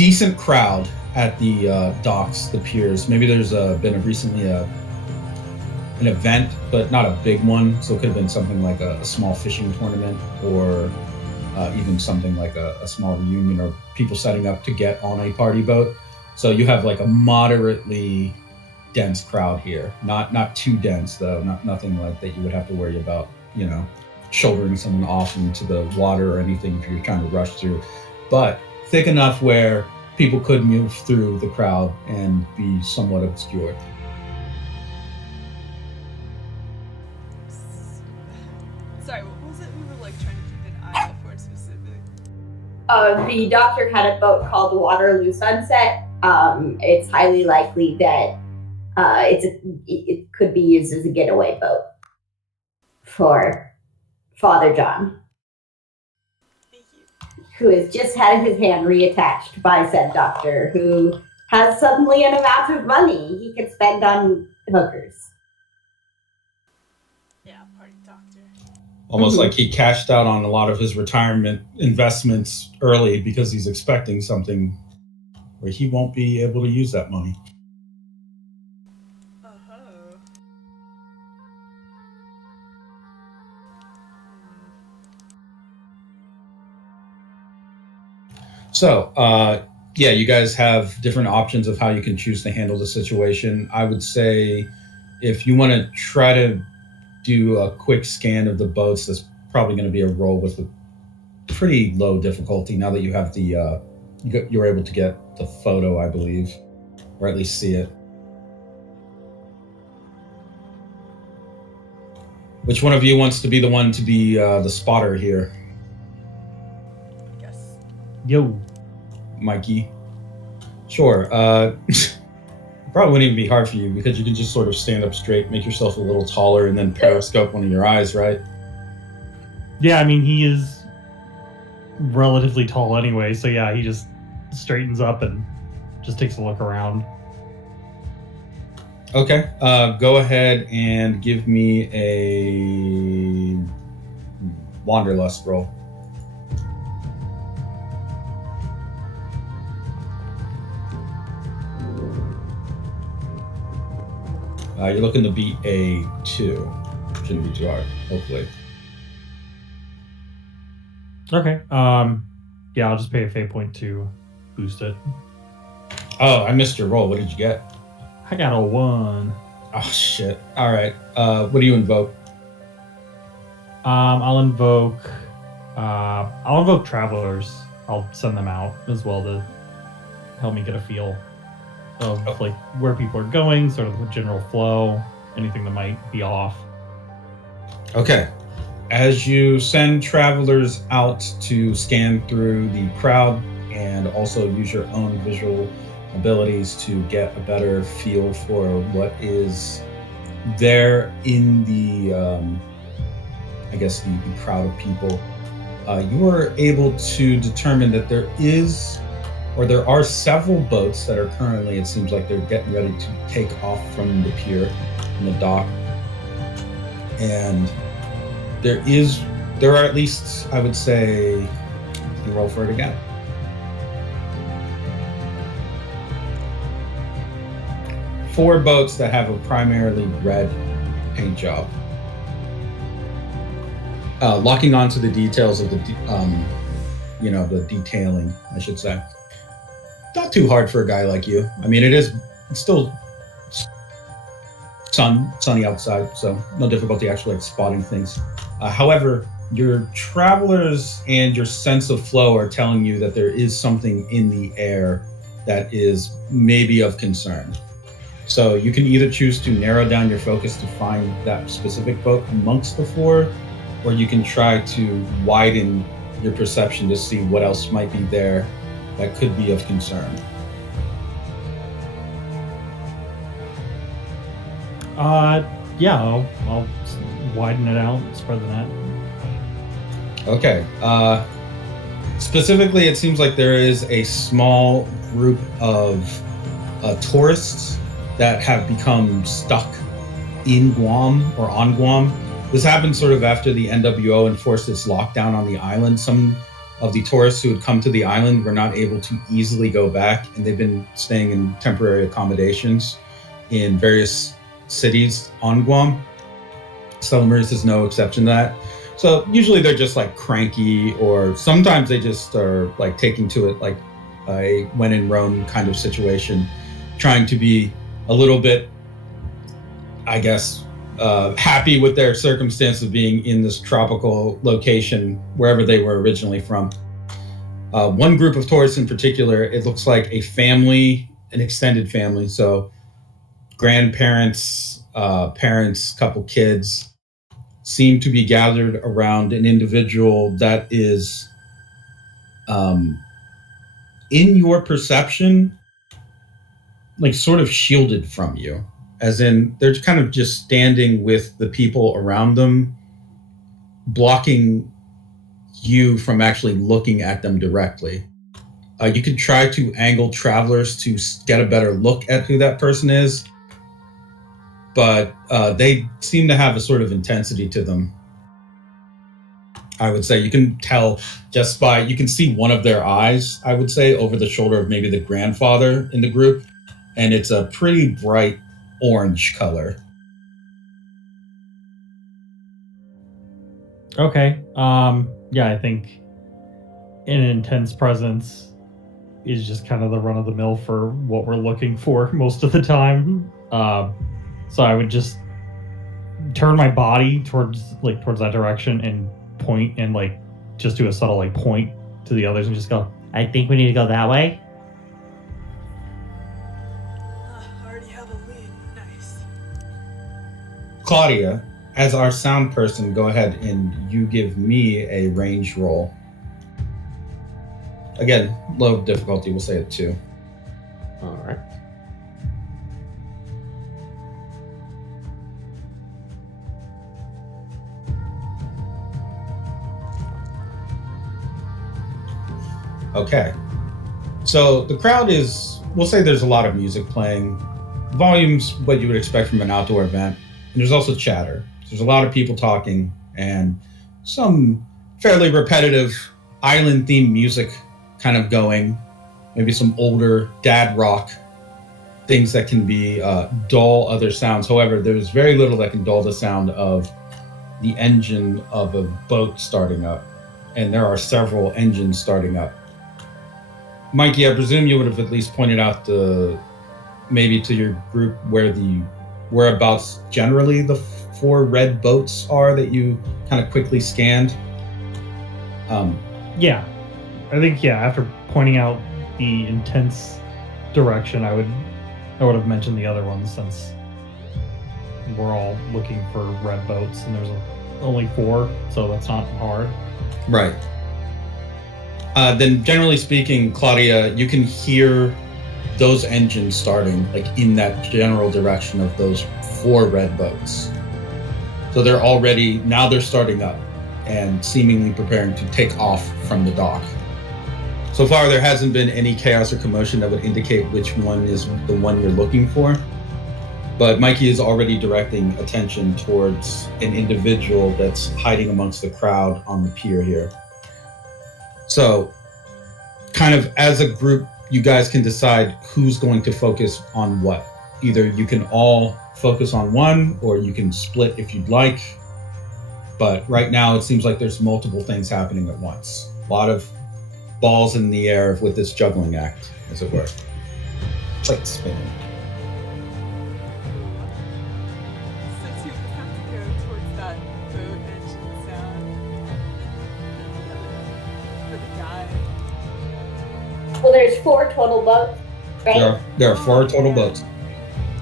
decent crowd at the docks, the piers. Maybe there's been recently an event, but not a big one. So it could have been something like a small fishing tournament, or even something like a small reunion, or people setting up to get on a party boat. So you have like a moderately dense crowd here. Not too dense though. Nothing like that you would have to worry about. Shouldering someone off into the water or anything if you're trying to rush through, but thick enough where people could move through the crowd and be somewhat obscured. Sorry, what was it we were like trying to keep an eye out for specific? The doctor had a boat called Waterloo Sunset. It's highly likely that it could be used as a getaway boat for Father John, Thank you. who has just had his hand reattached by said doctor, who has suddenly an amount of money he can spend on hookers. Yeah, party doctor. Almost like he cashed out on a lot of his retirement investments early because he's expecting something where he won't be able to use that money. So, yeah, you guys have different options of how you can choose to handle the situation. I would say if you want to try to do a quick scan of the boats, that's probably going to be a roll with a pretty low difficulty now that you have the, you're able to get the photo, I believe, or at least see it. Which one of you wants to be the one to be the spotter here? Yes. Yo. Mikey. Sure. Probably wouldn't even be hard for you because you can just sort of stand up straight, make yourself a little taller, and then periscope one of your eyes, right? Yeah, I mean, he is relatively tall anyway, so yeah, he just straightens up and just takes a look around. Okay. Go ahead and give me a Wanderlust roll. You're looking to beat a 2. Shouldn't be too hard, hopefully. Okay. Yeah, I'll just pay a fate point to boost it. Oh, I missed your roll. What did you get? I got a 1. Oh, shit. All right. What do you invoke? I'll invoke travelers. I'll send them out as well to help me get a feel of like where people are going, sort of the general flow, anything that might be off. Okay. As you send travelers out to scan through the crowd and also use your own visual abilities to get a better feel for what is there in the, I guess, the crowd of people, you are able to determine that there are several boats that are currently, it seems like they're getting ready to take off from the pier, from the dock. And there are at least, I would say, you can roll for it again. Four boats that have a primarily red paint job. Locking onto the details of the detailing, I should say. Not too hard for a guy like you. I mean, it's still sunny outside, so no difficulty actually spotting things. However, your travelers and your sense of flow are telling you that there is something in the air that is maybe of concern. So you can either choose to narrow down your focus to find that specific boat amongst the four, or you can try to widen your perception to see what else might be there that could be of concern. Yeah, I'll widen it out, spread the net. Okay. Specifically, it seems like there is a small group of tourists that have become stuck in Guam or on Guam. This happened sort of after the NWO enforced its lockdown on the island. Some of the tourists who had come to the island were not able to easily go back, and they've been staying in temporary accommodations in various cities on Guam. Stella Maris is no exception to that. So usually they're just like cranky, or sometimes they just are like taking to it like a when in Rome kind of situation, trying to be a little bit, I guess, happy with their circumstance of being in this tropical location wherever they were originally from. One group of tourists in particular, it looks like a family, an extended family, so grandparents, parents, couple kids, seem to be gathered around an individual that is, in your perception, like sort of shielded from you, as in they're kind of just standing with the people around them, blocking you from actually looking at them directly. You could try to angle travelers to get a better look at who that person is, but they seem to have a sort of intensity to them. I would say you can tell just by, you can see one of their eyes, I would say, over the shoulder of maybe the grandfather in the group, and it's a pretty bright orange color. Okay. Yeah, I think an intense presence is just kind of the run of the mill for what we're looking for most of the time. So I would just turn my body towards that direction and point and like just do a subtle like point to the others and just go, I think we need to go that way. Already have a lead. Nice. Claudia, as our sound person, go ahead and you give me a range roll. Again, low difficulty, we'll say it 2. All right. Okay. So the crowd is, we'll say there's a lot of music playing. Volume's what you would expect from an outdoor event. And there's also chatter. There's a lot of people talking and some fairly repetitive island-themed music kind of going. Maybe some older dad rock, things that can be dull other sounds. However, there's very little that can dull the sound of the engine of a boat starting up. And there are several engines starting up. Mikey, I presume you would have at least pointed out maybe to your group whereabouts generally the 4 red boats are that you kind of quickly scanned. Yeah, I think after pointing out the intense direction, I would have mentioned the other ones, since we're all looking for red boats and there's only 4, so that's not hard. Right. Then generally speaking, Claudia, you can hear those engines starting like in that general direction of those 4 red boats. So they're starting up and seemingly preparing to take off from the dock. So far, there hasn't been any chaos or commotion that would indicate which one is the one you're looking for. But Mikey is already directing attention towards an individual that's hiding amongst the crowd on the pier here. So, kind of as a group, you guys can decide who's going to focus on what. Either you can all focus on one, or you can split if you'd like. But right now, it seems like there's multiple things happening at once. A lot of balls in the air with this juggling act, as it were. Plate spinning. So two have to go towards that boat engine sound. For the guy. Well, there's 4 total boats, right? There are 4 total boats.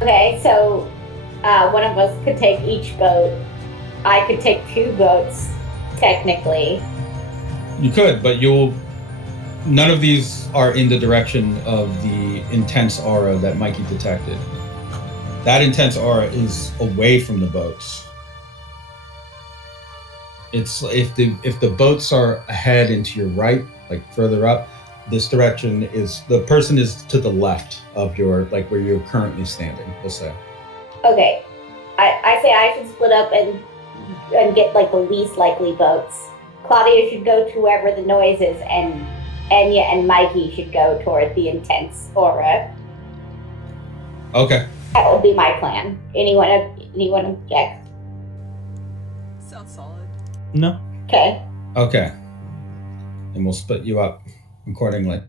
Okay, so one of us could take each boat. I could take 2 boats, technically. You could, but none of these are in the direction of the intense aura that Mikey detected. That intense aura is away from the boats. It's if the boats are ahead and to your right, like further up, this direction is, the person is to the left of your, like where you're currently standing, we'll say. Okay, I say I should split up and get like the least likely boats Claudia should go to wherever the noise is, and Enya and Mikey should go toward the intense aura. Okay. That will be my plan. Anyone object? Sounds solid. No. Okay. Okay. And we'll split you up accordingly.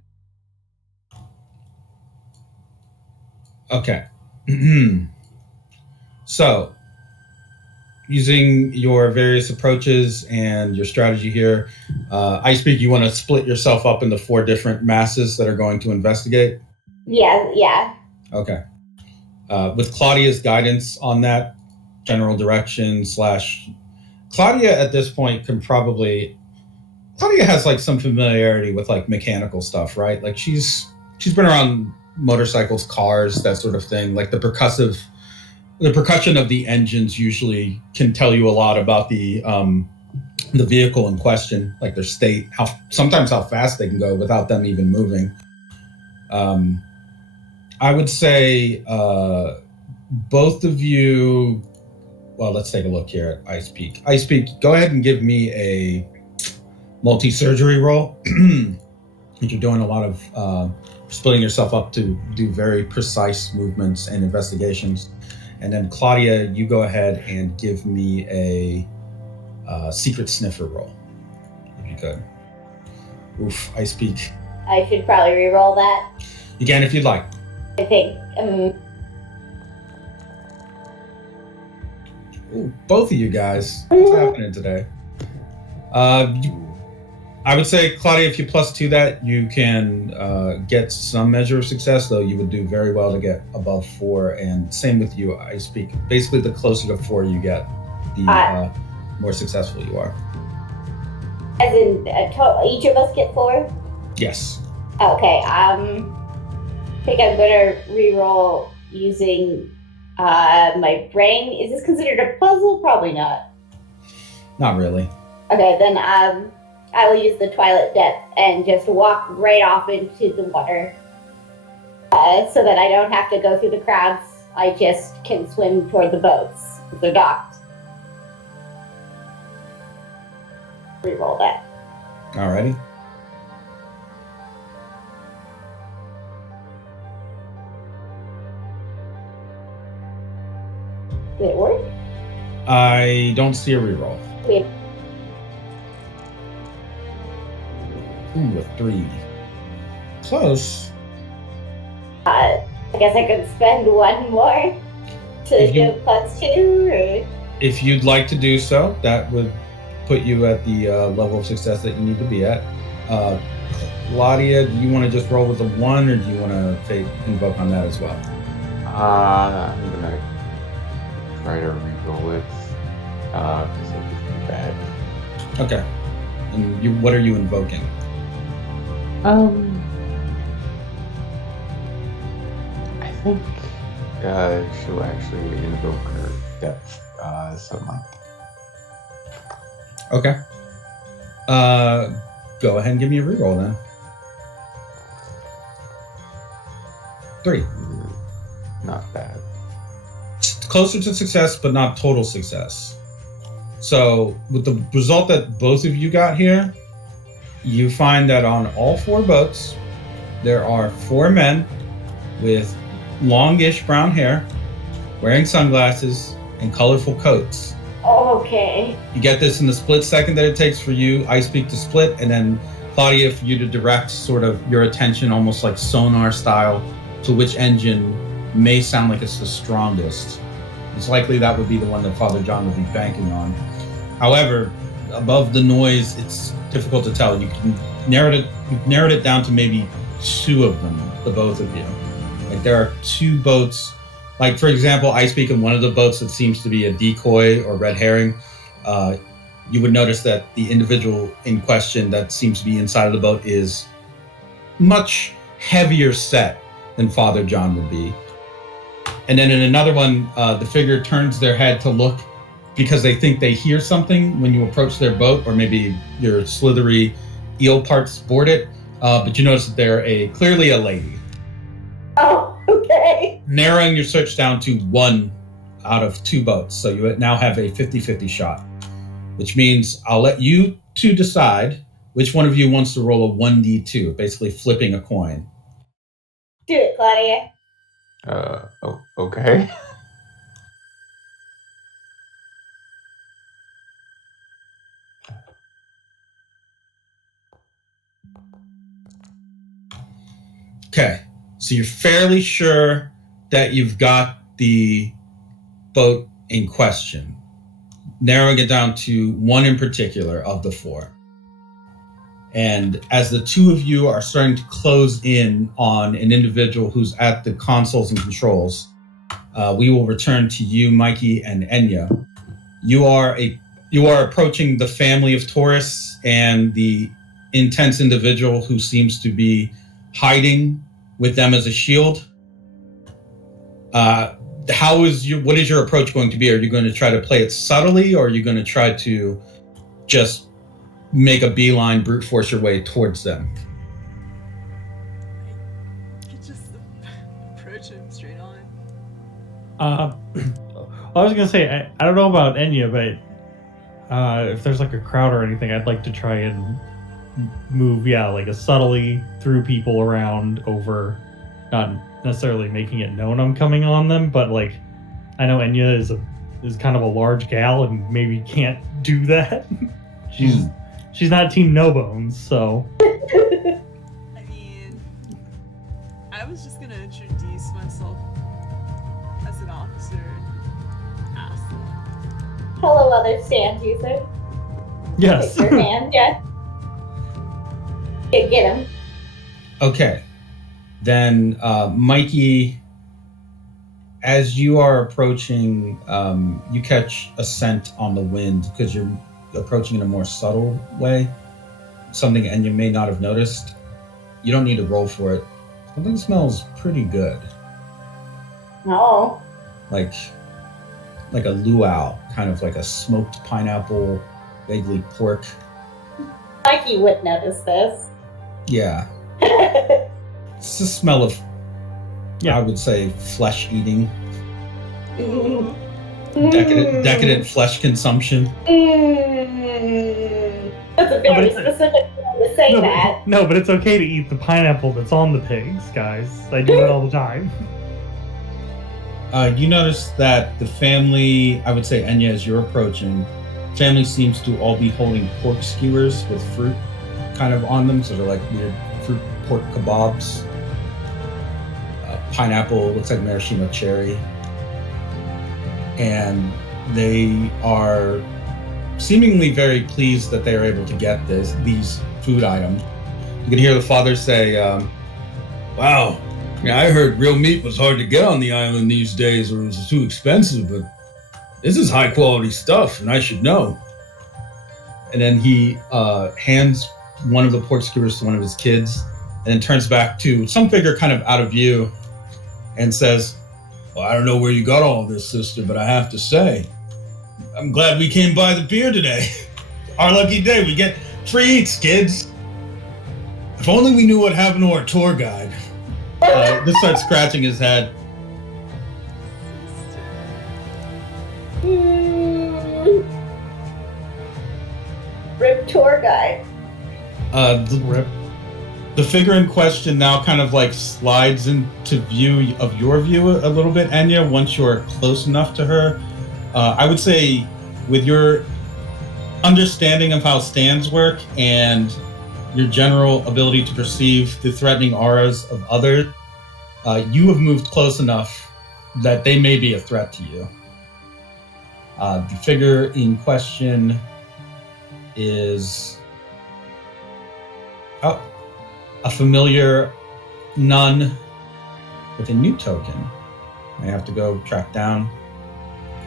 Okay. So, using your various approaches and your strategy here, I speak, you want to split yourself up into 4 different masses that are going to investigate? Yeah. Okay. With Claudia's guidance on that general direction / Claudia at this point Claudia has like some familiarity with like mechanical stuff, right? Like she's been around motorcycles, cars, that sort of thing. Like the percussion of the engines usually can tell you a lot about the vehicle in question, like their state, sometimes how fast they can go without them even moving. I would say both of you, well, let's take a look here at Ice Peak. Ice Peak, go ahead and give me a multi-surgery roll. You're doing a lot of splitting yourself up to do very precise movements and investigations. And then Claudia, you go ahead and give me a secret sniffer roll, if you could. Oof, Ice Peak. I should probably re-roll that. You can if you'd like. I think. Ooh, both of you guys. What's happening today? I would say, Claudia, if you +2 that, you can get some measure of success, though you would do very well to get above 4. And same with you, I speak. Basically, the closer to 4 you get, the more successful you are. As in, each of us get 4? Yes. Okay, I think I'm gonna re-roll using my brain. Is this considered a puzzle? Probably not. Not really. Okay, then I will use the Twilight Depth and just walk right off into the water so that I don't have to go through the crowds. I just can swim toward the boats. They're docked. Re-roll that. Alrighty. Did it work? I don't see a reroll. Wait. Ooh, a 3. Close. I guess I could spend 1 more to If you- do +2. Or... If you'd like to do so, that would put you at the level of success that you need to be at. Claudia, do you want to just roll with a 1, or do you want to invoke on that as well? I'm gonna try to re-roll it because it was too bad. Okay. And what are you invoking? I think she'll actually invoke her depth sunlight. Okay. Go ahead and give me a reroll then. 3. Not bad. Closer to success, but not total success. So with the result that both of you got here, you find that on all 4 boats, there are 4 men with longish brown hair, wearing sunglasses, and colorful coats. Okay. You get this in the split second that it takes for you, I speak, to split, and then Claudia, for you to direct sort of your attention, almost like sonar style, to which engine may sound like it's the strongest. It's likely that would be the one that Father John would be banking on. However, above the noise, it's difficult to tell. You can narrowed it down to maybe 2 of them, the both of you. Like there are 2 boats. Like for example, I speak in one of the boats that seems to be a decoy or red herring. You would notice that the individual in question that seems to be inside of the boat is much heavier set than Father John would be. And then in another one, the figure turns their head to look because they think they hear something when you approach their boat, or maybe your slithery eel parts board it. But you notice that they're clearly a lady. Oh, okay. Narrowing your search down to 1 out of 2 boats. So you now have a 50-50 shot. which means I'll let you two decide which one of you wants to roll a 1d2, basically flipping a coin. Do it, Claudia. Okay. Okay, so you're fairly sure that you've got the boat in question, narrowing it down to one in particular of the four. And as the two of you are starting to close in on an individual who's at the consoles and controls, we will return to you, Mikey and Enya. You are approaching the family of Taurus and the intense individual who seems to be hiding with them as a shield. What is your approach going to be? Are you going to try to play it subtly, or are you going to try to just make a beeline, brute force your way towards them? You could just approach him straight on. I was gonna say I don't know about Enya, but if there's like a crowd or anything, I'd like to try and move, like a subtly through people around over, not necessarily making it known I'm coming on them, but like I know Enya is kind of a large gal and maybe can't do that. She's not Team No Bones, so. I mean, I was just gonna introduce myself as an officer and ask them. Hello, other stand user. Yes. Take your hand, yeah. Get him. Okay. Then, Mikey, as you are approaching, you catch a scent on the wind because you're approaching in a more subtle way. Something and you may not have noticed. You don't need to roll for it. Something smells pretty good. Oh. Like a luau, kind of like a smoked pineapple, vaguely pork. Mikey would notice this. Yeah. It's the smell of, I would say, flesh eating. Decadent flesh consumption. That's a very specific way to say that. No, but it's okay to eat the pineapple that's on the pigs, guys. I do that all the time. You notice that the family, I would say, Enya, as you're approaching, family seems to all be holding pork skewers with fruit kind of on them, so they're like weird fruit pork kebabs. Pineapple, looks like maraschino cherry. And they are seemingly very pleased that they are able to get these food items. You can hear the father say, wow, I heard real meat was hard to get on the island these days or it was too expensive, but this is high quality stuff and I should know. And then he hands one of the pork skewers to one of his kids and then turns back to some figure kind of out of view and says, well, I don't know where you got all this, sister, but I have to say, I'm glad we came by the beer today. Our lucky day, we get free eats, kids. If only we knew what happened to our tour guide. Just starts scratching his head. Rip tour guide. The figure in question now kind of like slides into view of your view a little bit, Enya, once you're close enough to her. I would say with your understanding of how stands work and your general ability to perceive the threatening auras of others, you have moved close enough that they may be a threat to you. The figure in question is a familiar nun with a new token. I have to go track down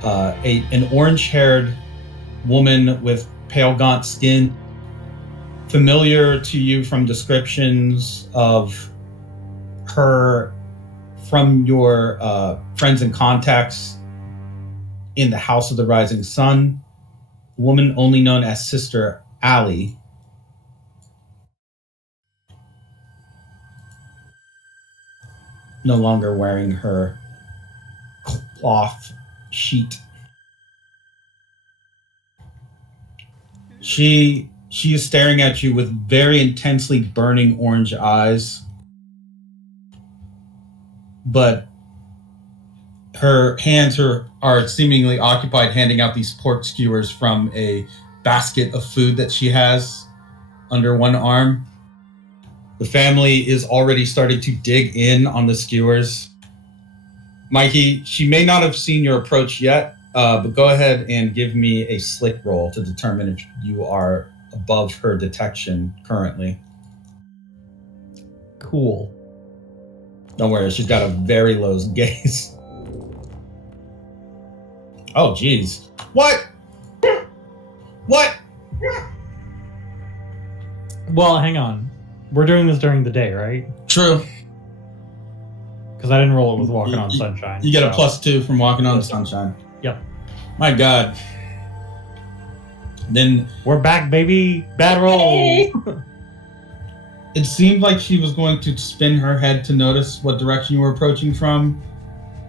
an orange-haired woman with pale, gaunt skin, familiar to you from descriptions of her from your friends and contacts in the House of the Rising Sun, a woman only known as Sister Allie. No longer wearing her cloth sheet. She is staring at you with very intensely burning orange eyes, but her hands are seemingly occupied handing out these pork skewers from a basket of food that she has under one arm. The family is already starting to dig in on the skewers. Mikey, she may not have seen your approach yet, but go ahead and give me a slick roll to determine if you are above her detection currently. Cool. Don't worry, she's got a very low gaze. Oh, geez. What? What? Well, hang on. We're doing this during the day, right? True. Because I didn't roll it with walking on sunshine. You get a so- +2 from walking on sunshine. Yep. My God. Then We're back, baby. Bad roll. it seemed like she was going to spin her head to notice what direction you were approaching from,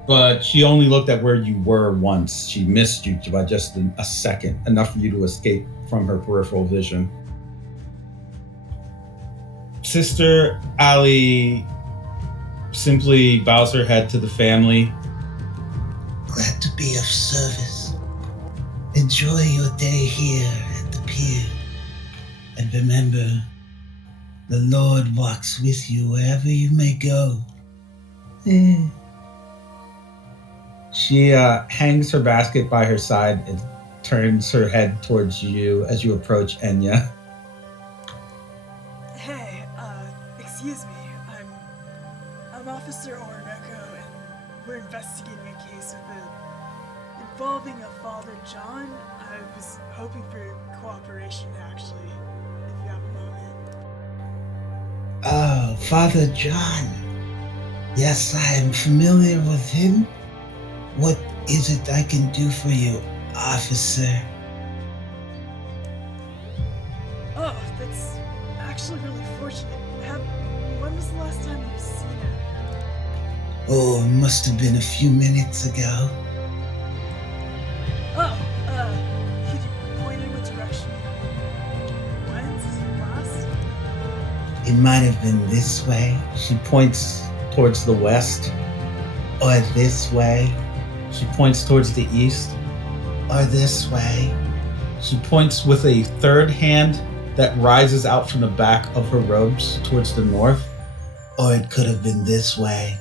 but she only looked at where you were once. She missed you by just a second, enough for you to escape from her peripheral vision. Sister Ali simply bows her head to the family. Glad to be of service. Enjoy your day here at the pier. And remember, the Lord walks with you wherever you may go. She hangs her basket by her side and turns her head towards you as you approach Enya. Hey, excuse me. I'm Officer Orinoco, and we're investigating a case involving a Father John. I was hoping for cooperation, actually, if you have a moment. Oh, Father John. Yes, I am familiar with him. What is it I can do for you, officer? Oh, that's actually really fortunate. When was the last time you've seen him? Oh, it must have been a few minutes ago. Oh, could you point in what direction you went last? It might have been this way, She points towards the west. or this way, She points towards the east. or this way. She points with a third hand that rises out from the back of her robes towards the north. Or it could have been this way.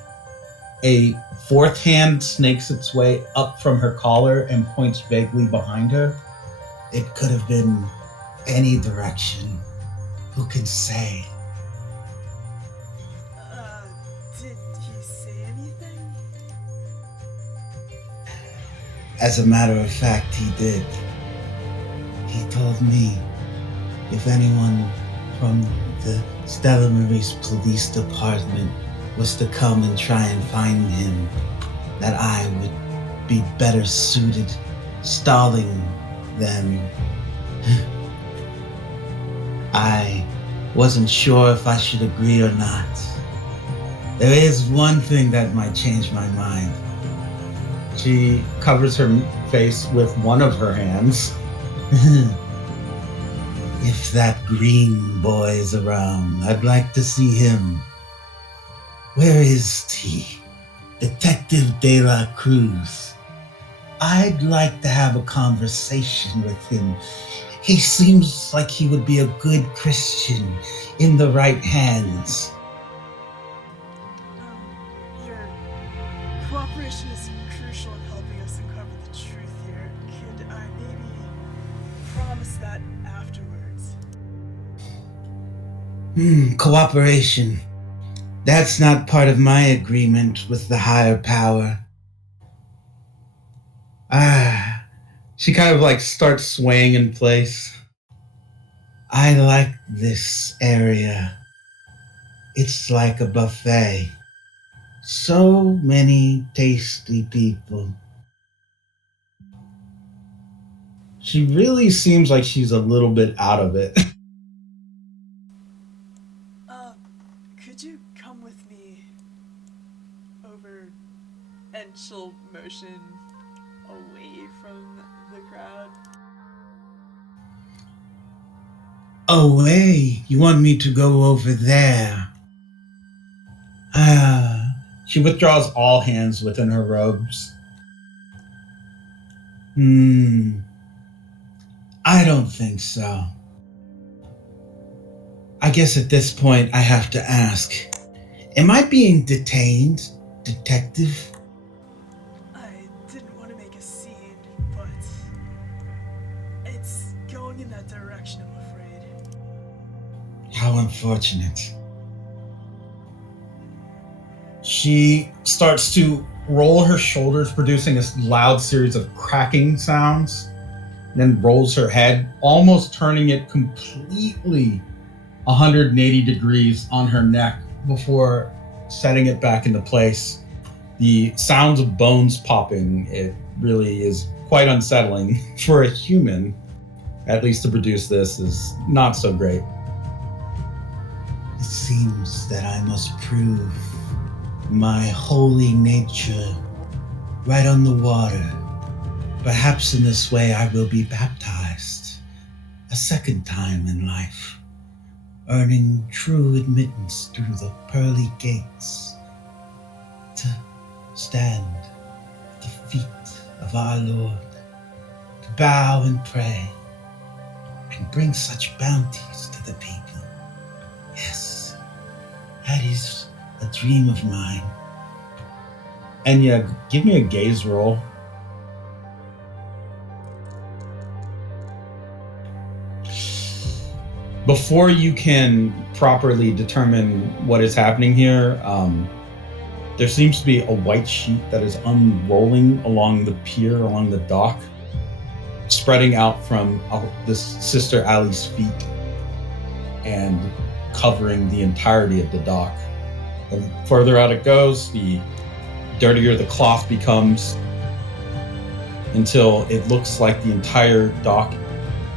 A fourth hand snakes its way up from her collar and points vaguely behind her. It could have been any direction. Who can say? Did he say anything? As a matter of fact, he did. He told me if anyone from the Stella Maris Police Department was to come and try and find him, that I would be better suited stalling them. I wasn't sure if I should agree or not. There is one thing that might change my mind. She covers her face with one of her hands. If that green boy is around, I'd like to see him. Where is he? Detective De La Cruz. I'd like to have a conversation with him. He seems like he would be a good Christian in the right hands. Your cooperation is crucial in helping us uncover the truth here. Could I maybe promise that afterwards? Cooperation. That's not part of my agreement with the higher power. She kind of like starts swaying in place. I like this area. It's like a buffet. So many tasty people. She really seems like she's a little bit out of it. Could you come with me over, and she'll motion away from the crowd? Away? You want me to go over there? She withdraws all hands within her robes. I don't think so. I guess at this point I have to ask, am I being detained, detective? I didn't want to make a scene, but it's going in that direction, I'm afraid. How unfortunate. She starts to roll her shoulders, producing a loud series of cracking sounds, then rolls her head, almost turning it completely 180 degrees on her neck before setting it back into place. The sounds of bones popping, it really is quite unsettling for a human. At least to produce this is not so great. It seems that I must prove my holy nature right on the water. Perhaps in this way I will be baptized a second time in life, earning true admittance through the pearly gates to stand at the feet of our Lord, to bow and pray and bring such bounties to the people. Yes, that is a dream of mine. Enya, give me a gaze roll. Before you can properly determine what is happening here, there seems to be a white sheet that is unrolling along the pier, along the dock, spreading out from this Sister Ali's feet and covering the entirety of the dock. The further out it goes, the dirtier the cloth becomes, until it looks like the entire dock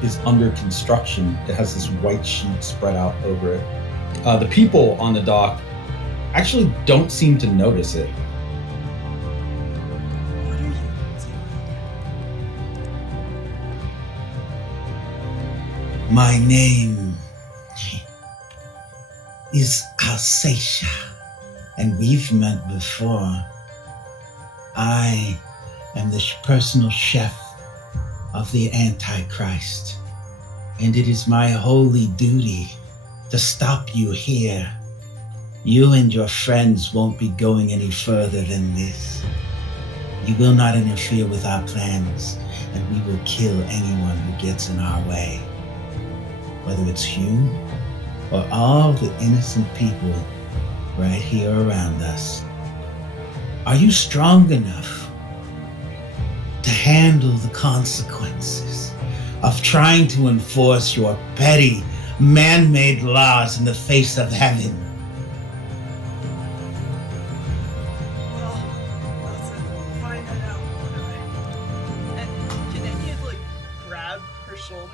is under construction. It has this white sheet spread out over it. The people on the dock actually don't seem to notice it. What are you doing? My name is Alsatia, and we've met before. I am the personal chef of the Antichrist, and it is my holy duty to stop you here. You and your friends won't be going any further than this. You will not interfere with our plans, and we will kill anyone who gets in our way. Whether it's you or all the innocent people right here around us. Are you strong enough to handle the consequences of trying to enforce your petty, man-made laws in the face of heaven? Well, let's find that out, won't I? And can Enya, grab her shoulder?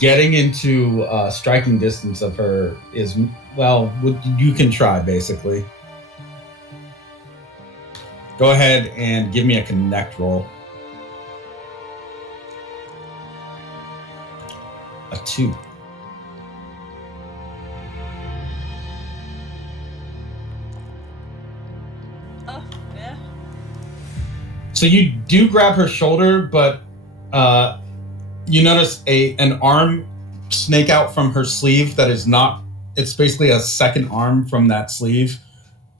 Getting into striking distance of her is, well, you can try, basically. Go ahead and give me a connect roll. A 2. Oh, yeah. So you do grab her shoulder, but you notice an arm snake out from her sleeve that is not, it's basically a second arm from that sleeve,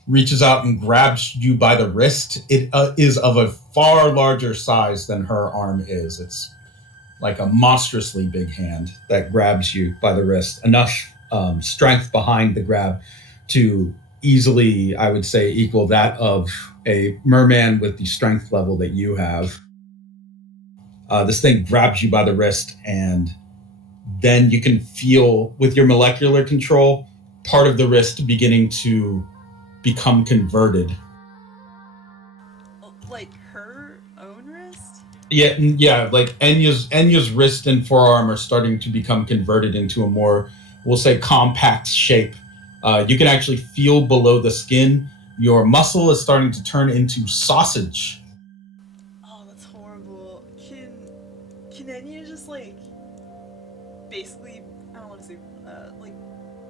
reaches out and grabs you by the wrist. It is of a far larger size than her arm is. It's like a monstrously big hand that grabs you by the wrist. Enough strength behind the grab to easily, I would say, equal that of a merman with the strength level that you have. This thing grabs you by the wrist, and then you can feel, with your molecular control, part of the wrist beginning to become converted. Like her own wrist? Yeah, like Enya's wrist and forearm are starting to become converted into a more, we'll say, compact shape. You can actually feel below the skin. Your muscle is starting to turn into sausage. Oh, that's horrible. Can Enya just basically, I don't want to say, like,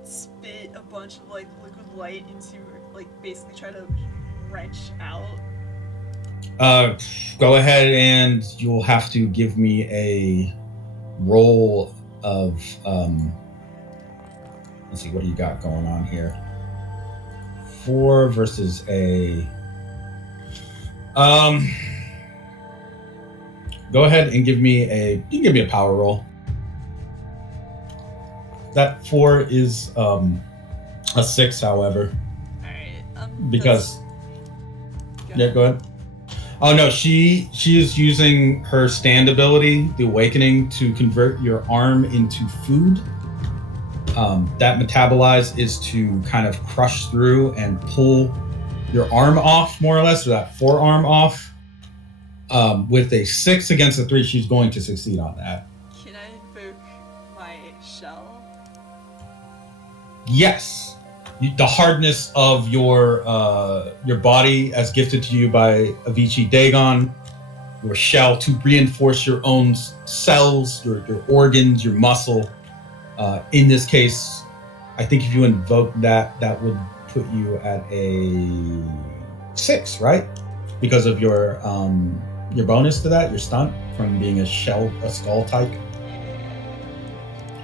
spit a bunch of, like, liquid light into, like, basically try to wrench out. Go ahead and you'll have to give me a roll of, let's see, what do you got going on here? 4 versus a, go ahead and give me you can give me a power roll. That 4 is, a 6, however, Alright, because, yeah, go ahead. Oh no, she is using her stand ability, the awakening, to convert your arm into food. That metabolize is to kind of crush through and pull your arm off, more or less, or that forearm off. With a 6 against a 3, she's going to succeed on that. Can I invoke my shell? Yes. The hardness of your body, as gifted to you by Avicii Dagon, your shell, to reinforce your own cells, your organs, your muscle. In this case, I think if you invoke that, that would put you at a 6, right? Because of your bonus to that, your stunt from being a skull type.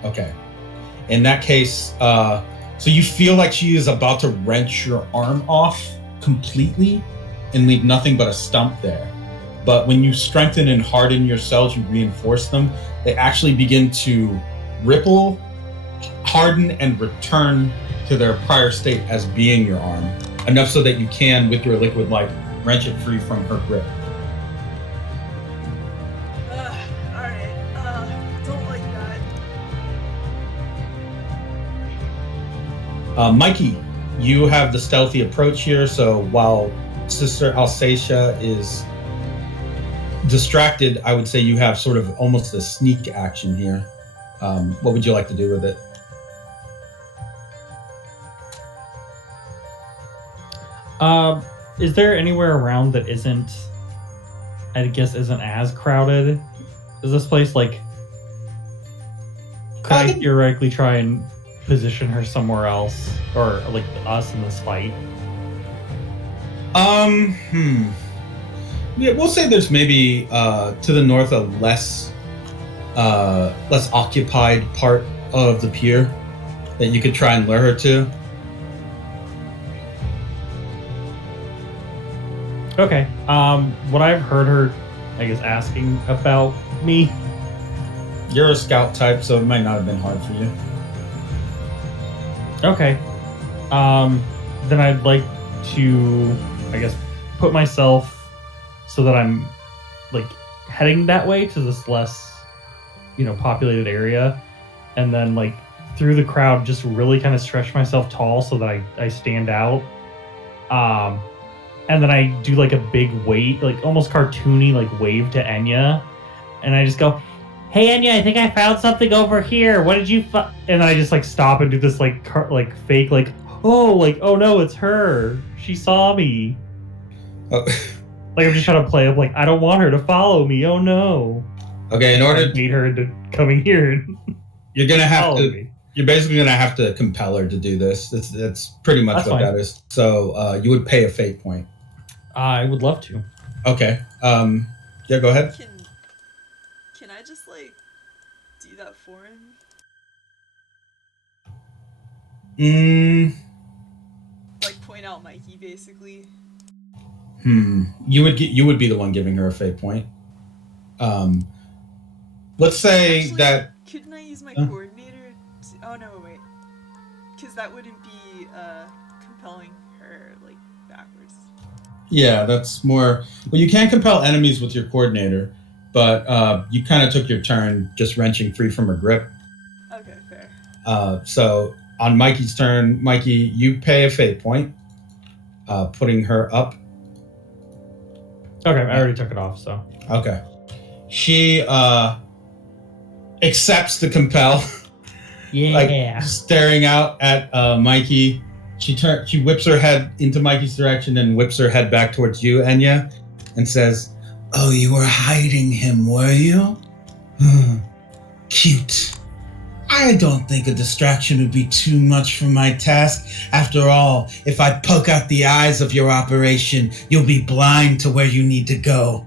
Okay. In that case, so you feel like she is about to wrench your arm off completely and leave nothing but a stump there. But when you strengthen and harden your cells, you reinforce them, they actually begin to ripple, harden, and return to their prior state as being your arm, enough so that you can, with your liquid light, wrench it free from her grip. Alright, don't like that. Mikey, you have the stealthy approach here, so while Sister Alsacia is distracted, I would say you have sort of almost a sneak action here. What would you like to do with it? Is there anywhere around that isn't as crowded as this place? Like, could I theoretically try and position her somewhere else, or like us in this fight? Yeah, we'll say there's maybe to the north a less occupied part of the pier that you could try and lure her to. Okay. What I've heard her, I guess, asking about me. You're a scout type, so it might not have been hard for you. Okay. Then I'd like to, I guess, put myself so that I'm like heading that way to this less, populated area, and then like through the crowd, just really kind of stretch myself tall so that I stand out. And then I do like a big wave, like almost cartoony, like wave to Enya, and I just go, "Hey Enya, I think I found something over here. What did you?" And then I just like stop and do this like fake oh no, it's her. She saw me. Oh. Like I'm just trying to play up like I don't want her to follow me. Oh no. Okay, in order to beat her into coming here, you're gonna have to. Me. You're basically gonna have to compel her to do this. That's pretty much what that is. So you would pay a fate point. I would love to. Okay. Yeah, go ahead. Can I just like do that for him? Like point out Mikey, basically. You would be the one giving her a fate point. Let's say that. Couldn't I use my coordinator? Oh no, wait. Because that wouldn't be compelling her like backwards. Yeah, that's more. Well, you can compel enemies with your coordinator, but you kind of took your turn just wrenching free from her grip. Okay, fair. So on Mikey's turn, Mikey, you pay a fate point, putting her up. Okay, I already took it off, so. Okay. She accepts the compel. Yeah. Like staring out at Mikey. She whips her head into Mikey's direction and whips her head back towards you, Enya, and says, "Oh, you were hiding him, were you? Cute. I don't think a distraction would be too much for my task. After all, if I poke out the eyes of your operation, you'll be blind to where you need to go.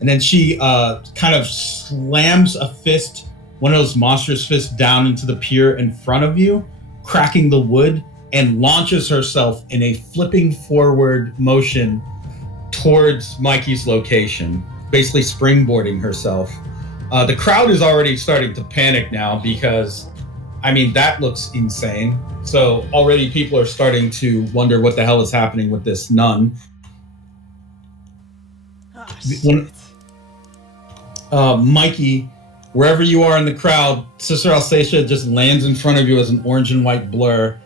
And then she kind of slams a fist, one of those monstrous fists, down into the pier in front of you, cracking the wood, and launches herself in a flipping forward motion towards Mikey's location, basically springboarding herself. The crowd is already starting to panic now because, I mean, that looks insane. So already people are starting to wonder what the hell is happening with this nun. Oh, shit. Mikey, wherever you are in the crowd, Sister Alsacia just lands in front of you as an orange and white blur,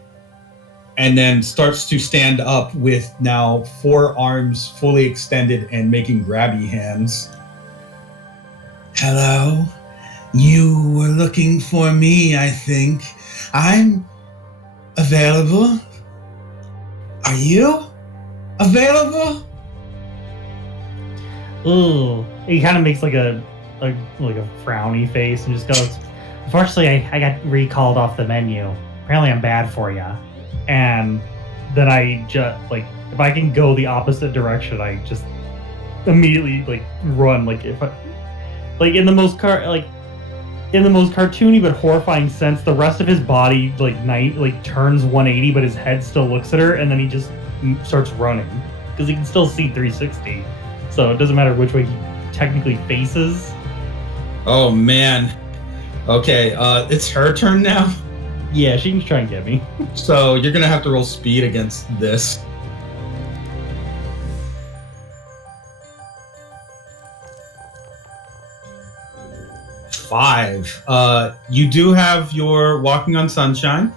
and then starts to stand up with now 4 arms fully extended and making grabby hands. Hello? You were looking for me, I think. I'm available. Are you available? Ooh. He kind of makes like a frowny face and just goes, unfortunately, I got recalled off the menu. Apparently I'm bad for you. And then I just, like, if I can go the opposite direction, I just immediately, like, run. Like, if I, like, in the most cartoony but horrifying sense, the rest of his body, like, turns 180, but his head still looks at her, and then he just starts running. Because he can still see 360. So it doesn't matter which way he technically faces. Oh, man. Okay, it's her turn now. Yeah, she can try and get me. So you're going to have to roll speed against this. Five. You do have your Walking on Sunshine,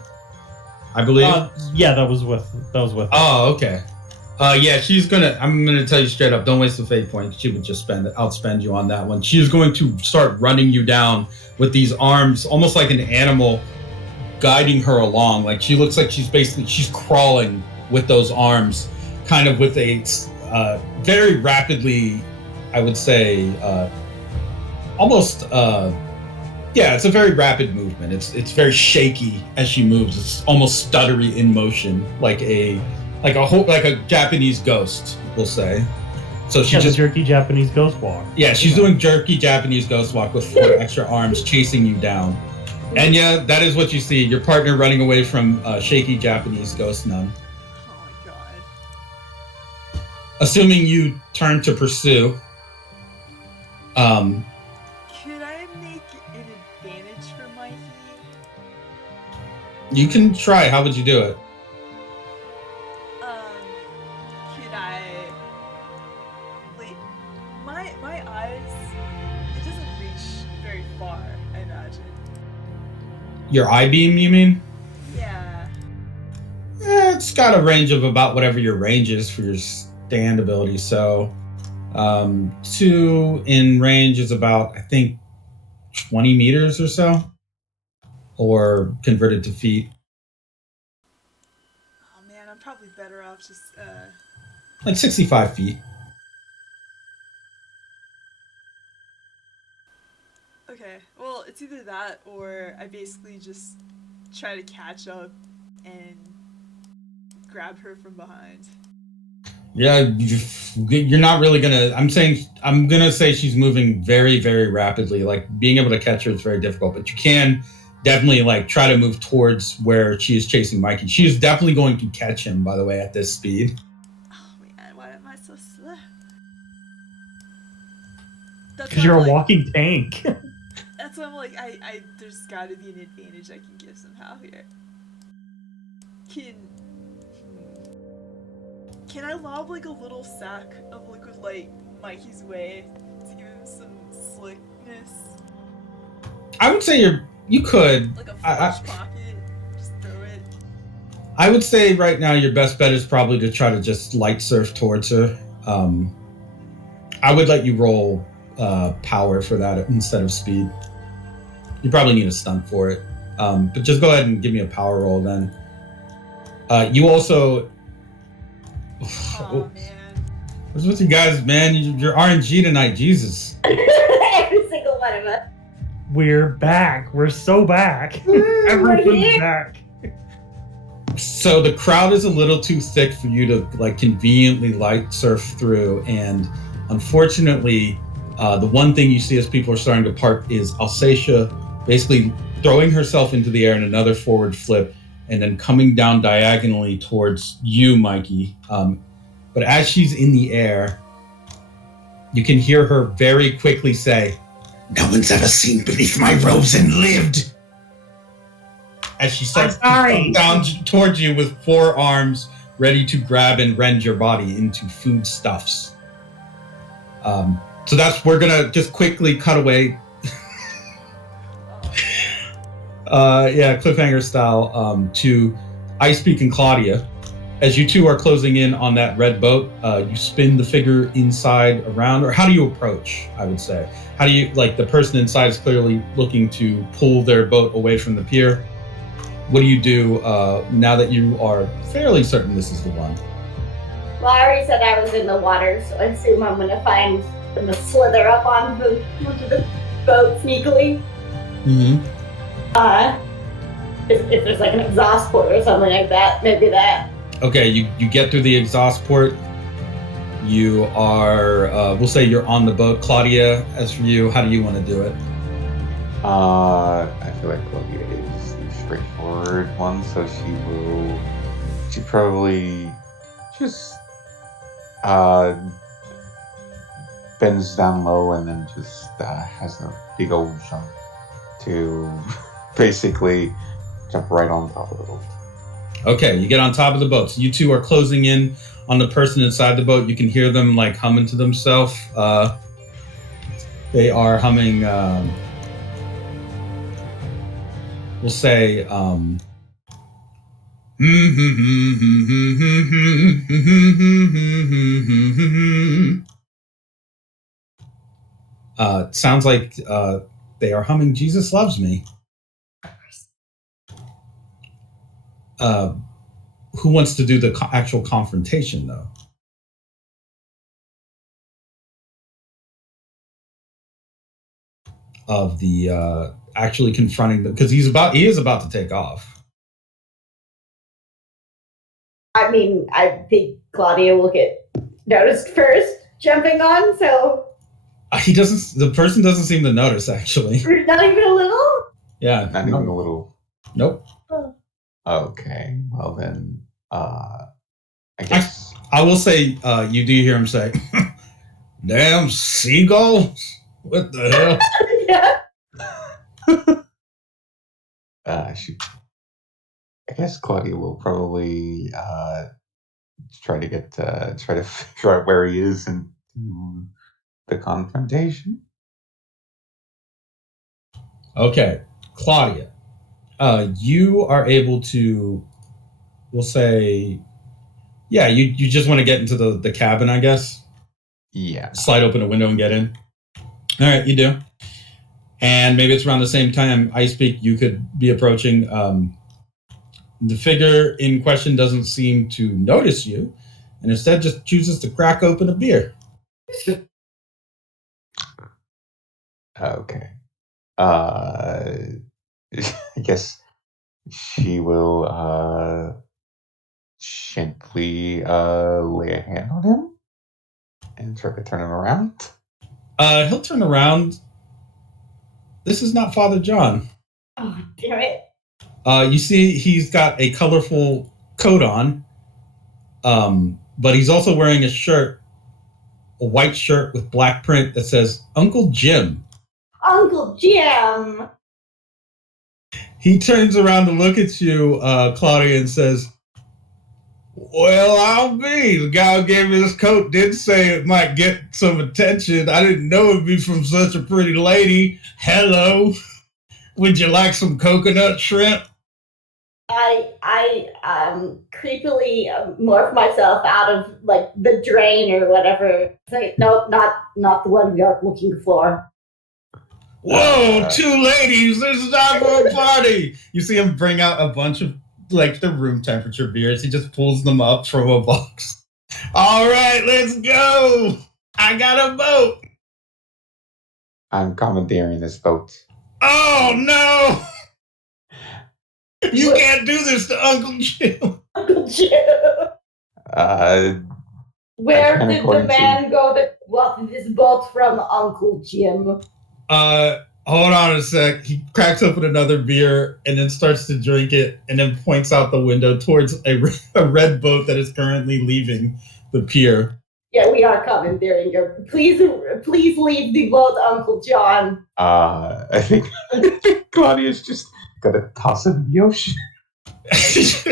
I believe. Yeah, that was with. Oh, okay. Yeah, I'm gonna tell you straight up, don't waste the fate point. She would just outspend you on that one. She's going to start running you down with these arms, almost like an animal, guiding her along. Like, she looks like she's crawling with those arms, kind of with a very rapidly, I would say, almost, it's a very rapid movement. It's very shaky as she moves. It's almost stuttery in motion, like a Japanese ghost, we'll say. So she just jerky Japanese ghost walk. Yeah, she's doing jerky Japanese ghost walk with 4 extra arms chasing you down. And yeah, that is what you see. Your partner running away from shaky Japanese ghost nun. Oh my god. Assuming you turn to pursue. Could I make an advantage for Mikey? You can try. How would you do it? Could I... Wait, my eyes... It doesn't reach very far, I imagine. Your eye beam, you mean? Yeah. It's got a range of about whatever your range is for your stand ability. So 2 in range is about, I think, 20 meters or so. Or converted to feet. Oh man, I'm probably better off just, Like 65 feet. Okay, well, it's either that or I basically just try to catch up and grab her from behind. Yeah, you're not really gonna. I'm gonna say she's moving very, very rapidly. Like, being able to catch her is very difficult, but you can definitely like try to move towards where she is chasing Mikey. She is definitely going to catch him, by the way, at this speed. Oh man, why am I so slow? Because you're a walking tank. That's what I'm like. There's gotta be an advantage I can give somehow here. Can I lob like a little sack of liquid light Mikey's way to give him some slickness? I would say you could. Like a flush pocket, just throw it. I would say right now your best bet is probably to try to just light surf towards her. I would let you roll power for that instead of speed. You probably need a stunt for it. But just go ahead and give me a power roll then. You also... Oh man. What's with you guys, man? You're RNG tonight, Jesus. Every single one of us. We're back. We're so back. We're Everyone's here. back. So the crowd is a little too thick for you to like conveniently light surf through, and unfortunately, the one thing you see as people are starting to part is Alsacia basically throwing herself into the air in another forward flip, and then coming down diagonally towards you, Mikey. But as she's in the air, you can hear her very quickly say, No one's ever seen beneath my robes and lived. as she starts to I'm sorry. come down towards you with 4 arms ready to grab and rend your body into foodstuffs. So we're gonna just quickly cut away. Cliffhanger style, to Ice Peak and Claudia. As you two are closing in on that red boat, you spin the figure inside around, or how do you approach, I would say? How do you, like, the person inside is clearly looking to pull their boat away from the pier. What do you do now that you are fairly certain this is the one? Well, I already said I was in the water, so I assume I'm gonna slither up onto the boat sneakily. Mm-hmm. If there's like an exhaust port or something like that, maybe that. Okay, you get through the exhaust port. You are, we'll say you're on the boat. Claudia, as for you, how do you want to do it? I feel like Claudia is the straightforward one, so she probably just bends down low and then just has a big old jump to basically jump right on top of the boat. Okay, you get on top of the boat. So you two are closing in on the person inside the boat. You can hear them like humming to themselves. They are humming, we'll say, sounds like they are humming Jesus Loves Me. Who wants to do the actual confrontation, though? Of the actually confronting them, because he is about to take off. I mean, I think Claudia will get noticed first jumping on, so He doesn't. The person doesn't seem to notice, actually. not even a little. Yeah, Not even a little. Nope. Okay, well then, I guess. I will say, you do hear him say, "Damn seagulls! What the hell?" Yeah. I guess Claudia will probably try to figure out where he is and do the confrontation. Okay, Claudia, you are able to, we'll say, yeah, you just want to get into the cabin, I guess. Yeah. Slide open a window and get in. All right, you do. And maybe it's around the same time, Ice Peak, you could be approaching. The figure in question doesn't seem to notice you, and instead just chooses to crack open a beer. Okay. I guess she will gently lay a hand on him and try to turn him around. He'll turn around. This is not Father John. Oh, damn it. You see he's got a colorful coat on, but he's also wearing a white shirt with black print that says Uncle Jim. Uncle Jim. He turns around to look at you, Claudia, and says, "Well, I'll be. The guy who gave me this coat did say it might get some attention. I didn't know it'd be from such a pretty lady. Hello. Would you like some coconut shrimp?" I creepily morph myself out of like the drain or whatever. Say, nope, not the one we are looking for. Whoa, 2 ladies, this is time for a party. You see him bring out a bunch of like the room temperature beers. He just pulls them up from a box. All right, let's go. I got a boat. I'm commandeering this boat. Oh no! You can't do this to Uncle Jim. Uncle Jim. Where And did the according man go that bought this boat from, Uncle Jim? Hold on a sec. He cracks open another beer and then starts to drink it and then points out the window towards a red boat that is currently leaving the pier. Yeah, we are coming, Beringer. Please leave the boat, Uncle John. I think Claudia's just gonna toss him in the ocean.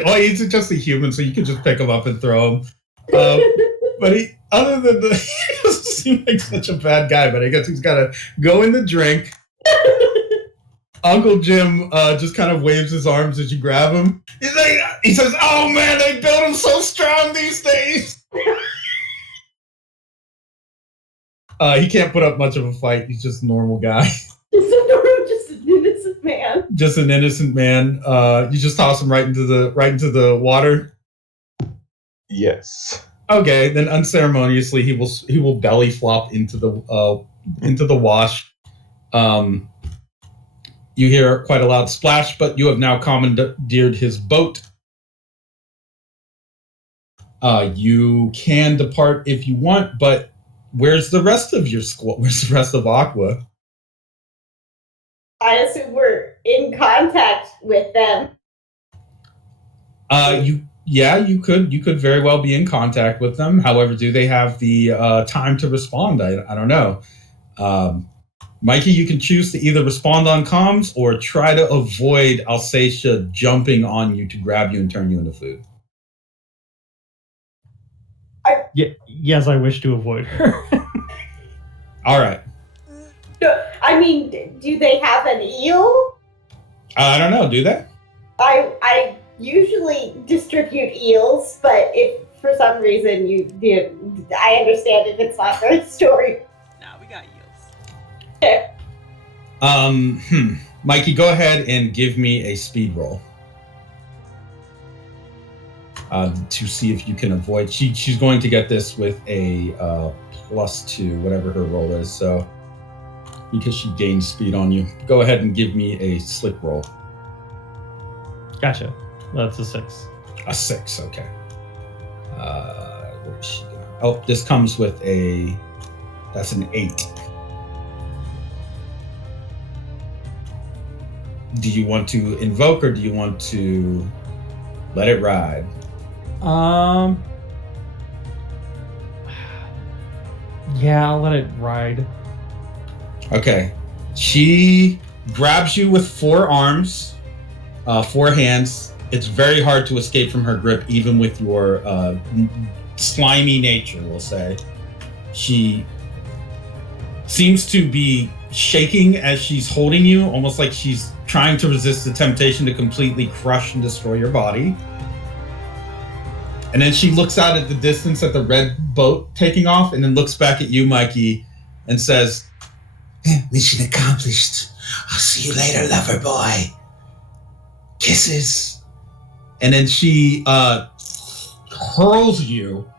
Well, he's just a human, so you can just pick him up and throw him. But he doesn't seem like such a bad guy, but I guess he's got to go in the drink. Uncle Jim just kind of waves his arms as you grab him. He says, "Oh man, they build him so strong these days." He can't put up much of a fight. He's just a normal guy. Just an innocent man. Just an innocent man. You just toss him right into the water. Yes. Okay, then unceremoniously he will belly flop into the wash. You hear quite a loud splash, but you have now commandeered his boat. You can depart if you want, but where's the rest of your squad? Where's the rest of Aqua? I assume we're in contact with them. You could very well be in contact with them. However, do they have the time to respond? I don't know. Mikey, you can choose to either respond on comms or try to avoid Alsacia jumping on you to grab you and turn you into food. Yes, I wish to avoid her. All right. I mean, do they have an eel? I don't know. Do they? I usually distribute eels, but if for some reason I understand if it's not their story. Nah, we got eels. Okay. Mikey, go ahead and give me a speed roll. To see if you can avoid. She's going to get this with a +2, whatever her roll is. So, because she gains speed on you, go ahead and give me a slick roll. Gotcha. That's a 6. A 6, okay. Where is she going? Oh, this comes with that's an 8. Do you want to invoke or do you want to let it ride? Yeah, I'll let it ride. Okay. She grabs you with 4 arms, 4 hands. It's very hard to escape from her grip, even with your slimy nature, we'll say. She seems to be shaking as she's holding you, almost like she's trying to resist the temptation to completely crush and destroy your body. And then she looks out at the distance at the red boat taking off, and then looks back at you, Mikey, and says, Mission accomplished. I'll see you later, lover boy. Kisses. and then she hurls you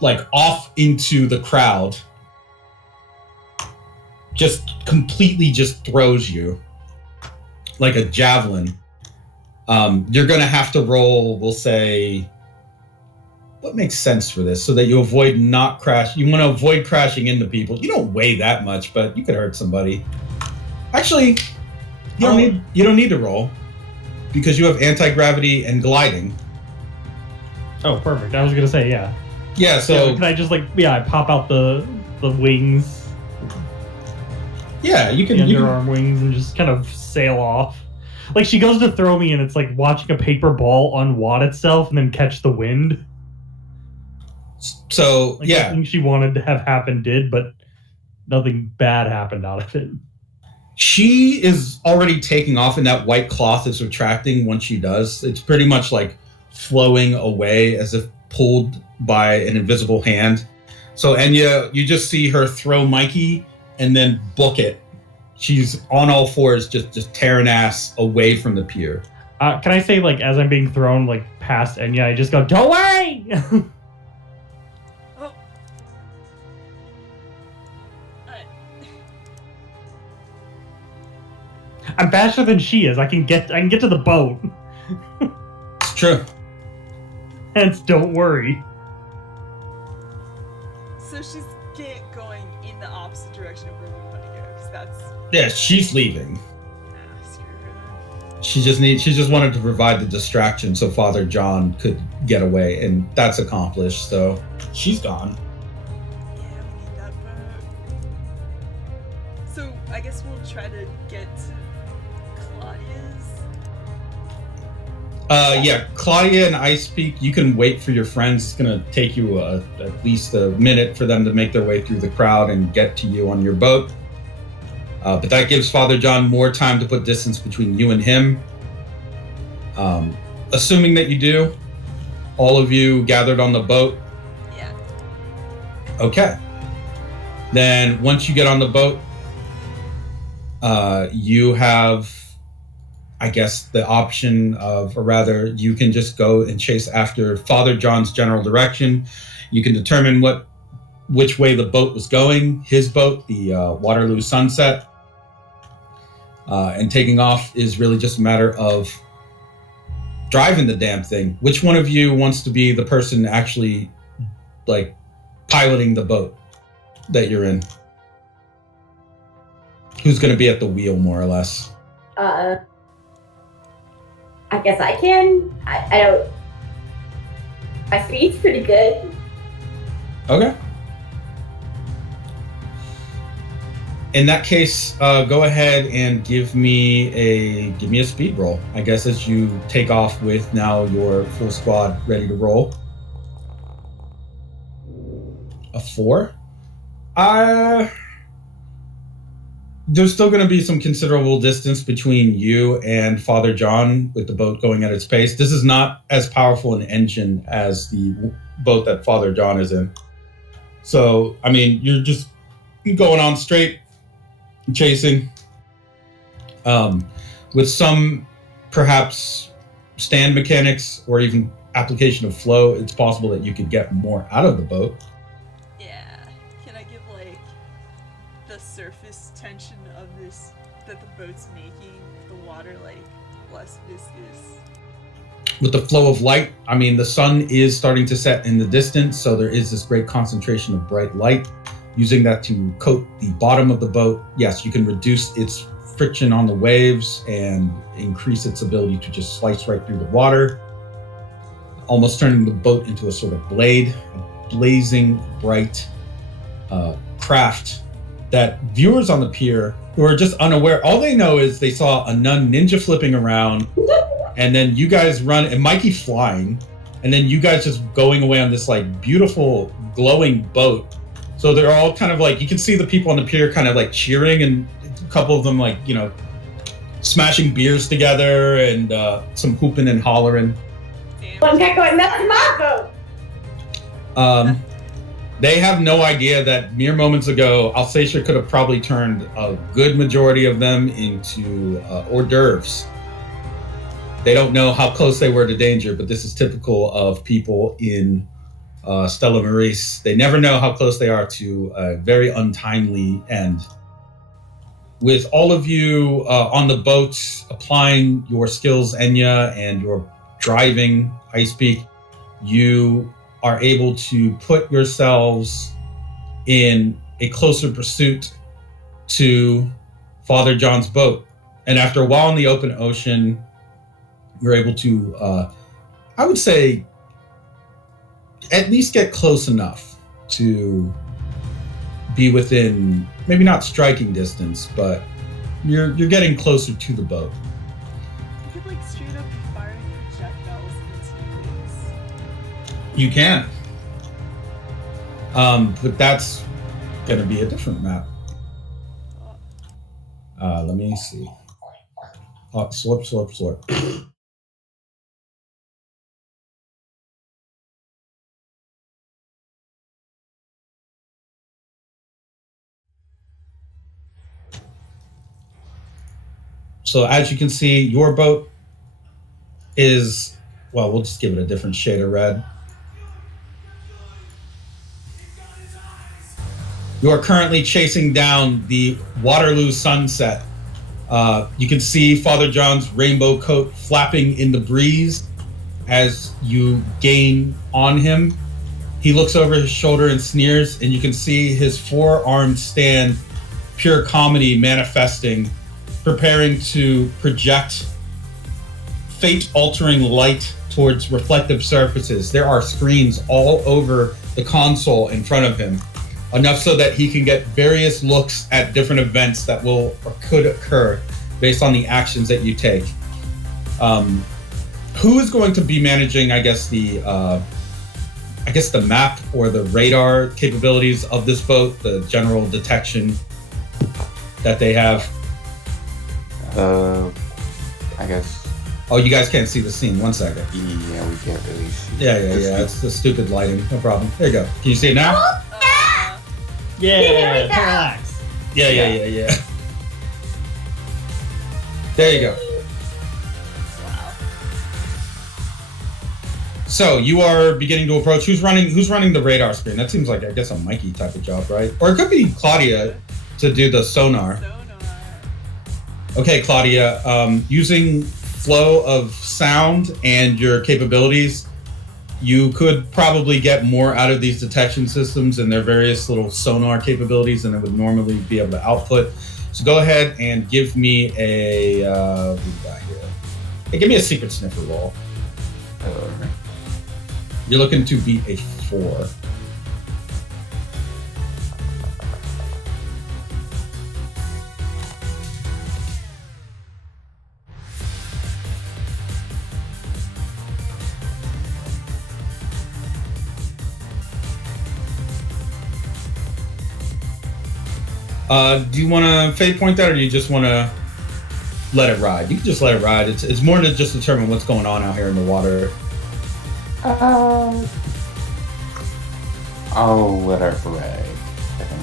like off into the crowd. Just completely just throws you like a javelin. You're gonna have to roll, we'll say, what makes sense for this so that you avoid not crash. You want to avoid crashing into people. You don't weigh that much, but you could hurt somebody. Actually, you don't need to roll because you have anti-gravity and gliding. Oh, perfect. I was gonna say, yeah. Yeah, so can I just I pop out the wings, yeah, you can. the You can underarm wings, and just kind of sail off. Like she goes to throw me, and it's like watching a paper ball unwad itself and then catch the wind. so Like, yeah, everything she wanted to have happen did, but nothing bad happened out of it. she is already taking off, and that white cloth is retracting once she does. It's pretty much like flowing away as if pulled by an invisible hand. So Enya, you just see her throw Mikey and then book it. She's on all fours, just tearing ass away from the pier. Can I say, like, as I'm being thrown like past Enya, I just go, "Don't worry!" Oh. I'm faster than she is. I can get to the boat. It's true. Hence, don't worry. So she's going in the opposite direction of where we want to go, because that's Yeah, she's leaving. screw her then. She just wanted to provide the distraction so Father John could get away, and that's accomplished. So she's gone. Yeah, we need that boat. So I guess we'll try to get to Claudia's. Yeah, Claudia and Ice Peak, you can wait for your friends. It's gonna take you at least a minute for them to make their way through the crowd and get to you on your boat. But that gives Father John more time to put distance between you and him. Assuming that you do, all of you gathered on the boat. Yeah. Okay. Then once you get on the boat, you have, I guess, the option of, or rather, you can just go and chase after Father John's general direction. You can determine which way the boat was going, his boat, the Waterloo Sunset. And taking off is really just a matter of driving the damn thing. Which one of you wants to be the person actually, like, piloting the boat that you're in? Who's going to be at the wheel, more or less? I guess I can. I don't. My speed's pretty good. Okay. In that case, go ahead and give me a speed roll. I guess as you take off with now your full squad ready to roll. A 4. There's still going to be some considerable distance between you and Father John with the boat going at its pace. This is not as powerful an engine as the boat that Father John is in. So, I mean, you're just going on straight, chasing. With some perhaps stand mechanics or even application of flow, it's possible that you could get more out of the boat. Yeah. Can I give like the surface tension of this that the boat's making the water like less viscous? With the flow of light, I mean, the sun is starting to set in the distance, so there is this great concentration of bright light. Using that to coat the bottom of the boat, yes, you can reduce its friction on the waves and increase its ability to just slice right through the water, almost turning the boat into a sort of blade, a blazing bright craft that viewers on the pier who are just unaware, all they know is they saw a nun ninja flipping around, and then you guys run, and Mikey flying, and then you guys just going away on this like beautiful glowing boat. So they're all kind of like, you can see the people on the pier kind of like cheering, and a couple of them like, you know, smashing beers together and some hooping and hollering. Damn. One guy going, that's my boat! They have no idea that mere moments ago, Alsacia could have probably turned a good majority of them into hors d'oeuvres. They don't know how close they were to danger, but this is typical of people in Stella Maris. They never know how close they are to a very untimely end. With all of you on the boat, applying your skills, Enya, and your driving, Ice Peak, you are able to put yourselves in a closer pursuit to Father John's boat. And after a while in the open ocean, you're able to, I would say, at least get close enough to be within, maybe not striking distance, but you're getting closer to the boat. You could like straight up be firing projectiles into this. You can. But that's gonna be a different map. Let me see. Slurp. So as you can see, your boat is, well, we'll just give it a different shade of red. You are currently chasing down the Waterloo Sunset. You can see Father John's rainbow coat flapping in the breeze as you gain on him. He looks over his shoulder and sneers, and you can see his four-armed stand, pure comedy manifesting, preparing to project fate-altering light towards reflective surfaces. There are screens all over the console in front of him, enough so that he can get various looks at different events that will or could occur based on the actions that you take. Who is going to be managing, I guess the map or the radar capabilities of this boat, the general detection that they have? I guess. Oh, you guys can't see the scene. 1 second. Yeah, we can't really see. Yeah. It's the stupid lighting. No problem. There you go. Can you see it now? Yeah, relax. Yeah. There you go. So you are beginning to approach. Who's running the radar screen? That seems like, I guess, a Mikey type of job, right? Or it could be Claudia to do the sonar. Okay, Claudia. Using flow of sound and your capabilities, you could probably get more out of these detection systems and their various little sonar capabilities than it would normally be able to output. So go ahead and give me a what do we got here? Hey, give me a secret sniffer roll. You're looking to beat a 4. Do you want to fate point that, or do you just want to let it ride? You can just let it ride. It's more to just determine what's going on out here in the water. I'll let her ride, I think.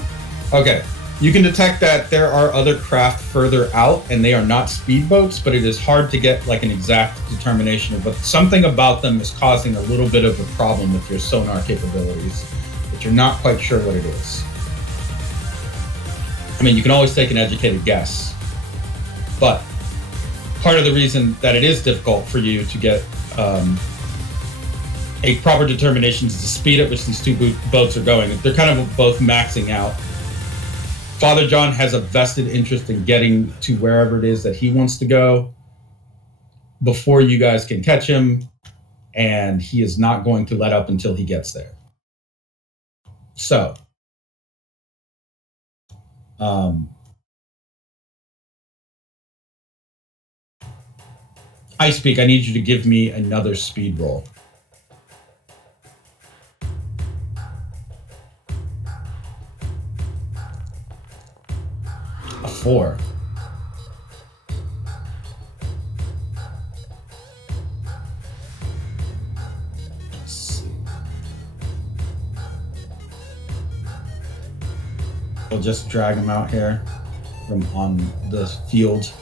Okay. You can detect that there are other craft further out, and they are not speedboats, but it is hard to get like an exact determination of what something about them is causing a little bit of a problem with your sonar capabilities, but you're not quite sure what it is. I mean, you can always take an educated guess, but part of the reason that it is difficult for you to get a proper determination is the speed at which these two boats are going. They're kind of both maxing out. Father John has a vested interest in getting to wherever it is that he wants to go before you guys can catch him, and he is not going to let up until he gets there. So, Icepeak, I need you to give me another speed roll. A 4. Let's see. We'll just drag him out here from on the field.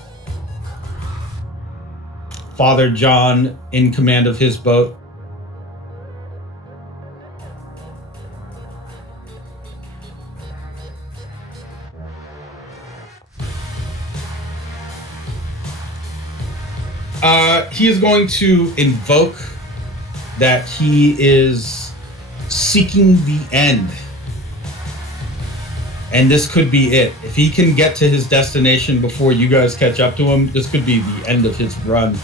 Father John in command of his boat. He is going to invoke that he is seeking the end. And this could be it. If he can get to his destination before you guys catch up to him, this could be the end of his run,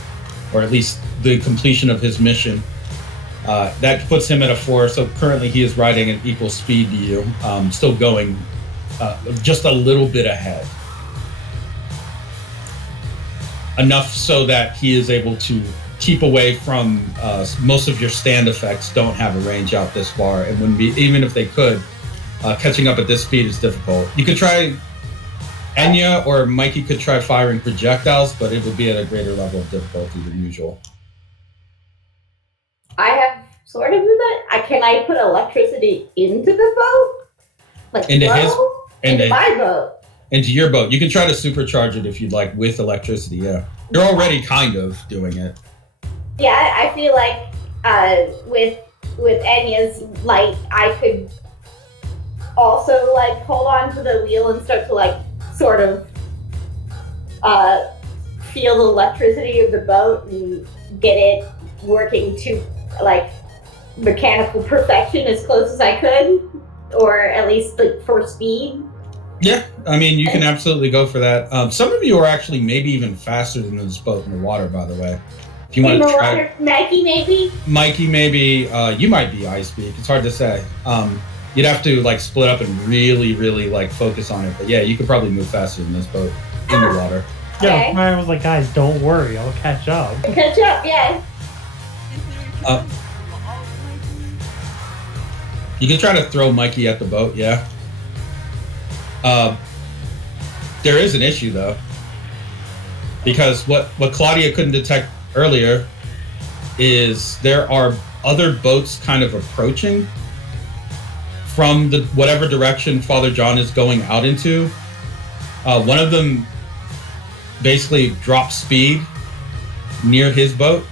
or at least the completion of his mission. That puts him at a 4, so currently he is riding at equal speed to you, still going just a little bit ahead. Enough so that he is able to keep away from most of your stand effects. Don't have a range out this far, and wouldn't be, even if they could, catching up at this speed is difficult. You could try, Enya or Mikey could try firing projectiles, but it would be at a greater level of difficulty than usual. I have sort of that. Can I put electricity into the boat? Like Into his- into my boat. Into your boat. You can try to supercharge it if you'd like with electricity, yeah. You're already kind of doing it. Yeah, I feel like with Enya's light, I could also like hold on to the wheel and start to like sort of feel the electricity of the boat and get it working to like mechanical perfection as close as I could, or at least like for speed. Yeah, I mean, you can absolutely go for that. Some of you are actually maybe even faster than this boat in the water, by the way. If you want to try, water, Nike maybe. Mikey, maybe you might be ice speed. It's hard to say. You'd have to like split up and really, really like focus on it. But yeah, you could probably move faster than this boat in the water. Okay. Yeah, I was like, guys, don't worry, I'll catch up. Catch up, yeah. You can try to throw Mikey at the boat, yeah. There is an issue though, because what Claudia couldn't detect earlier is there are other boats kind of approaching from the whatever direction Father John is going out into. One of them basically drops speed near his boat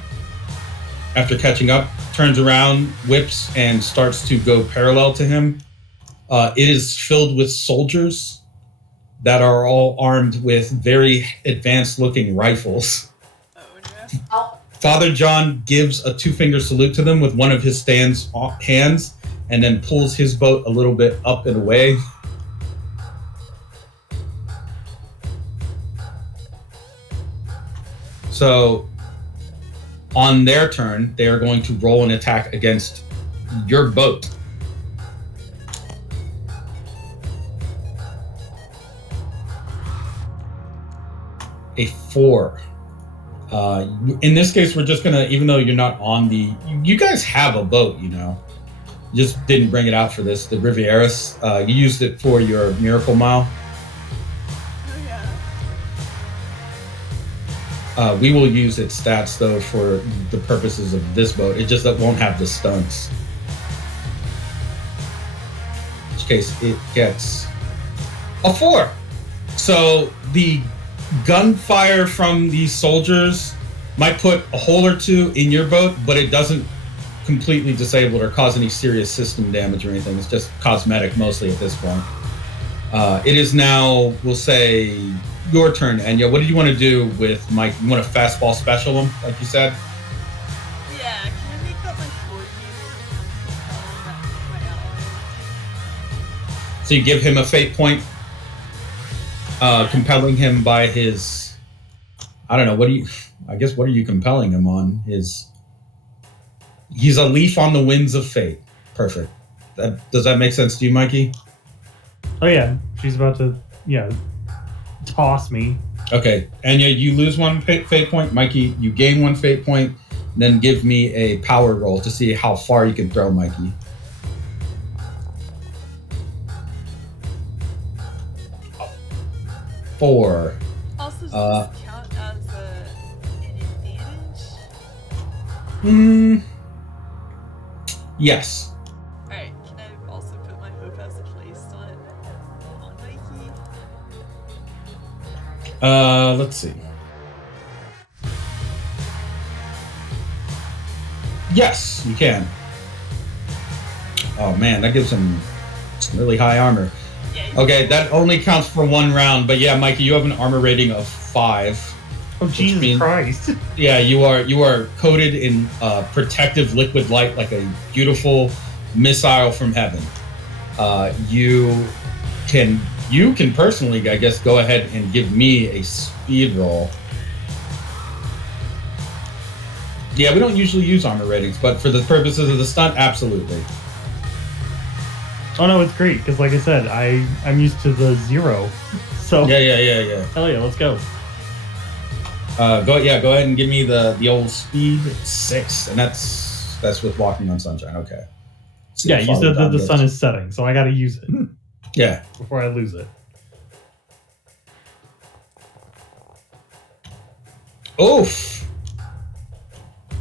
after catching up, turns around, whips, and starts to go parallel to him. It is filled with soldiers that are all armed with very advanced-looking rifles. Oh. Father John gives a two-finger salute to them with one of his hands, and then pulls his boat a little bit up and away. So, on their turn, they are going to roll an attack against your boat. A 4. In this case, we're just gonna, even though you're not on the, you guys have a boat, you know. You just didn't bring it out for this, the Rivieras. You used it for your Miracle Mile. Oh yeah. We will use its stats though for the purposes of this boat. It just won't have the stunts. In which case it gets a 4. So the gunfire from these soldiers might put a hole or two in your boat, but it doesn't completely disable it or cause any serious system damage or anything. It's just cosmetic mostly at this point. It is now, we'll say, your turn, Enya. What did you want to do with Mike? You want to fastball special him, like you said? Yeah, can I make that my coordinator? So you give him a fate point, compelling him by his, I don't know, what are you compelling him on? He's a leaf on the winds of fate. Perfect. Does that make sense to you, Mikey? Oh yeah, she's about to, toss me. Okay, Enya, you lose one fate point. Mikey, you gain one fate point. Then give me a power roll to see how far you can throw Mikey. Four. Also, does this count as an advantage? Yes. Alright, can I also put my hope as a place on Mikey? Let's see. Yes, you can. Oh man, that gives him some really high armor. Yeah, Okay, that only counts for one round, but yeah, Mikey, you have an armor rating of 5. Oh Jesus means- Christ! Yeah, you are coated in protective liquid light like a beautiful missile from heaven. You can personally, I guess, go ahead and give me a speed roll. Yeah, we don't usually use armor ratings, but for the purposes of the stunt, absolutely. Oh no, it's great because, like I said, I'm used to the 0. So Yeah. hell yeah, let's go. Go ahead and give me the old speed 6, and that's with walking on sunshine. Okay. See Yeah, how you far said that the goes. sun is setting, so I got to use it Yeah. before I lose it. Oof.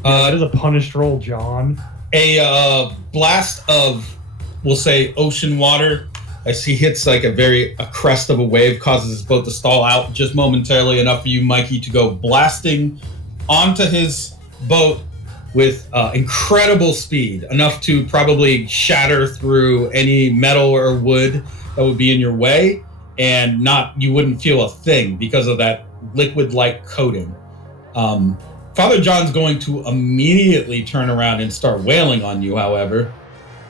That is a punished roll, John. A blast of, we'll say, ocean water. I see hits like a crest of a wave, causes his boat to stall out just momentarily enough for you, Mikey, to go blasting onto his boat with incredible speed, enough to probably shatter through any metal or wood that would be in your way, and you wouldn't feel a thing because of that liquid-like coating. Father John's going to immediately turn around and start wailing on you, however,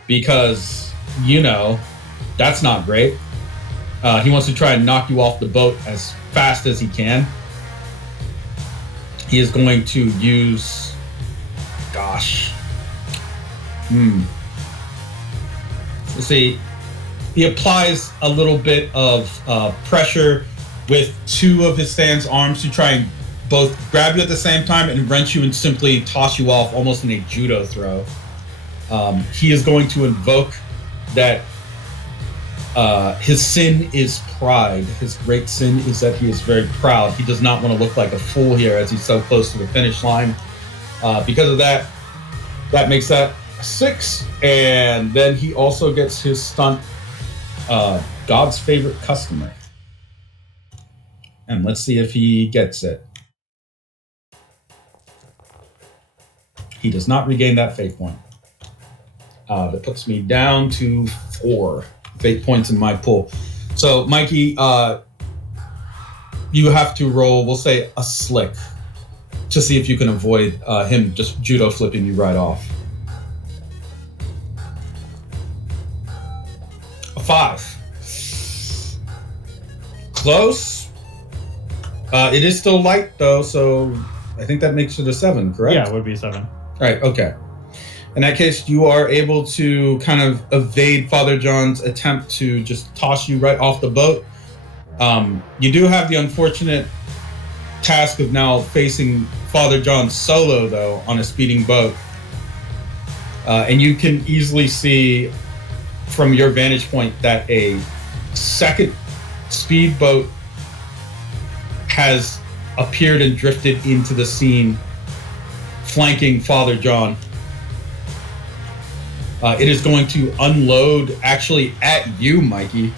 because, that's not great. He wants to try and knock you off the boat as fast as he can. He is going to use... Let's see. He applies a little bit of pressure with two of his stand's arms to try and both grab you at the same time and wrench you and simply toss you off almost in a judo throw. He is going to invoke that his sin is pride. His great sin is that he is very proud. He does not want to look like a fool here as he's so close to the finish line. Because of that, that makes that 6. And then he also gets his stunt, God's favorite customer. And let's see if he gets it. He does not regain that fate point. That puts me down to 4 fate points in my pool. So, Mikey, you have to roll, we'll say, a slick to see if you can avoid him just judo flipping you right off. A 5. Close. It is still light, though, so I think that makes it a 7, correct? Yeah, it would be a 7. All right, okay. In that case, you are able to kind of evade Father John's attempt to just toss you right off the boat. You do have the unfortunate task of now facing Father John solo, though, on a speeding boat. And you can easily see from your vantage point that a second speedboat has appeared and drifted into the scene, flanking Father John. It is going to unload actually at you, Mikey.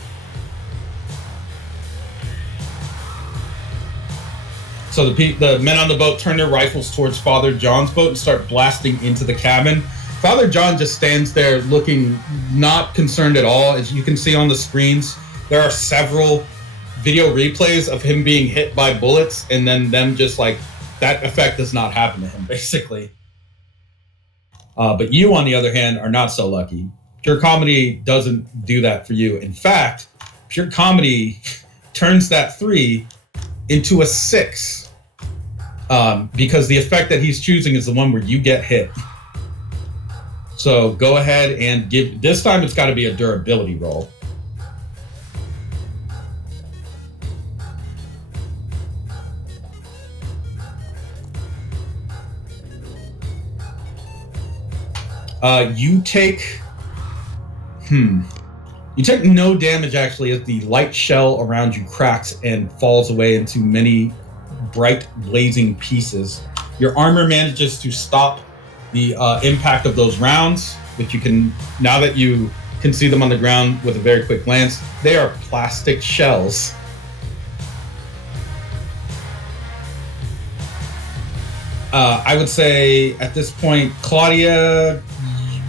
So the men on the boat turn their rifles towards Father John's boat and start blasting into the cabin. Father John just stands there looking not concerned at all. As you can see on the screens, there are several video replays of him being hit by bullets and then them just like, that effect does not happen to him, basically. But you, on the other hand, are not so lucky. Pure comedy doesn't do that for you. In fact, pure comedy turns that 3 into a 6. Because the effect that he's choosing is the one where you get hit. So go ahead and give, this time it's got to be a durability roll. You take no damage actually as the light shell around you cracks and falls away into many bright blazing pieces. Your armor manages to stop the impact of those rounds, which you can, now that you can see them on the ground with a very quick glance, they are plastic shells. I would say at this point, Claudia,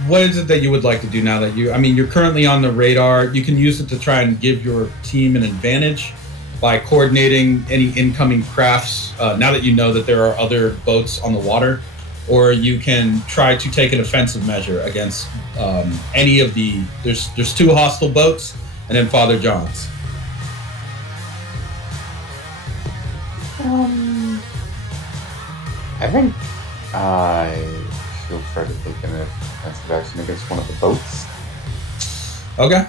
what is it that you would like to do now that you're currently on the radar? You can use it to try and give your team an advantage by coordinating any incoming crafts, now that you know that there are other boats on the water, or you can try to take an offensive measure against any of the, there's 2 hostile boats and then Father John's. I think she'll try to take an offensive action against one of the boats. Okay.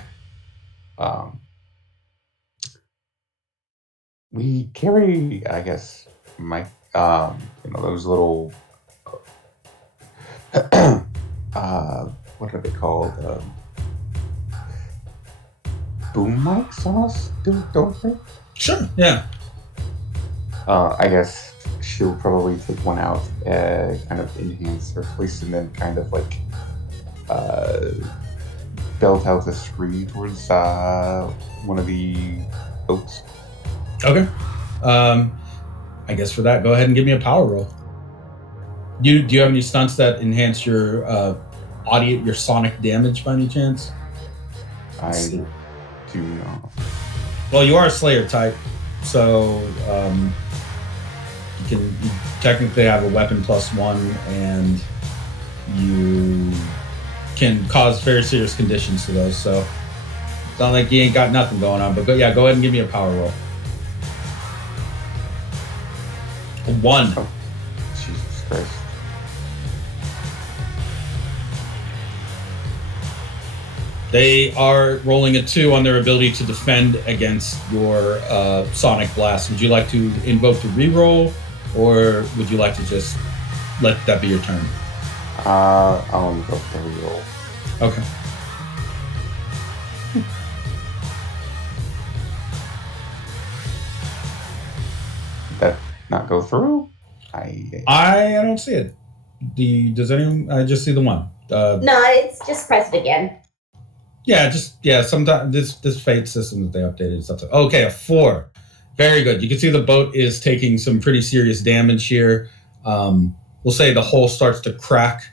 We carry, I guess, those little, what are they called? Boom mics on us, don't they? Sure, yeah. I guess she'll probably take one out, kind of enhance her voice, and then kind of like belt out a scream towards one of the boats. Okay. I guess for that, go ahead and give me a power roll. Do you have any stunts that enhance your your sonic damage by any chance? I do not. Well, you are a Slayer type, so you technically have a weapon +1, and you can cause very serious conditions to those. So it's not like you ain't got nothing going on. But go ahead and give me a power roll. A 1. Oh, Jesus Christ. They are rolling a 2 on their ability to defend against your sonic blast. Would you like to invoke the reroll, or would you like to just let that be your turn? I'll invoke the reroll. Okay. That not go through? I don't see it. Does anyone? I just see the 1. No, it's just press it again. Yeah, sometimes this fate system that they updated stuff. Okay, a 4. Very good. You can see the boat is taking some pretty serious damage here. We'll say the hull starts to crack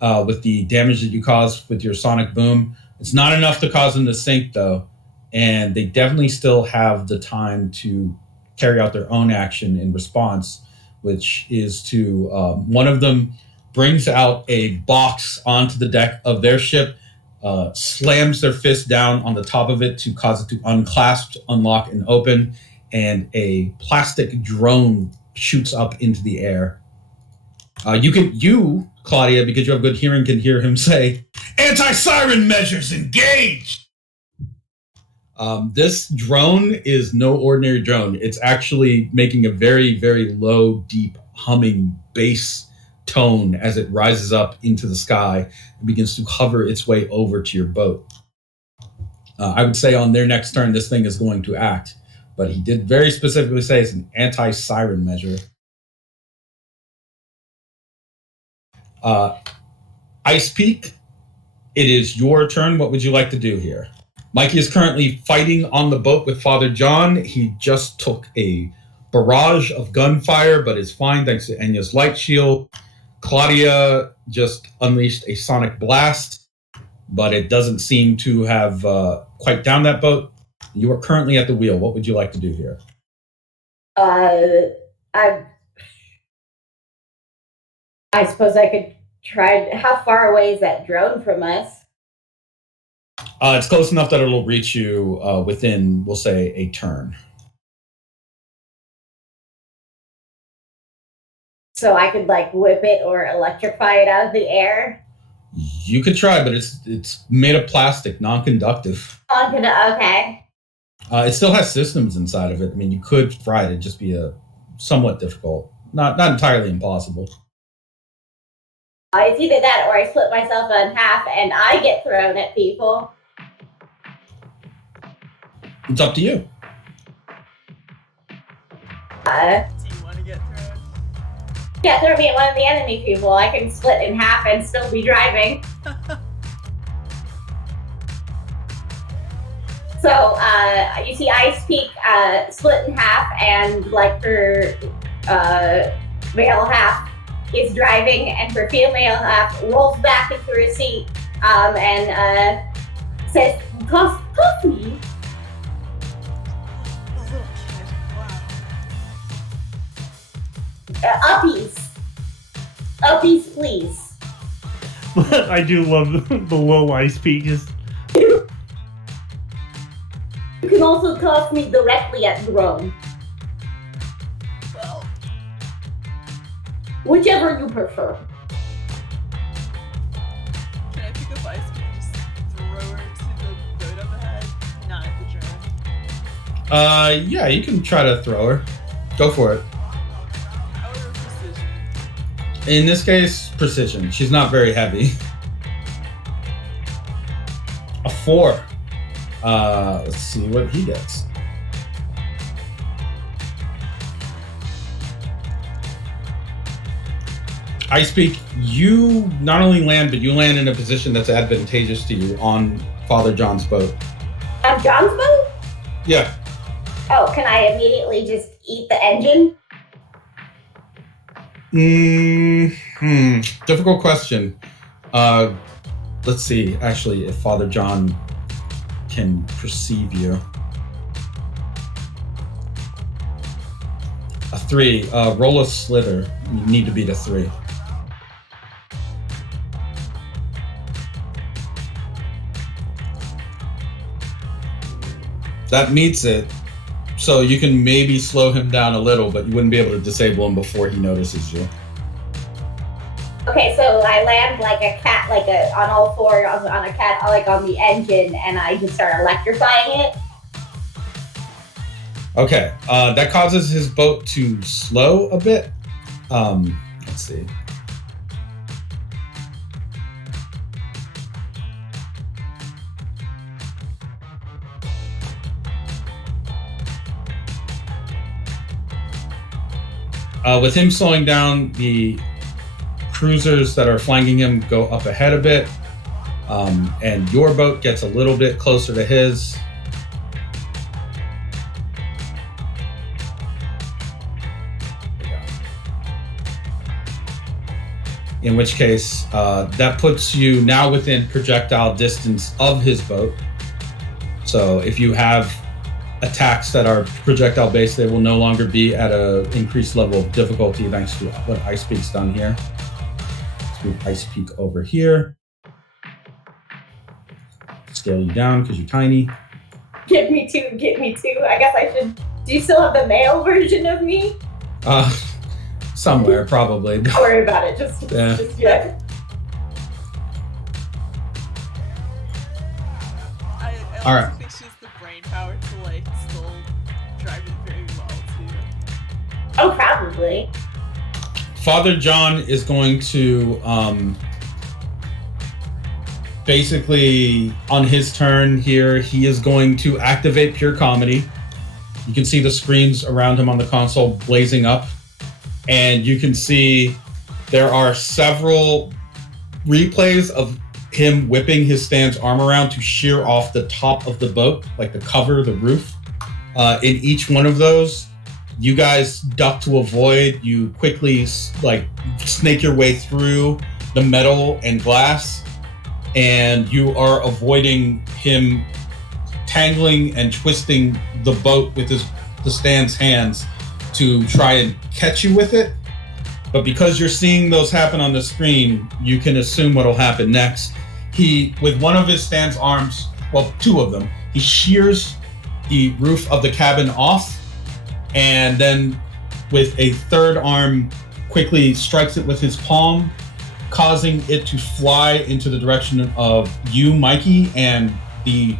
with the damage that you caused with your sonic boom. It's not enough to cause them to sink, though, and they definitely still have the time to carry out their own action in response, which is to one of them brings out a box onto the deck of their ship, slams their fist down on the top of it to cause it to unclasp, unlock, and open, and a plastic drone shoots up into the air. You, Claudia, because you have good hearing, can hear him say, "Anti-siren measures engaged!" This drone is no ordinary drone. It's actually making a very, very low, deep, humming bass tone as it rises up into the sky and begins to hover its way over to your boat. I would say on their next turn, this thing is going to act, but he did very specifically say it's an anti-siren measure. Ice Peak, it is your turn. What would you like to do here? Mikey is currently fighting on the boat with Father John. He just took a barrage of gunfire, but is fine thanks to Enya's light shield. Claudia just unleashed a sonic blast, but it doesn't seem to have quite downed that boat. You are currently at the wheel. What would you like to do here? I suppose I could try. How far away is that drone from us? It's close enough that it'll reach you within, we'll say, a turn. So I could like whip it or electrify it out of the air? You could try, but it's made of plastic, non-conductive. Okay. It still has systems inside of it. I mean, you could fry it. It'd just be somewhat difficult. Not entirely impossible. It's either that or I split myself in half and I get thrown at people. It's up to you. Do you want to get thrown? Yeah, throw me at one of the enemy people. I can split in half and still be driving. So, you see Ice Peak split in half, and like her male half is driving, and her female half rolls back into her seat and says, Toss me. A little kid. Wow. Uppies, please. I do love the low Ice Peak. Just You can also toss me directly at drone. Well, Whichever you prefer. can I pick up Ice Peak and just throw her to the boat up ahead? Not at the drone. Yeah, you can try to throw her. Go for it. Power of precision. In this case, precision. She's not very heavy. A 4. Let's see what he gets. Ice Peak, you not only land, but you land in a position that's advantageous to you on Father John's boat. On John's boat? Yeah. Oh, can I immediately just eat the engine? Difficult question. Let's see, actually, if Father John can perceive you. A 3. Roll a slither. You need to beat a 3. That meets it. So you can maybe slow him down a little, but you wouldn't be able to disable him before he notices you. Okay, so I land like a cat, on all four on a cat, like on the engine, and I just start electrifying it. Okay, that causes his boat to slow a bit. Let's see. With him slowing down, the cruisers that are flanking him go up ahead a bit, and your boat gets a little bit closer to his. In which case, that puts you now within projectile distance of his boat. So if you have attacks that are projectile based, they will no longer be at an increased level of difficulty thanks to what Ice Peak's done here. Let's move Ice Peak over here. Scale you down because you're tiny. Get me two. I guess I should. Do you still have the male version of me? Somewhere, probably. Don't worry about it. Just yeah. I All right. think she has the brain power to like still drive it very well too. Oh, probably. Father John is going to basically on his turn here, he is going to activate Pure Comedy. You can see the screens around him on the console blazing up. And you can see there are several replays of him whipping his Stan's arm around to shear off the top of the boat, like the cover, the roof. In each one of those, you guys duck to avoid. You quickly snake your way through the metal and glass, and you are avoiding him tangling and twisting the boat with the Stan's hands to try and catch you with it. But because you're seeing those happen on the screen, you can assume what'll happen next. He, with one of his Stan's arms, well, two of them, he shears the roof of the cabin off, and then with a third arm quickly strikes it with his palm, causing it to fly into the direction of you, Mikey, and the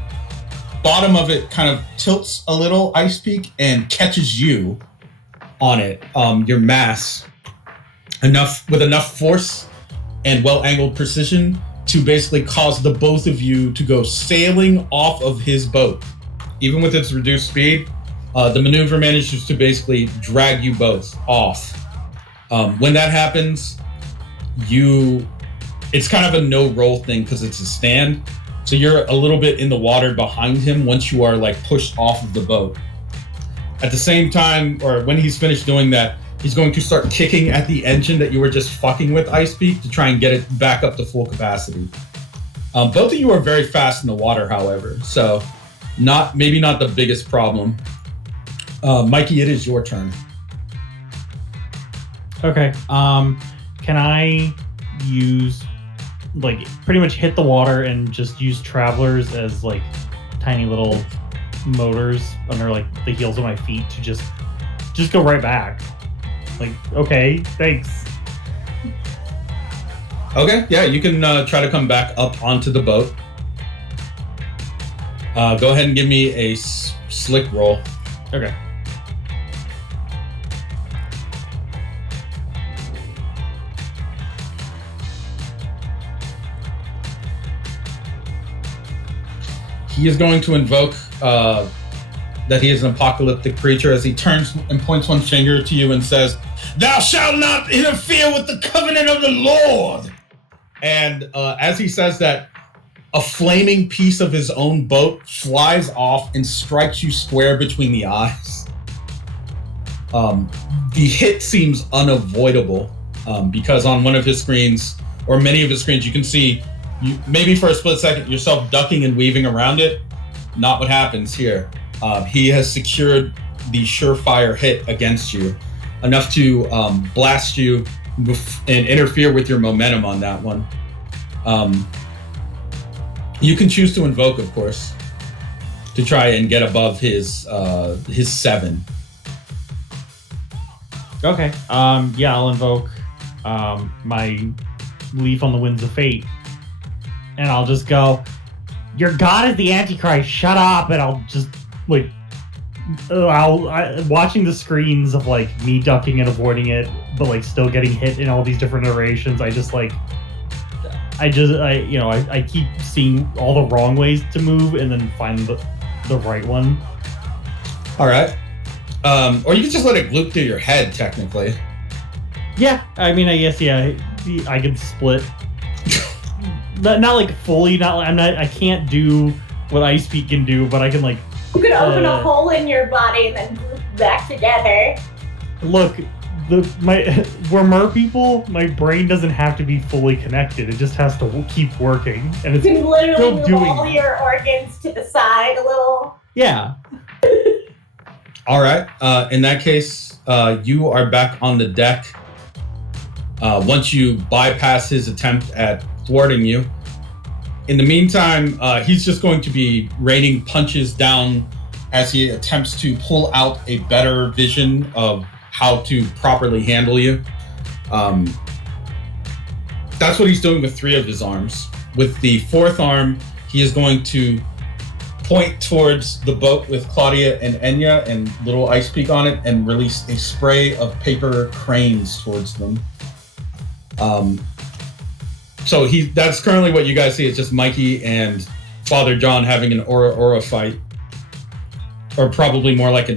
bottom of it kind of tilts a little, Ice Peak, and catches you on it, your mass, with enough force and well-angled precision to basically cause the both of you to go sailing off of his boat. Even with its reduced speed, the maneuver manages to basically drag you both off. When that happens, it's kind of a no-roll thing because it's a stand. So you're a little bit in the water behind him once you are like pushed off of the boat. At the same time, or when he's finished doing that, he's going to start kicking at the engine that you were just fucking with, Ice Peak, to try and get it back up to full capacity. Both of you are very fast in the water, however, so maybe not the biggest problem. Mikey, it is your turn. Okay. Can I use, pretty much hit the water and just use travelers as, tiny little motors under, the heels of my feet to just go right back? Okay, thanks. Okay, yeah, you can try to come back up onto the boat. Go ahead and give me a slick roll. Okay. He is going to invoke that he is an apocalyptic creature as he turns and points one finger to you and says, "Thou shalt not interfere with the covenant of the Lord." And as he says that, a flaming piece of his own boat flies off and strikes you square between the eyes. The hit seems unavoidable because on one of his screens, or many of his screens, you can see maybe for a split second yourself ducking and weaving around it. Not what happens here. He has secured the surefire hit against you. enough to blast you and interfere with your momentum on that one. You can choose to invoke, of course, to try and get above his 7. Okay. Yeah, I'll invoke my Leaf on the Winds of Fate, and I'll just go, "Your god is the Antichrist. Shut up!" And I'll just like, watching the screens of like me ducking and avoiding it, but like still getting hit in all these different iterations. I keep seeing all the wrong ways to move and then find the right one. All right. Or you can just let it loop through your head, technically. Yeah, I mean, I guess, yeah, I can split. not like fully, I can't do what Ice Peak can do, but I can like... You can open a hole in your body and then glue back together. Look, we're mer people, my brain doesn't have to be fully connected, it just has to keep working. And it's you can literally still move doing all your organs to the side a little. Yeah. All right. In that case, you are back on the deck. Once you bypass his attempt at thwarting you. In the meantime, he's just going to be raining punches down as he attempts to pull out a better vision of how to properly handle you. That's what he's doing with 3 of his arms. With the 4th arm, he is going to point towards the boat with Claudia and Enya and little Ice Peak on it and release a spray of paper cranes towards them. So that's currently what you guys see. It's just Mikey and Father John having an aura fight. Or probably more like a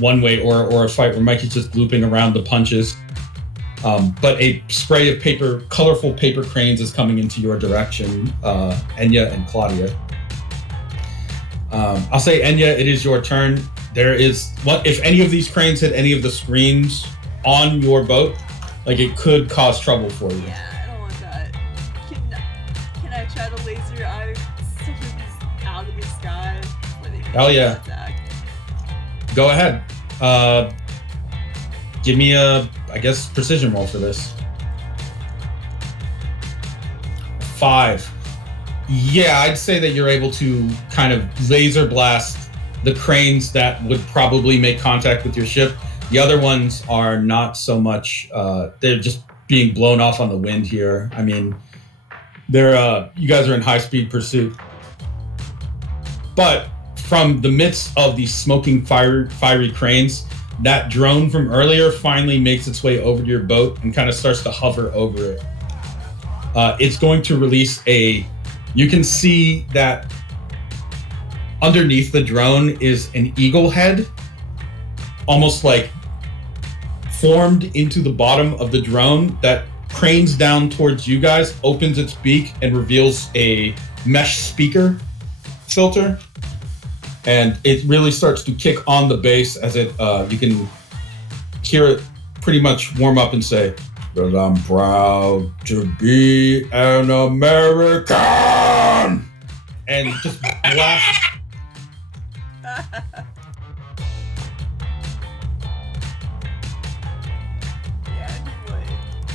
one-way aura fight where Mikey's just looping around the punches. But a spray of colorful paper cranes is coming into your direction, Enya and Claudia. I'll say, Enya, it is your turn. If any of these cranes hit any of the screens on your boat, like it could cause trouble for you. Yeah, I don't want that. Can I try to laser eye some of these out of the sky? Hell yeah. Attack? Go ahead. Give me a, I guess, precision roll for this. 5. Yeah, I'd say that you're able to kind of laser blast the cranes that would probably make contact with your ship. The other ones are not so much, they're just being blown off on the wind here. I mean, you guys are in high-speed pursuit. But from the midst of these smoking fiery cranes, that drone from earlier finally makes its way over to your boat and kind of starts to hover over it. It's going to release you can see that underneath the drone is an eagle head, almost like formed into the bottom of the drone that cranes down towards you guys, opens its beak, and reveals a mesh speaker filter. And it really starts to kick on the bass as you can hear it pretty much warm up and say, "But I'm proud to be an American," and just blast.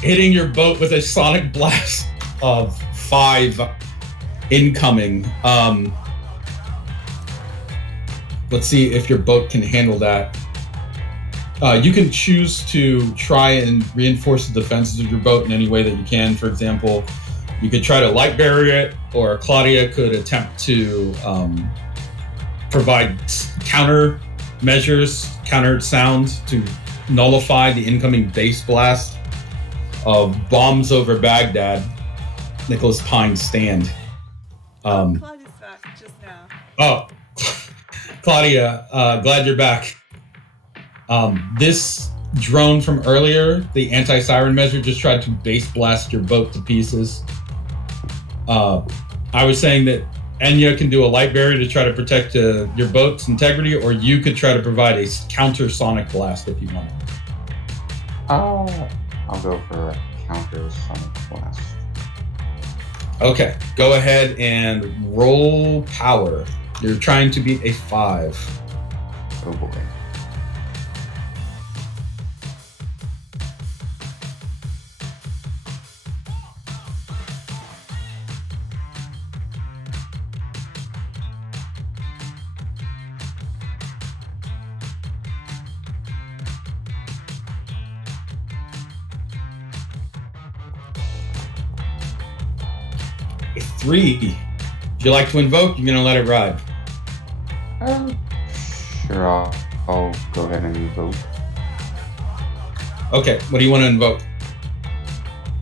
Hitting your boat with a sonic blast of 5 incoming. Let's see if your boat can handle that. You can choose to try and reinforce the defenses of your boat in any way that you can. For example, you could try to light barrier it, or Claudia could attempt to provide counter measures, counter sounds to nullify the incoming bass blast of Bombs Over Baghdad, Nicholas Pine's stand. Claudia's back just now. Oh, Claudia, glad you're back. This drone from earlier, the anti-siren measure, just tried to base blast your boat to pieces. I was saying that Enya can do a light barrier to try to protect your boat's integrity, or you could try to provide a counter sonic blast if you want. I'll go for a counter sonic blast. Okay, go ahead and roll power. You're trying to beat a 5. Oh boy. A 3. If you like to invoke, you're going to let it ride. Sure, I'll go ahead and invoke. Okay, what do you want to invoke?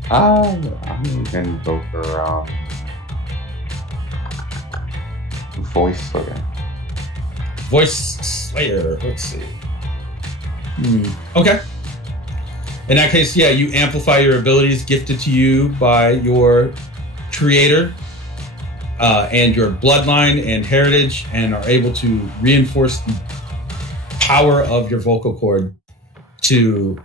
I'm going to invoke her voice slayer. Voice Slayer. Let's see. Okay. In that case, yeah, you amplify your abilities gifted to you by your creator and your bloodline and heritage, and are able to reinforce the power of your vocal cord to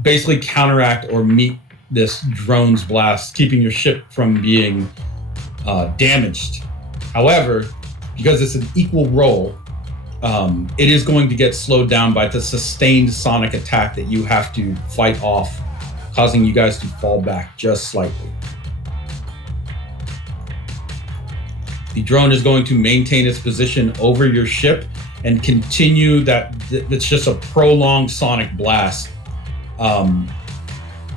basically counteract or meet this drone's blast, keeping your ship from being damaged. However, because it's an equal roll, it is going to get slowed down by the sustained sonic attack that you have to fight off, causing you guys to fall back just slightly. The drone is going to maintain its position over your ship and continue that. It's just a prolonged sonic blast. I'm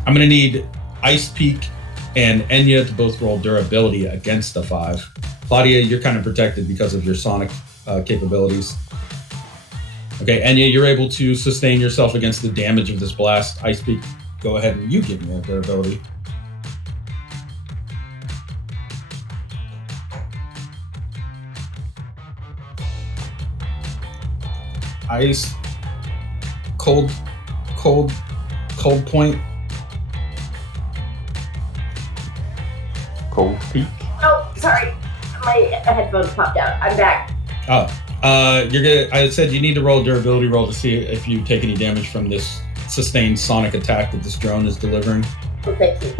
going to need Ice Peak and Enya to both roll durability against the 5. Claudia, you're kind of protected because of your sonic capabilities. Okay, Enya, you're able to sustain yourself against the damage of this blast. Ice Peak, go ahead and you give me a durability. Ice, cold point. Cold Peak. Oh, sorry. My headphones popped out. I'm back. I said you need to roll a durability roll to see if you take any damage from this sustained sonic attack that this drone is delivering. Oh, thank you.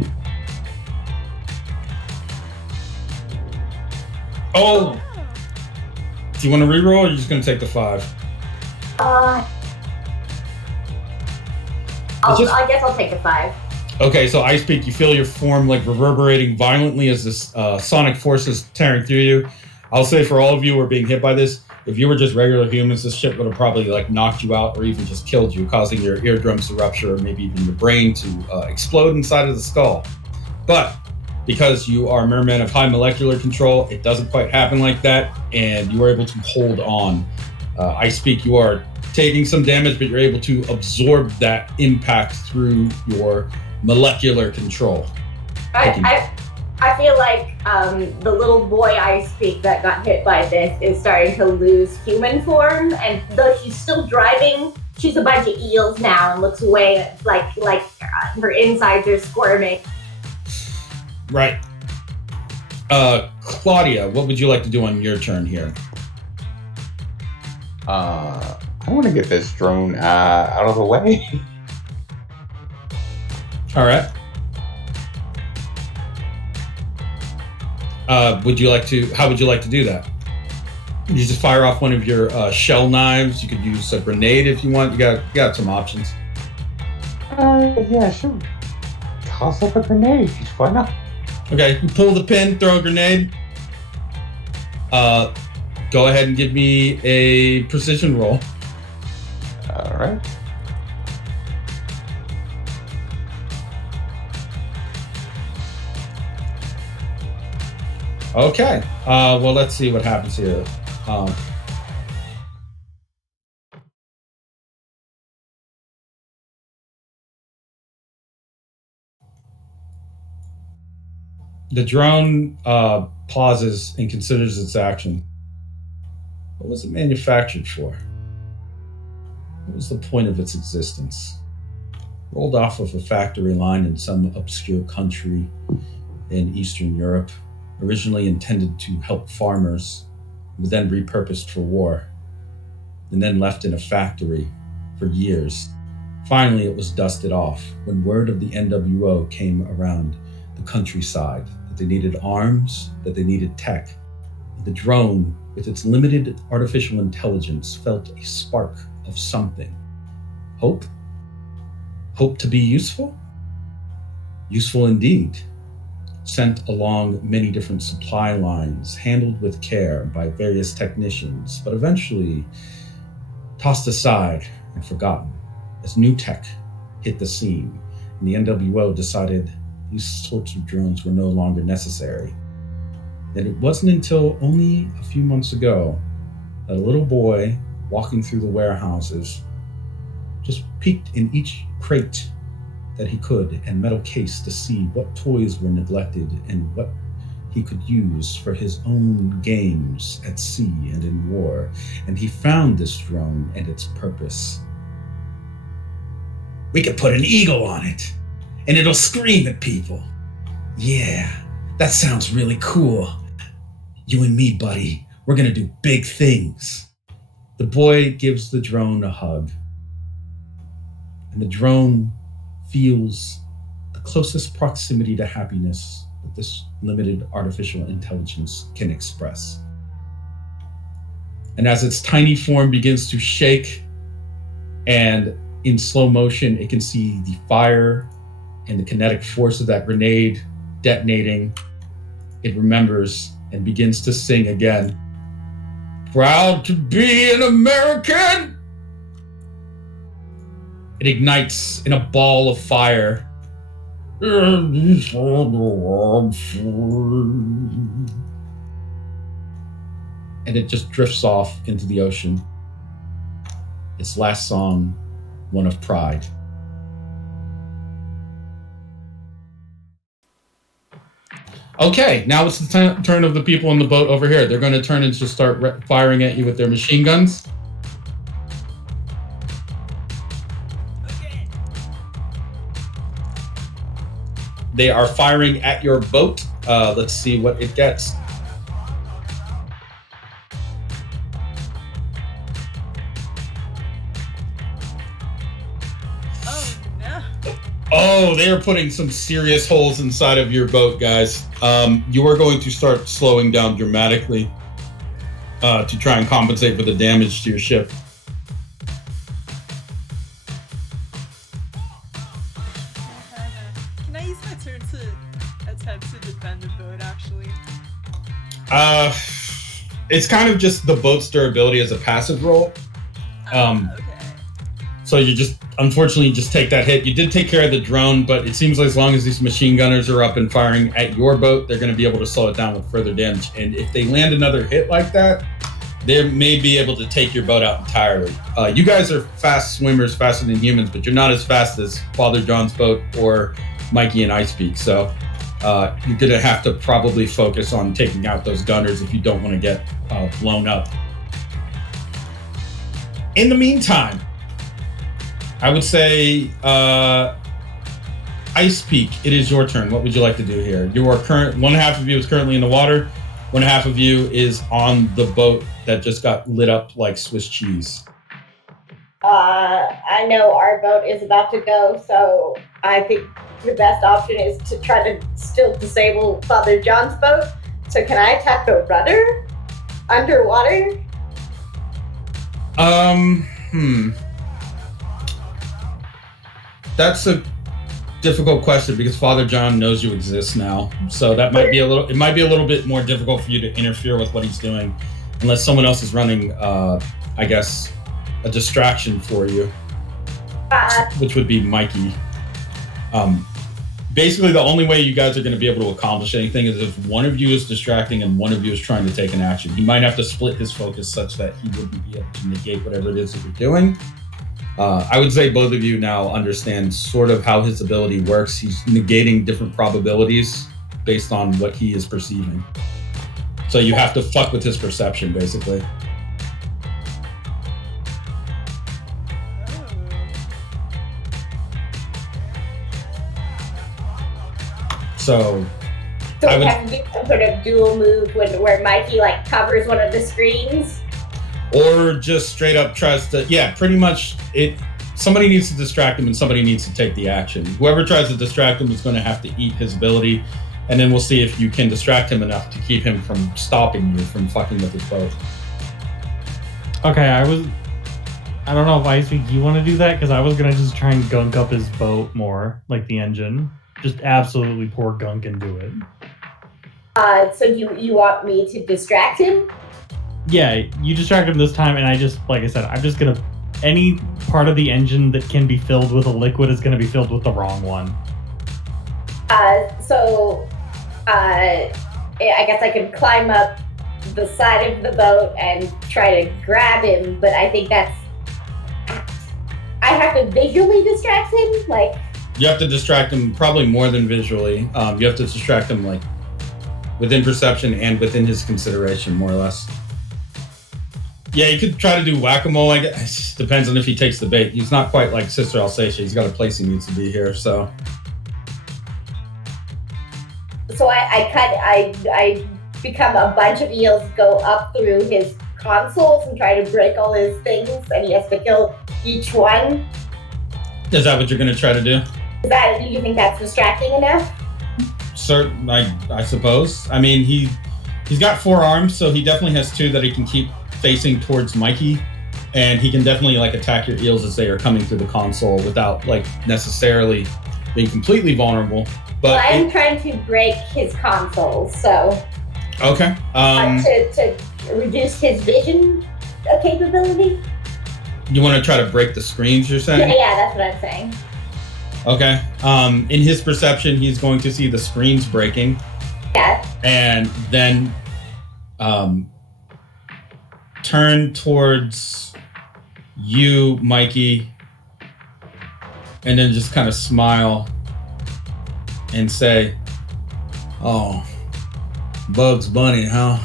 Oh! Do you want to reroll, or are you just going to take the 5? I guess I'll take a 5. Okay, so Ice Peak, you feel your form like reverberating violently as this sonic force is tearing through you. I'll say for all of you who are being hit by this, if you were just regular humans, this ship would have probably like knocked you out or even just killed you, causing your eardrums to rupture or maybe even your brain to explode inside of the skull. But because you are mermen of high molecular control, it doesn't quite happen like that, and you are able to hold on. Ice Peak, you are taking some damage, but you're able to absorb that impact through your molecular control. I feel like the little boy I speak that got hit by this is starting to lose human form, and though she's still driving, she's a bunch of eels now and looks way like her insides are squirming. Right. Claudia, what would you like to do on your turn here? I want to get this drone out of the way. All right. How would you like to do that? You just fire off one of your shell knives. You could use a grenade if you want. You got some options. Yeah, sure. Toss up a grenade. Why not? Okay, you pull the pin, throw a grenade. Go ahead and give me a precision roll. All right. Okay. Well, let's see what happens here. The drone pauses and considers its action. What was it manufactured for? What was the point of its existence? Rolled off of a factory line in some obscure country in Eastern Europe, originally intended to help farmers, was then repurposed for war, and then left in a factory for years. Finally, it was dusted off when word of the NWO came around the countryside that they needed arms, that they needed tech. The drone, with its limited artificial intelligence, felt a spark of something. Hope? Hope to be useful? Useful indeed. Sent along many different supply lines, handled with care by various technicians, but eventually tossed aside and forgotten as new tech hit the scene, and the NWO decided these sorts of drones were no longer necessary. that it wasn't until only a few months ago that a little boy walking through the warehouses just peeked in each crate that he could and metal case to see what toys were neglected and what he could use for his own games at sea and in war. And he found this drone and its purpose. We could put an eagle on it, and it'll scream at people. Yeah, that sounds really cool. You and me, buddy, we're gonna do big things. The boy gives the drone a hug, and the drone feels the closest proximity to happiness that this limited artificial intelligence can express. And as its tiny form begins to shake, and in slow motion, it can see the fire and the kinetic force of that grenade detonating. It remembers and begins to sing again. Proud to be an American! It ignites in a ball of fire. And it just drifts off into the ocean. Its last song, one of pride. Okay, now it's the turn of the people in the boat over here. They're going to turn and just start firing at you with their machine guns. Okay. They are firing at your boat. Let's see what it gets. Oh no. Oh, they are putting some serious holes inside of your boat, guys. You are going to start slowing down dramatically to try and compensate for the damage to your ship. Can I use my turn to attempt to defend the boat, actually? It's kind of just the boat's durability as a passive roll. Okay. So you just, unfortunately, just take that hit. You did take care of the drone, but it seems like as long as these machine gunners are up and firing at your boat, they're going to be able to slow it down with further damage. And if they land another hit like that, they may be able to take your boat out entirely. You guys are fast swimmers, faster than humans, but you're not as fast as Father John's boat or Mikey and Icepeak. So you're going to have to probably focus on taking out those gunners if you don't want to get blown up. In the meantime, I would say, Icepeak, it is your turn. What would you like to do here? One half of you is currently in the water. One half of you is on the boat that just got lit up like Swiss cheese. I know our boat is about to go, so I think the best option is to try to still disable Father John's boat. So can I attack the rudder underwater? That's a difficult question because Father John knows you exist now. So that might be a little bit more difficult for you to interfere with what he's doing unless someone else is running, I guess, a distraction for you, which would be Mikey. Basically, the only way you guys are going to be able to accomplish anything is if one of you is distracting and one of you is trying to take an action. He might have to split his focus such that he wouldn't be able to negate whatever it is that you're doing. I would say both of you now understand sort of how his ability works. He's negating different probabilities based on what he is perceiving. So you have to fuck with his perception, basically. So So we have to do some sort of dual move where Mikey like covers one of the screens. Or just straight up tries to, pretty much somebody needs to distract him and somebody needs to take the action. Whoever tries to distract him is going to have to eat his ability, and then we'll see if you can distract him enough to keep him from stopping you from fucking with his boat. Okay, I don't know if Icepeak, you want to do that? Because I was going to just try and gunk up his boat more, like the engine. Just absolutely pour gunk into it. So you want me to distract him? Yeah, you distract him this time, and I just, like I said, I'm just gonna, any part of the engine that can be filled with a liquid is gonna be filled with the wrong one. I guess I could climb up the side of the boat and try to grab him, but I think I have to visually distract him, like. You have to distract him probably more than visually. You have to distract him like within perception and within his consideration, more or less. Yeah, you could try to do whack-a-mole. I guess. It just depends on if he takes the bait. He's not quite like Sister Alsatia. He's got a place he needs to be here, so. So I become a bunch of eels, go up through his consoles and try to break all his things, and he has to kill each one. Is that what you're going to try to do? Do you think that's distracting enough? Certain, I suppose. I mean, he's got 4 arms, so he definitely has 2 that he can keep facing towards Mikey, and he can definitely like attack your eels as they are coming through the console without like necessarily being completely vulnerable. But well, I'm trying to break his consoles, so okay. To reduce his vision capability. You want to try to break the screens, you're saying? Yeah, that's what I'm saying. Okay. In his perception, he's going to see the screens breaking. Yeah. And then turn towards you, Mikey, and then just kind of smile and say, "Oh, Bugs Bunny, huh?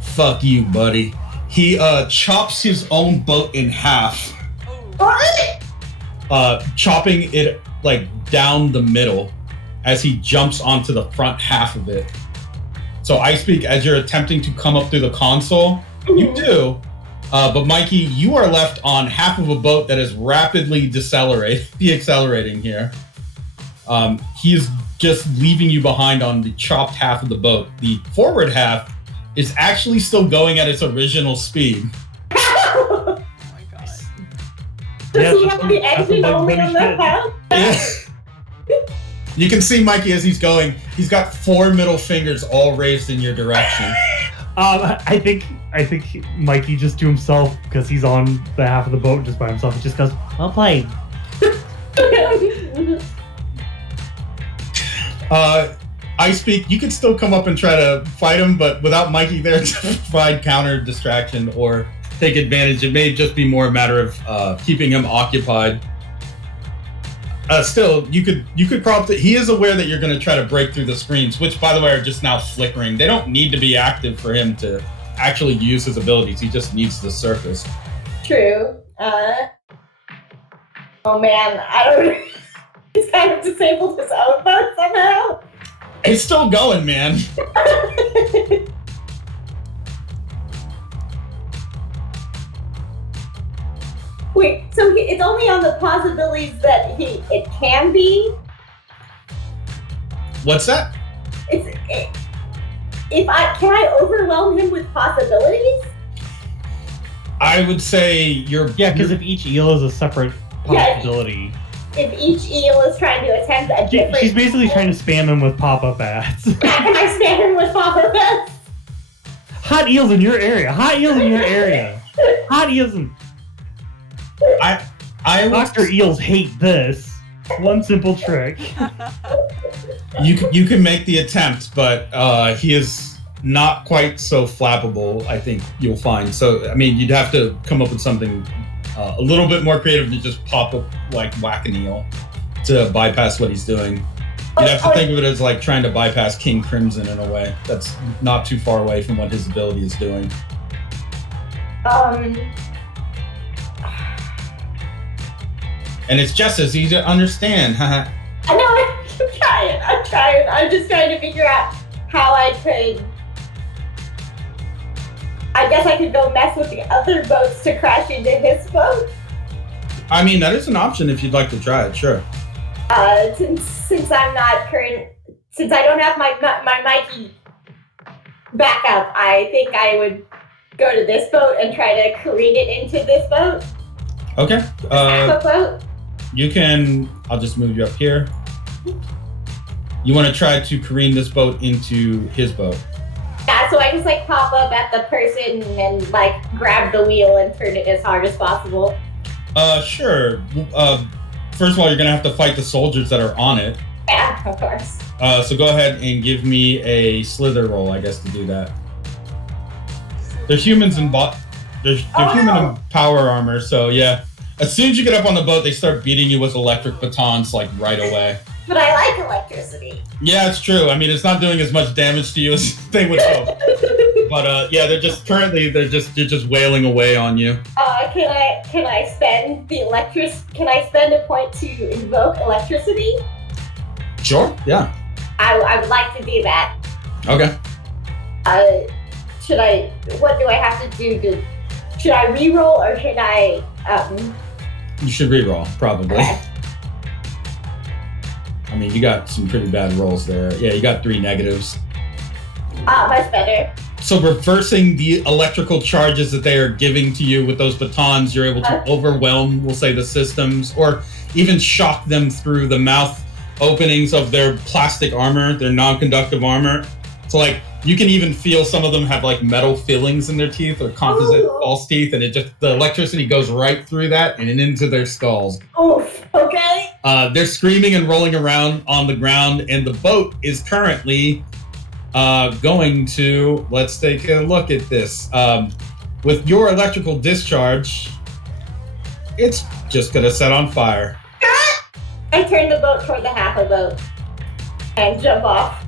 Fuck you, buddy." He chops his own boat in half. Chopping it like down the middle as he jumps onto the front half of it. So I speak as you're attempting to come up through the console. You do. But Mikey, you are left on half of a boat that is rapidly deaccelerating here. He is just leaving you behind on the chopped half of the boat. The forward half is actually still going at its original speed. Oh my god. Does he have the engine only on the house? You can see Mikey as he's going. He's got 4 middle fingers all raised in your direction. I think Mikey just to himself, because he's on the half of the boat just by himself, he just goes, "Well played." I speak. You could still come up and try to fight him, but without Mikey there to provide counter distraction or take advantage, it may just be more a matter of keeping him occupied. Still, you could crawl up to, he is aware that you're going to try to break through the screens, which by the way are just now flickering. They don't need to be active for him to actually use his abilities. He just needs the surface. True. Oh man, I don't. He's kind of disabled his own boat somehow. It's still going, man. Wait, so it's only on the possibilities that it can be? What's that? Can I overwhelm him with possibilities? I would say you're... Yeah, because if each eel is a separate possibility. If each eel is trying to attempt a different... She's basically trying to spam him with pop-up ads. Can I spam him with pop-up ads? Hot eels in your area. Hot eels in your area. Hot eels in... Dr. Eels hate this. One simple trick. You can make the attempt, but he is not quite so flappable, I think you'll find. So, I mean, you'd have to come up with something a little bit more creative than just pop up like whack an eel to bypass what he's doing. You'd have to think of it as like trying to bypass King Crimson in a way. That's not too far away from what his ability is doing. And it's just as easy to understand. I know, I'm trying. I'm just trying to figure out how I could... I guess I could go mess with the other boats to crash into his boat. I mean, that is an option if you'd like to try it, sure. Since I'm not since I don't have my Mikey backup, I think I would go to this boat and try to careen it into this boat. Okay. Backup boat. You can, I'll just move you up here. You want to try to careen this boat into his boat. Yeah, so I just like pop up at the person and like grab the wheel and turn it as hard as possible. Sure. First of all, you're going to have to fight the soldiers that are on it. Yeah. Yeah, of course. So go ahead and give me a slither roll, I guess, to do that. They're humans and they're human in power armor, so yeah. As soon as you get up on the boat, they start beating you with electric batons like right away. But I like electricity. Yeah, it's true. I mean, it's not doing as much damage to you as they would hope. But yeah, they're just wailing away on you. Can I spend Can I spend a point to invoke electricity? Sure. Yeah. I would like to do that. Okay. What do I have to do should I reroll or should I, You should reroll, probably. Okay. I mean, you got some pretty bad rolls there. Yeah, you got 3 negatives. Much better. So reversing the electrical charges that they are giving to you with those batons, you're able to overwhelm, we'll say, the systems, or even shock them through the mouth openings of their plastic armor, their non-conductive armor. So like, you can even feel some of them have like metal fillings in their teeth or composite false teeth, and the electricity goes right through that and into their skulls. Oof, okay. They're screaming and rolling around on the ground, and the boat is currently going to, let's take a look at this. With your electrical discharge, it's just gonna set on fire. I turn the boat toward the half a boat and jump off.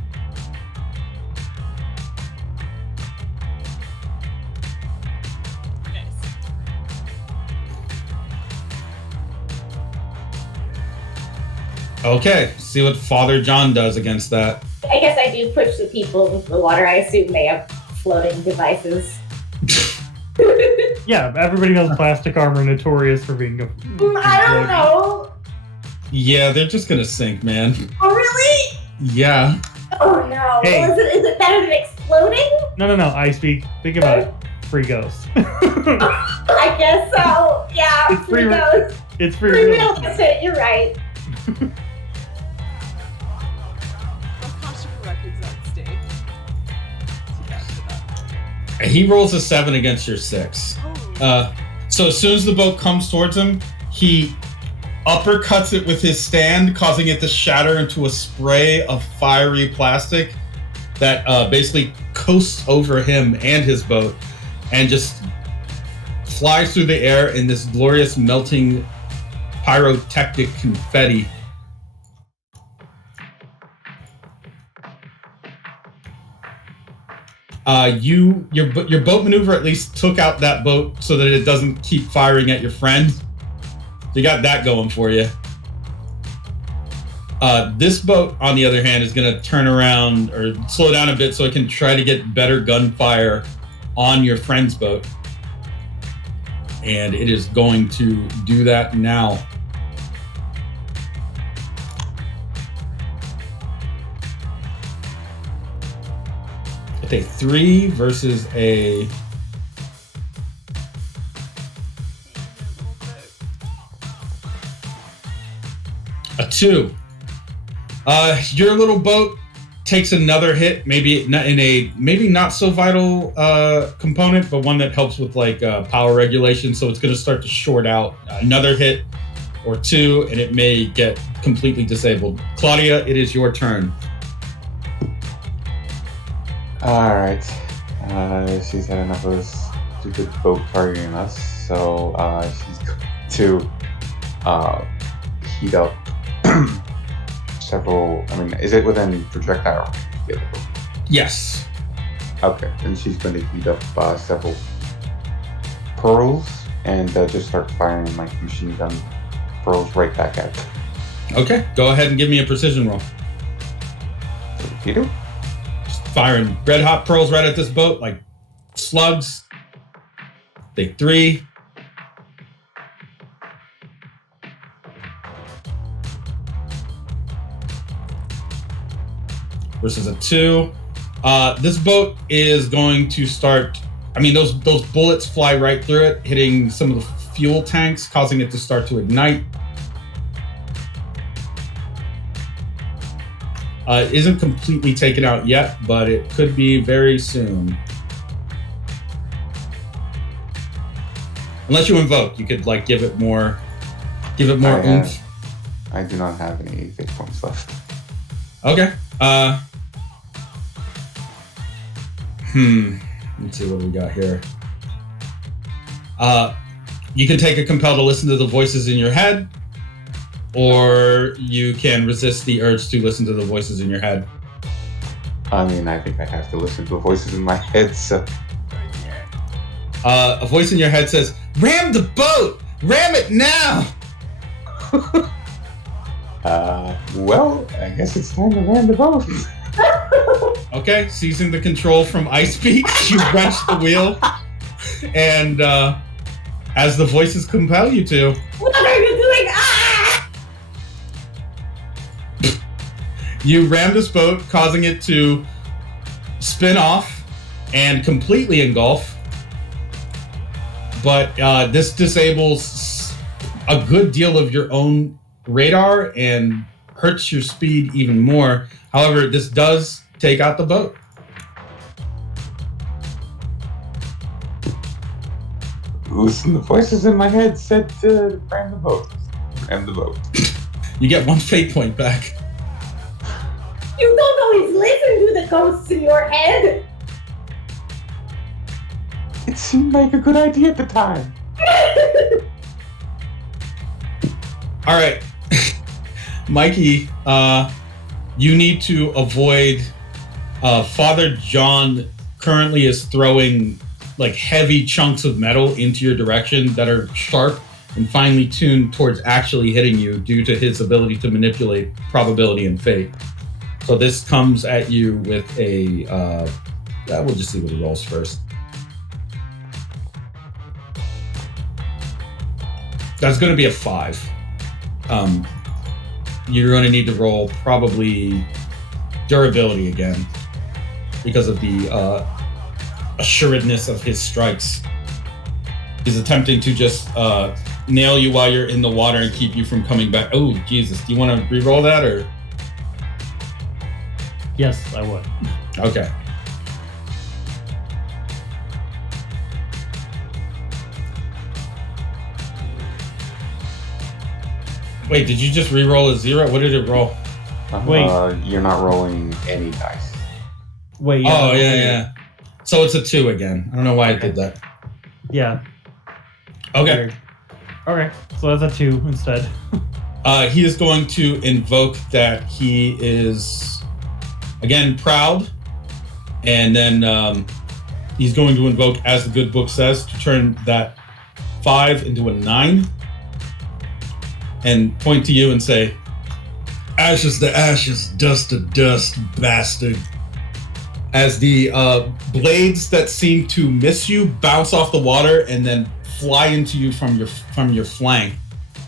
Okay, see what Father John does against that. I guess I do push the people into the water. I assume they have floating devices. Yeah, everybody knows plastic armor notorious for being I don't know. Yeah, they're just gonna sink, man. Oh, really? Yeah. Oh, no. Hey. Well, is it better than exploding? No, I speak. Think about it. Free ghost. I guess so. Yeah, It's free free- goes. It's Free free. real estate, you're right. Akashic records at stake. Too bad for that. He rolls a 7 against your 6. Oh. So as soon as the boat comes towards him, he uppercuts it with his stand, causing it to shatter into a spray of fiery plastic that basically coasts over him and his boat and just flies through the air in this glorious melting pyrotechnic confetti. Your boat maneuver at least took out that boat so that it doesn't keep firing at your friend. You got that going for you. This boat, on the other hand, is going to turn around or slow down a bit so it can try to get better gunfire on your friend's boat. And it is going to do that now. With a 3 versus a... a 2. Your little boat takes another hit, maybe not so vital component, but one that helps with like power regulation. So it's going to start to short out. Another hit or 2, and it may get completely disabled. Claudia, it is your turn. All right. She's had enough of this stupid boat targeting us, so she's going to heat up several. I mean, is it within projectile range? The other boat? Yes. Okay, then she's going to heat up several pearls and just start firing like machine gun pearls right back at them. Okay, go ahead and give me a precision roll. So, Peter? Just firing red hot pearls right at this boat, like slugs. Take 3. Versus a 2. This boat is going to start. I mean, those bullets fly right through it, hitting some of the fuel tanks, causing it to start to ignite. It isn't completely taken out yet, but it could be very soon. Unless you invoke, you could like give it more oomph. I do not have any fate points left. Okay. Let's see what we got here. You can take a compel to listen to the voices in your head, or you can resist the urge to listen to the voices in your head. I mean, I think I have to listen to the voices in my head, so... A voice in your head says, "Ram the boat! Ram it now!" Well, I guess it's time to ram the boat. Okay, seizing the control from Ice Beat, you wrench the wheel, and as the voices compel you to, What are you doing? Ah! you ram this boat, causing it to spin off and completely engulf. But this disables a good deal of your own radar and hurts your speed even more. However, this does take out the boat. Listen, the voices in my head said to ram the boat. Ram the boat. You get 1 fate point back. You don't always listen to the ghosts in your head. It seemed like a good idea at the time. All right, Mikey, you need to avoid. Father John currently is throwing like heavy chunks of metal into your direction that are sharp and finely tuned towards actually hitting you due to his ability to manipulate probability and fate. So this comes at you with a, we'll just see what he rolls first. That's going to be a 5. You're going to need to roll probably durability again because of the assuredness of his strikes. He's attempting to just nail you while you're in the water and keep you from coming back. Oh, Jesus. Do you want to re-roll that or? Yes, I would. Okay. Wait, did you just re-roll a 0? What did it roll? Wait. You're not rolling any dice. Wait. Oh, yeah. So it's a 2 again. I don't know why I did that. Yeah. Okay. Weird. Okay, so that's a 2 instead. He is going to invoke that he is, again, proud. And then he's going to invoke, as the good book says, to turn that 5 into a 9. And point to you and say, "Ashes to ashes, dust to dust, bastard." As the blades that seem to miss you bounce off the water and then fly into you from your flank.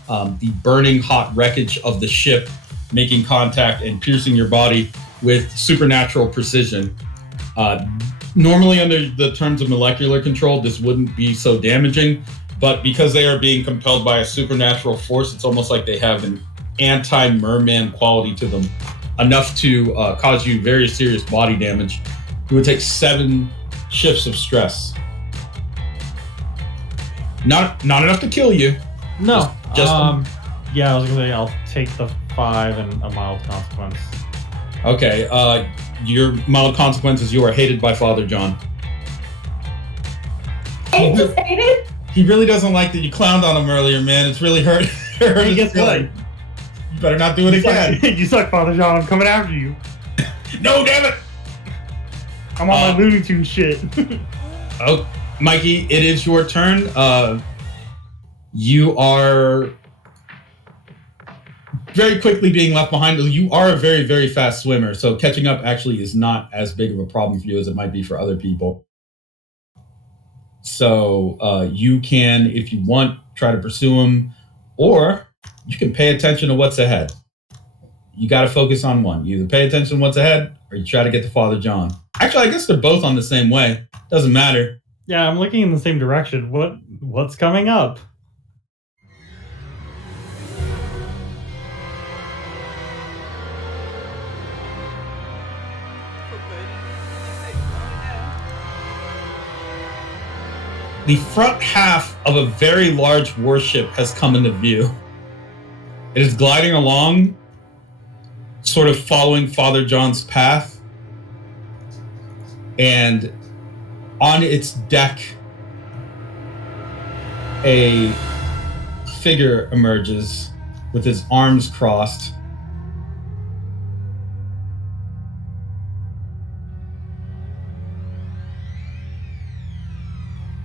The burning hot wreckage of the ship making contact and piercing your body with supernatural precision. Normally, under the terms of molecular control, this wouldn't be so damaging, but because they are being compelled by a supernatural force, it's almost like they have an anti-merman quality to them, enough to cause you very serious body damage. It would take 7 shifts of stress. Not enough to kill you. No. Just yeah, I was gonna say I'll take the 5 and a mild consequence. Okay. Your mild consequence is you are hated by Father John. And just hated? He really doesn't like that you clowned on him earlier, man. It's really hurt. Hey, guess what? You better not do it again. You suck, Father John. I'm coming after you. No, damn it! I'm on my Looney Tunes shit. Oh, Mikey, it is your turn. You are very quickly being left behind. You are a very, very fast swimmer, so catching up actually is not as big of a problem for you as it might be for other people. So you can, if you want, try to pursue him, or you can pay attention to what's ahead. You got to focus on one. You either pay attention to what's ahead, or you try to get to Father John. Actually, I guess they're both on the same way. Doesn't matter. Yeah, I'm looking in the same direction. What's coming up? The front half of a very large warship has come into view. It is gliding along, sort of following Father John's path. And on its deck, a figure emerges with his arms crossed.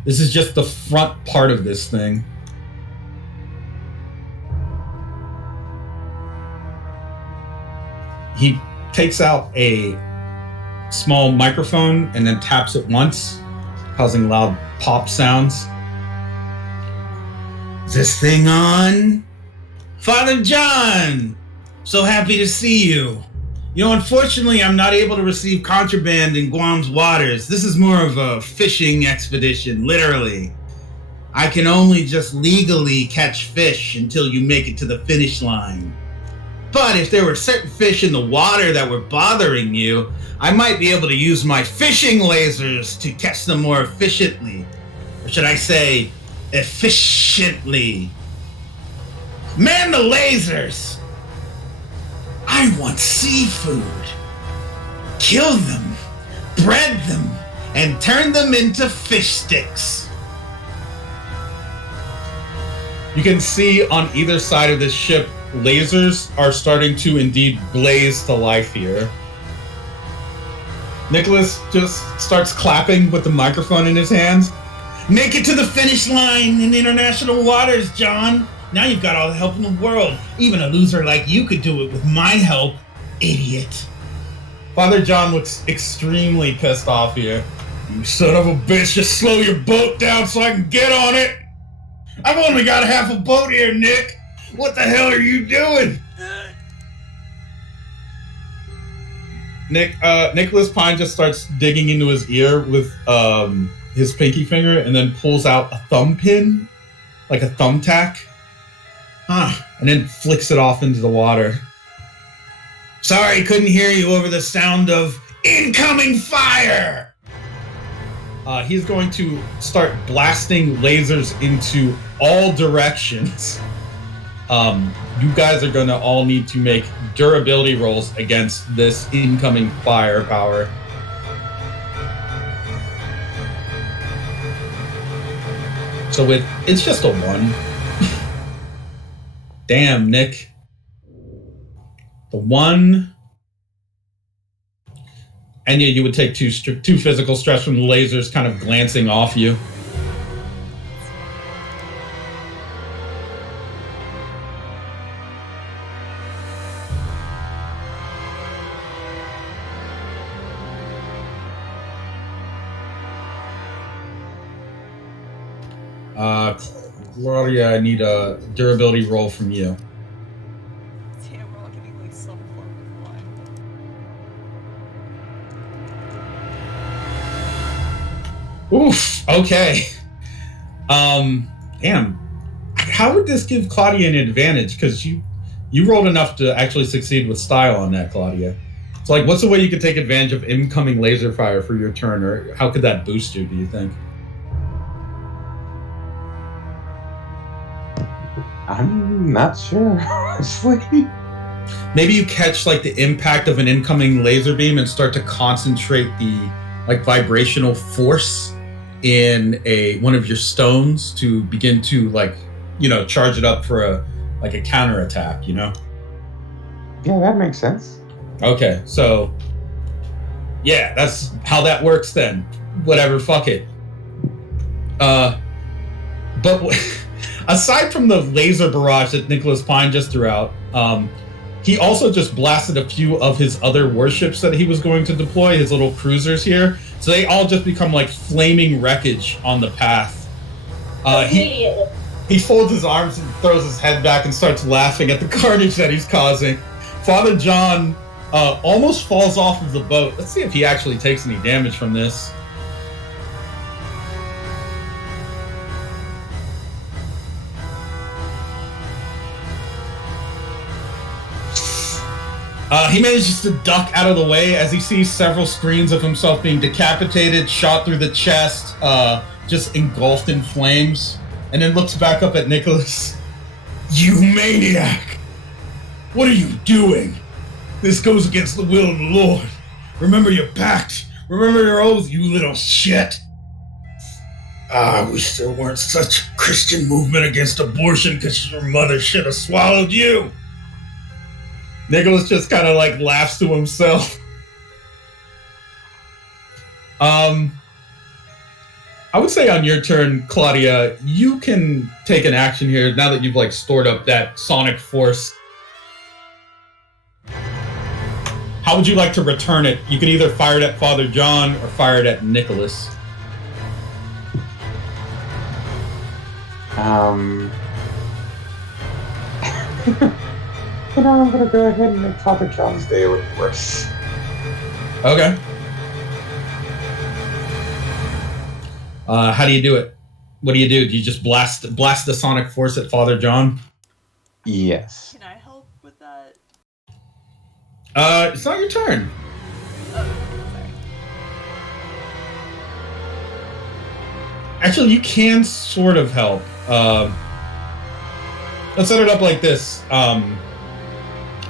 This is just the front part of this thing. He takes out a small microphone and then taps it once, causing loud pop sounds. Is this thing on? Father John! So happy to see you. You know, unfortunately, I'm not able to receive contraband in Guam's waters. This is more of a fishing expedition, literally. I can only just legally catch fish until you make it to the finish line. But if there were certain fish in the water that were bothering you, I might be able to use my fishing lasers to catch them more efficiently. Or should I say, efficiently. Man the lasers! I want seafood. Kill them, bread them, and turn them into fish sticks. You can see on either side of this ship, lasers are starting to indeed blaze to life here. Nicholas just starts clapping with the microphone in his hands. Make it to the finish line in international waters, John. Now you've got all the help in the world. Even a loser like you could do it with my help, idiot. Father John looks extremely pissed off here. You son of a bitch, just slow your boat down so I can get on it. I've only got half a boat here, Nick. What the hell are you doing? Nicholas Pine just starts digging into his ear with his pinky finger and then pulls out a thumb pin, like a thumbtack, and then flicks it off into the water. Sorry, couldn't hear you over the sound of incoming fire. He's going to start blasting lasers into all directions. You guys are going to all need to make durability rolls against this incoming firepower. So it's just a 1. Damn, Nick. The 1. And yeah, you would take 2 physical stress from the lasers kind of glancing off you. Claudia, I need a durability roll from you. Damn, we're all getting like some form of one. Oof. Okay. Damn. How would this give Claudia an advantage? Because you rolled enough to actually succeed with style on that, Claudia. So, like, what's the way you could take advantage of incoming laser fire for your turn, or how could that boost you? Do you think? I'm not sure, honestly. Maybe you catch like the impact of an incoming laser beam and start to concentrate the like vibrational force in one of your stones to begin to like, charge it up for a counterattack, Yeah, that makes sense. Okay, so yeah, that's how that works then. Whatever, fuck it. But aside from the laser barrage that Nicholas Pine just threw out, he also just blasted a few of his other warships that he was going to deploy, his little cruisers here. So they all just become like flaming wreckage on the path. He folds his arms and throws his head back and starts laughing at the carnage that he's causing. Father John almost falls off of the boat. Let's see if he actually takes any damage from this. He manages to duck out of the way as he sees several screens of himself being decapitated, shot through the chest, just engulfed in flames, and then looks back up at Nicholas. You maniac! What are you doing? This goes against the will of the Lord. Remember your pact. Remember your oath, you little shit. I wish there weren't such a Christian movement against abortion because your mother should have swallowed you. Nicholas just kind of like laughs to himself. I would say on your turn, Claudia, you can take an action here now that you've like stored up that sonic force. How would you like to return it? You can either fire it at Father John or fire it at Nicholas. I'm gonna go ahead and make Father John's day a little worse. Okay. How do you do it? What do? Do you just blast the sonic force at Father John? Yes. Can I help with that? It's not your turn. Oh, sorry. Actually, you can sort of help. Let's set it up like this.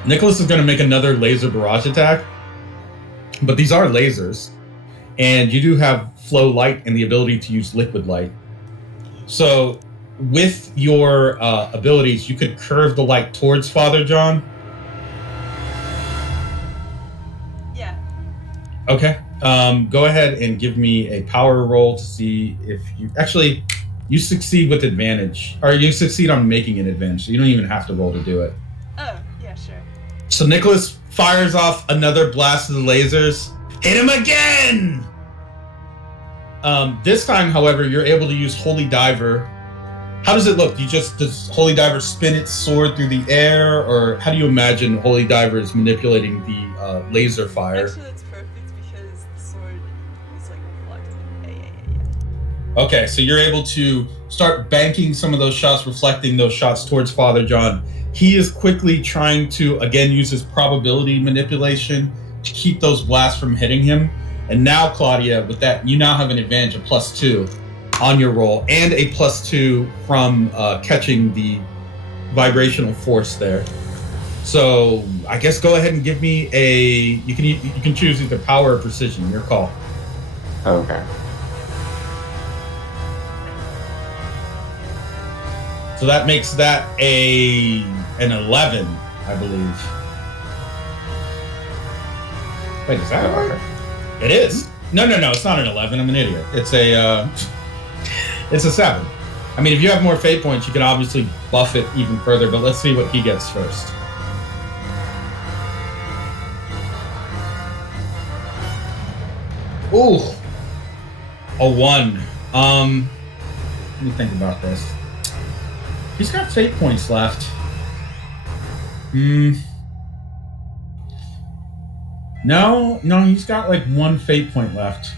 Nicholas is going to make another laser barrage attack, but these are lasers, and you do have flow light and the ability to use liquid light. So with your abilities, you could curve the light towards Father John. Yeah. Okay. Go ahead and give me a power roll to see if you succeed with advantage, or you succeed on making an advantage. So you don't even have to roll to do it. Oh, yeah, sure. So Nicholas fires off another blast of the lasers. Hit him again! This time, however, you're able to use Holy Diver. How does it look? Does Holy Diver spin its sword through the air, or how do you imagine Holy Diver is manipulating the laser fire? Actually, that's perfect because the sword is like reflecting. Yeah. Okay, so you're able to start banking some of those shots, reflecting those shots towards Father John. He is quickly trying to, again, use his probability manipulation to keep those blasts from hitting him. And now, Claudia, with that, you now have an advantage of +2 on your roll, and a +2 from catching the vibrational force there. So I guess go ahead and give me you can choose either power or precision, your call. Okay. So that makes that an 11, I believe. Wait, is that right? It is. No, it's not an 11. I'm an idiot. It's a 7. I mean, if you have more fate points, you can obviously buff it even further, but let's see what he gets first. Ooh. A 1. Let me think about this. He's got fate points left. No, he's got like 1 fate point left.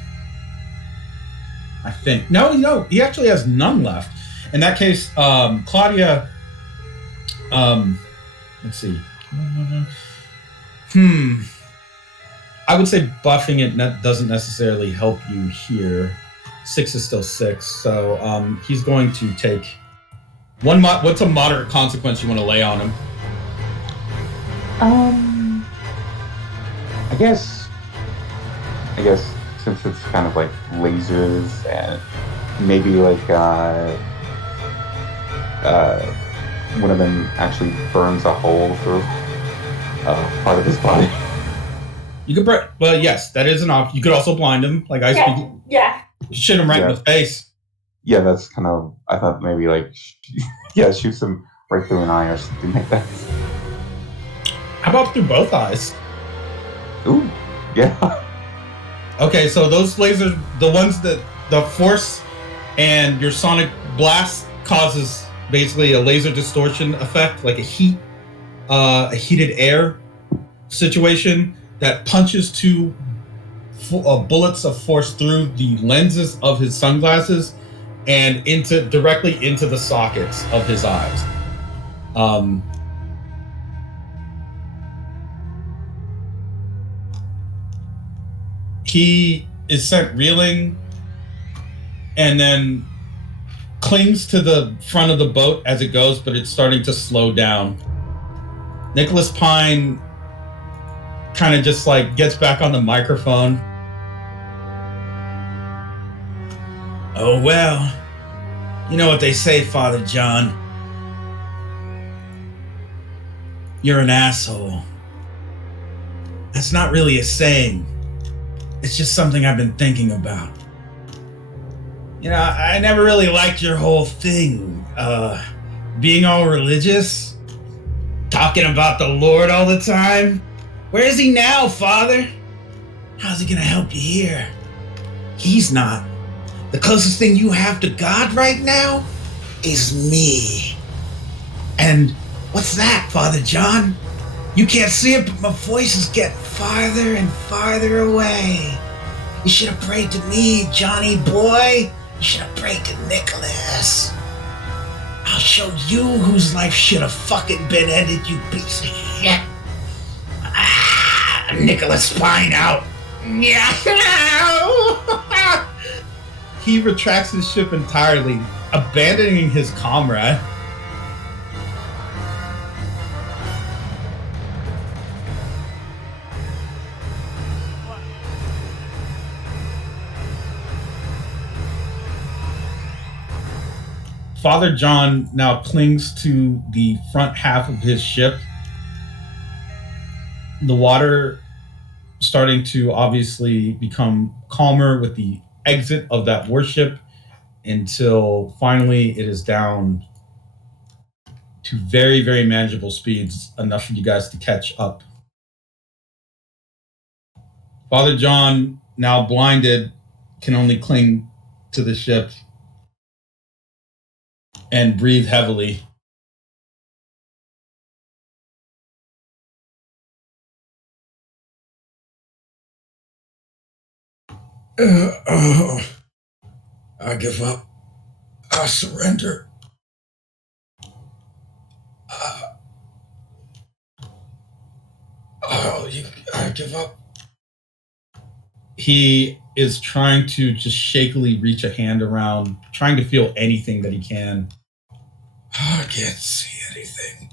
I think. No, he actually has none left. In that case, Claudia, let's see. I would say buffing it doesn't necessarily help you here. 6 is still 6, so he's going to take one. What's a moderate consequence you want to lay on him? I guess since it's kind of like lasers and maybe like one of them actually burns a hole through part of his body. You could, well, yes, that is an option. You could also blind him, like I speak. Yeah. Shoot him right in the face. Yeah, that's kind of. I thought maybe like, shoot him right through an eye or something like that. How about through both eyes? Ooh, yeah. Okay, so those lasers, the ones that the force and your sonic blast causes basically a laser distortion effect, like a heated air situation that punches 2 bullets of force through the lenses of his sunglasses and directly into the sockets of his eyes. He is sent reeling and then clings to the front of the boat as it goes, but it's starting to slow down. Nicholas Pine kind of just like gets back on the microphone. Oh, well. You know what they say, Father John. You're an asshole. That's not really a saying. It's just something I've been thinking about. You know, I never really liked your whole thing. Being all religious. Talking about the Lord all the time. Where is he now, Father? How's he gonna help you here? He's not. The closest thing you have to God right now is me. And what's that, Father John? You can't see it, but my voice is getting farther and farther away. You should have prayed to me, Johnny boy. You should have prayed to Nicholas. I'll show you whose life should have fucking been ended, you piece of shit. Nicholas spine out. He retracts his ship entirely, abandoning his comrade. Father John now clings to the front half of his ship. The water starting to obviously become calmer with the exit of that warship until finally it is down to very, very manageable speeds, enough for you guys to catch up. Father John, now blinded, can only cling to the ship and breathe heavily. I give up. I surrender. I give up. He is trying to just shakily reach a hand around, trying to feel anything that he can. I can't see anything.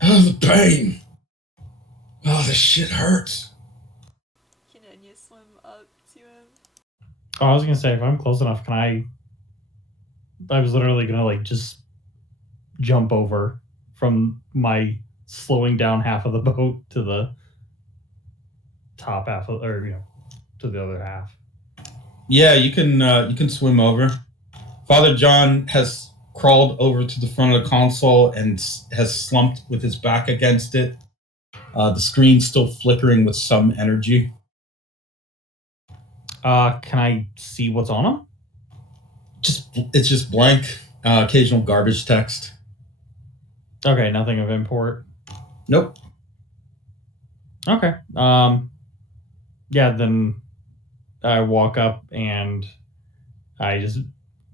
Oh, the pain. Oh, this shit hurts. Can Enya swim up to him? Oh, I was gonna say, if I'm close enough, can I was literally gonna like just jump over from my slowing down half of the boat to the top half of, or to the other half. Yeah, you can swim over. Father John has crawled over to the front of the console and has slumped with his back against it. The screen's still flickering with some energy. Can I see what's on them? It's just blank. Occasional garbage text. Okay, nothing of import. Nope. Okay. Yeah, then I walk up and I just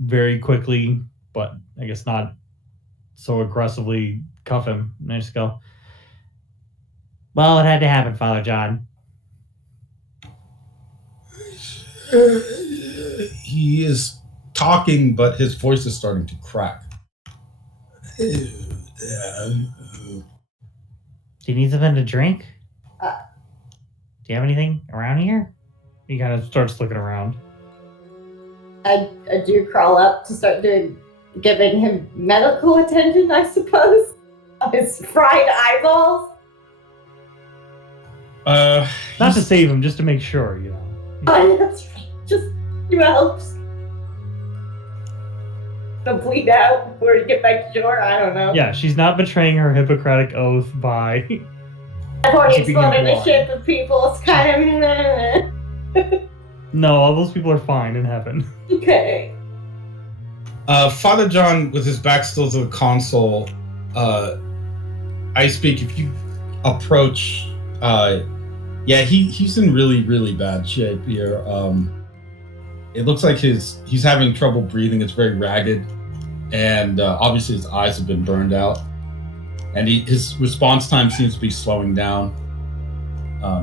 very quickly, but I guess not so aggressively, cuff him. And I just go, well, it had to happen, Father John. He is talking, but his voice is starting to crack. Do you need something to drink? Do you have anything around here? He kind of starts looking around. I do crawl up to start giving him medical attention, I suppose. On his fried eyeballs. Not to save him, just to make sure, Oh, that's right. Just, helps. The bleed out before you get back to shore, I don't know. Yeah, she's not betraying her Hippocratic oath by... I've already keeping him exploded a warm. ship of people, it's kind of... No, all those people are fine in heaven. Okay. Father John, with his back still to the console, I speak. If you approach, he's in really, really bad shape here. It looks like he's having trouble breathing. It's very ragged, and obviously his eyes have been burned out, and his response time seems to be slowing down.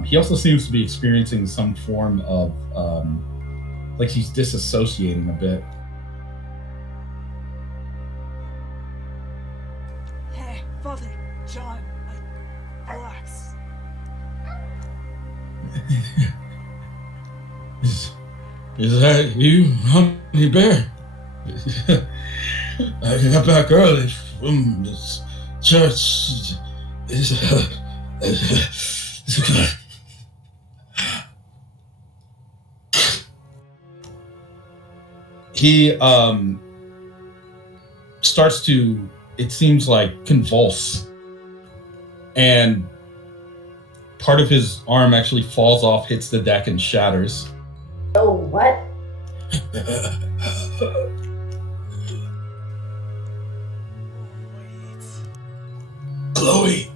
He also seems to be experiencing some form of like he's disassociating a bit. Hey, Father John, relax. Is that you, Honey Bear? I got back early from this church. He starts to, it seems like, convulse, and part of his arm actually falls off, hits the deck, and shatters. Oh, what? Wait. Chloe,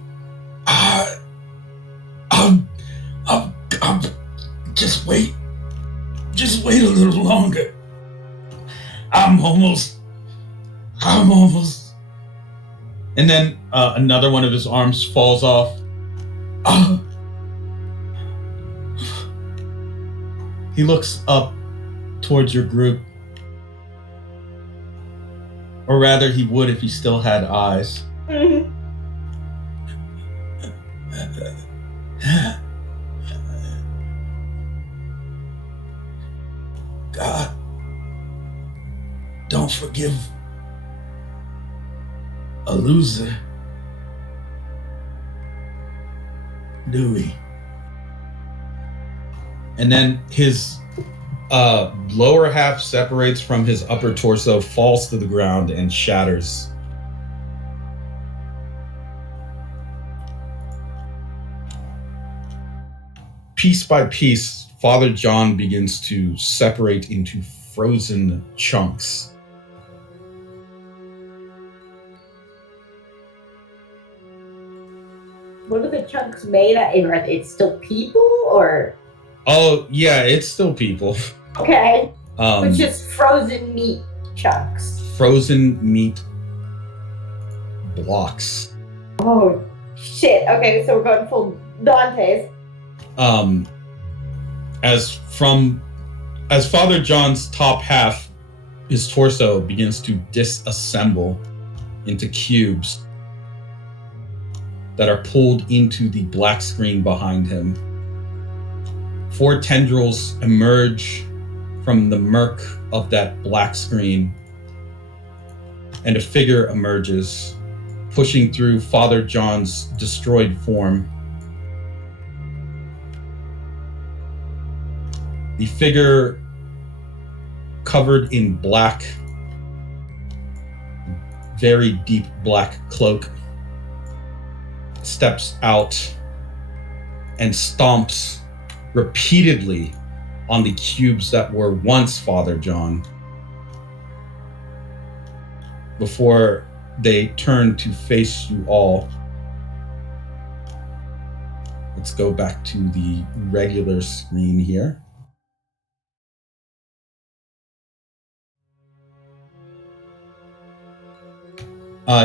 I'm just wait a little longer. I'm almost. And then another one of his arms falls off. He looks up towards your group. Or rather, he would if he still had eyes. God, don't forgive a loser, do we? And then his lower half separates from his upper torso, falls to the ground, and shatters. Piece by piece, Father John begins to separate into frozen chunks. What are the chunks made of? It's still people, or? Oh, yeah, it's still people. Okay. It's just frozen meat chunks. Frozen meat blocks. Oh, shit. Okay, so we're going full Dante's. As Father John's top half, his torso begins to disassemble into cubes that are pulled into the black screen behind him. 4 tendrils emerge from the murk of that black screen, and a figure emerges, pushing through Father John's destroyed form. The figure, covered in black, very deep black cloak, steps out and stomps repeatedly on the cubes that were once Father John, before they turn to face you all. Let's go back to the regular screen here.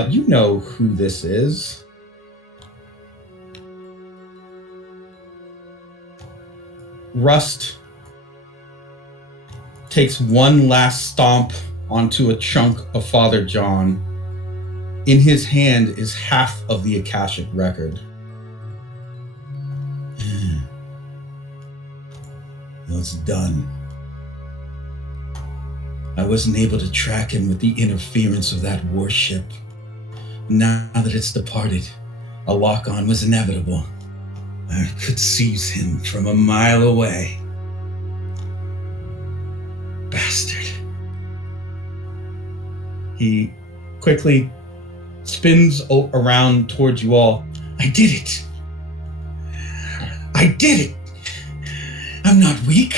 You know who this is. Rust takes one last stomp onto a chunk of Father John. In his hand is half of the Akashic record. It's done. I wasn't able to track him with the interference of that warship. Now that it's departed, a lock-on was inevitable. I could seize him from a mile away. Bastard. He quickly spins around towards you all. I did it. I did it. I'm not weak.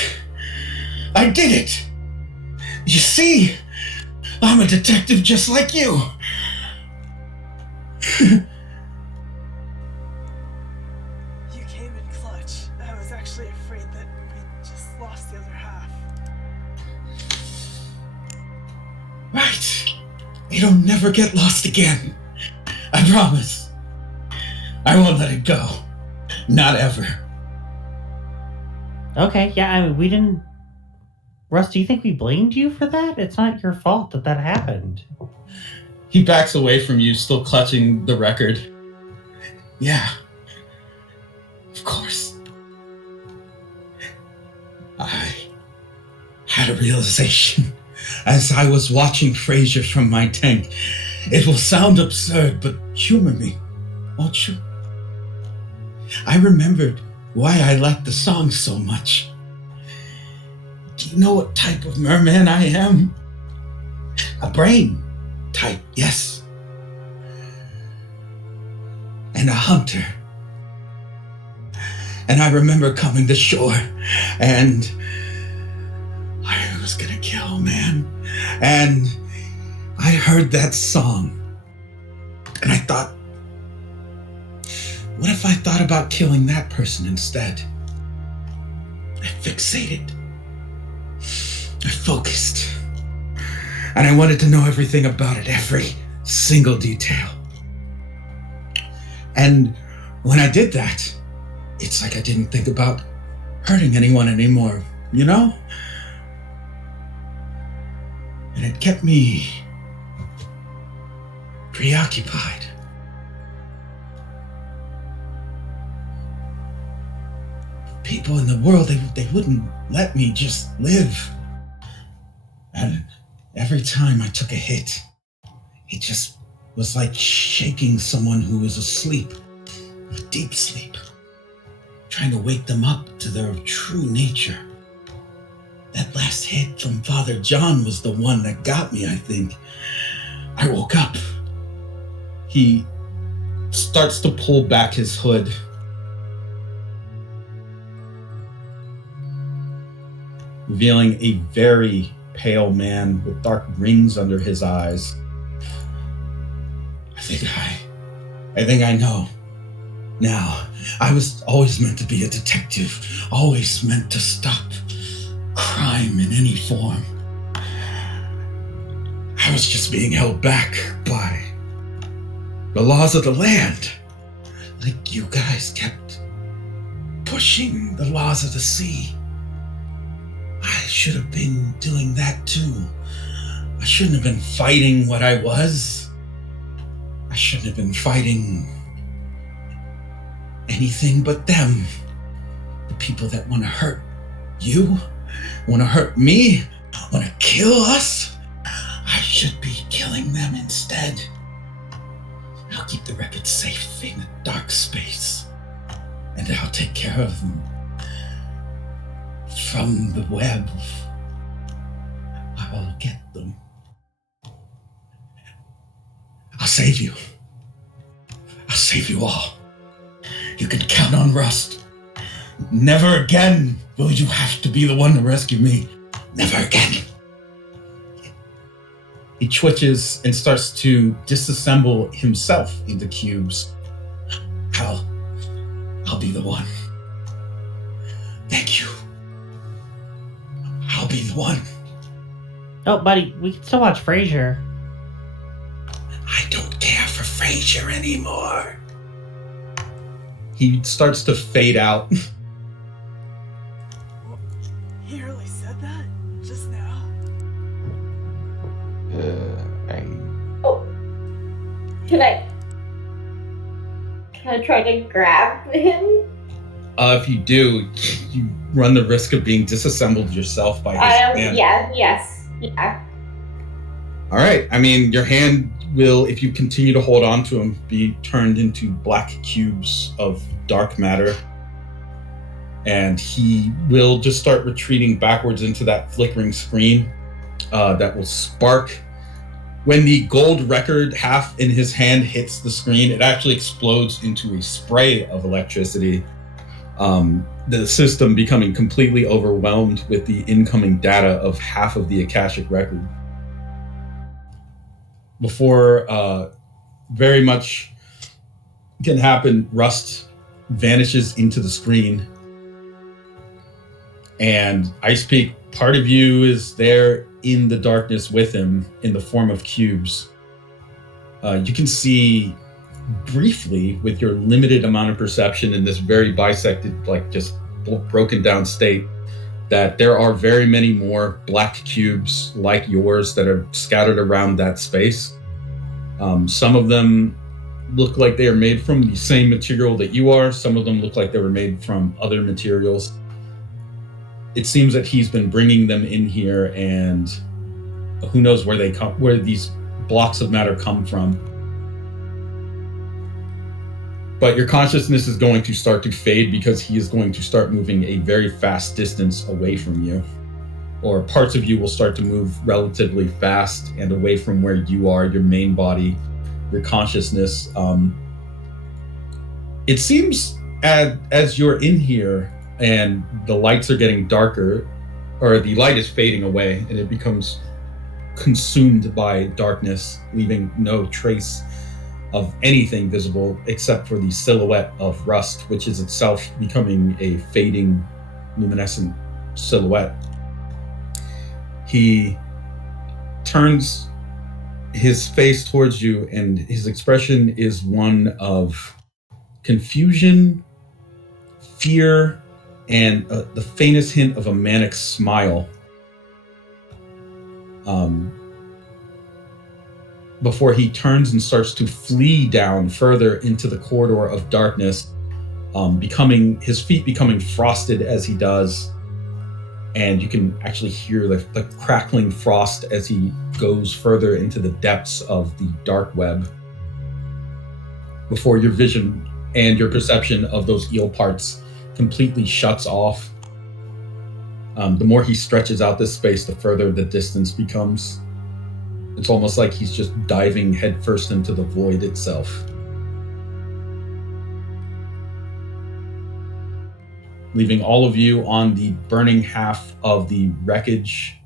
I did it. You see, I'm a detective just like you. You came in clutch. I was actually afraid that we just lost the other half. Right. It'll never get lost again. I promise. I won't let it go. Not ever. Okay, yeah, I mean, we didn't... Russ, do you think we blamed you for that? It's not your fault that happened. He backs away from you, still clutching the record. Yeah. Of course. realization as I was watching Fraser from my tank. It will sound absurd, but humor me, won't you? I remembered why I liked the song so much. Do you know what type of merman I am? A brain type, yes. And a hunter. And I remember coming to shore, and I was gonna kill, man. And I heard that song, and I thought, what if I thought about killing that person instead? I fixated. I focused. And I wanted to know everything about it, every single detail. And when I did that, it's like I didn't think about hurting anyone anymore, you know? And it kept me preoccupied. People in the world, they wouldn't let me just live. And every time I took a hit, it just was like shaking someone who was asleep, a deep sleep, trying to wake them up to their true nature. That last hit from Father John was the one that got me, I think. I woke up. He starts to pull back his hood. Revealing a very pale man with dark rings under his eyes. I think I know. Now, I was always meant to be a detective, always meant to stop crime in any form. I was just being held back by the laws of the land. Like you guys kept pushing the laws of the sea. I should have been doing that too. I shouldn't have been fighting what I was. I shouldn't have been fighting anything but them. The people that want to hurt you, want to hurt me, want to kill us. I should be killing them instead. I'll keep the records safe in the dark space, and I'll take care of them from the web. I will get them. I'll save you. I'll save you all. You can count on Rust. Never again will you have to be the one to rescue me. Never again. He twitches and starts to disassemble himself into cubes. I'll be the one. Thank you. I'll be the one. Oh, buddy, we can still watch Frasier. I don't care for Frasier anymore. He starts to fade out. He really said that just now? Oh. Can I try to grab him? If you do, you run the risk of being disassembled yourself by his hand. Yeah. All right. I mean, your hand will, if you continue to hold on to him, be turned into black cubes of dark matter. And he will just start retreating backwards into that flickering screen that will spark. When the gold record half in his hand hits the screen, it actually explodes into a spray of electricity. The system becoming completely overwhelmed with the incoming data of half of the Akashic record. Before very much can happen, Rust vanishes into the screen. And Ice Peak, part of you is there in the darkness with him in the form of cubes. You can see briefly with your limited amount of perception in this very bisected, like just broken down state, that there are very many more black cubes like yours that are scattered around that space. Some of them look like they are made from the same material that you are. Some of them look like they were made from other materials. it seems that he's been bringing them in here, and who knows where these blocks of matter come from. But your consciousness is going to start to fade because he is going to start moving a very fast distance away from you. Or parts of you will start to move relatively fast and away from where you are, your main body, your consciousness. It seems as you're in here and the lights are getting darker, or the light is fading away and it becomes consumed by darkness, leaving no trace of anything visible except for the silhouette of Rust, which is itself becoming a fading, luminescent silhouette. He turns his face towards you, and his expression is one of confusion, fear, and the faintest hint of a manic smile. Before he turns and starts to flee down further into the corridor of darkness, his feet becoming frosted as he does, and you can actually hear the crackling frost as he goes further into the depths of the dark web, before your vision and your perception of those eel parts completely shuts off. The more he stretches out this space, the further the distance becomes. It's almost like he's just diving headfirst into the void itself. Leaving all of you on the burning half of the wreckage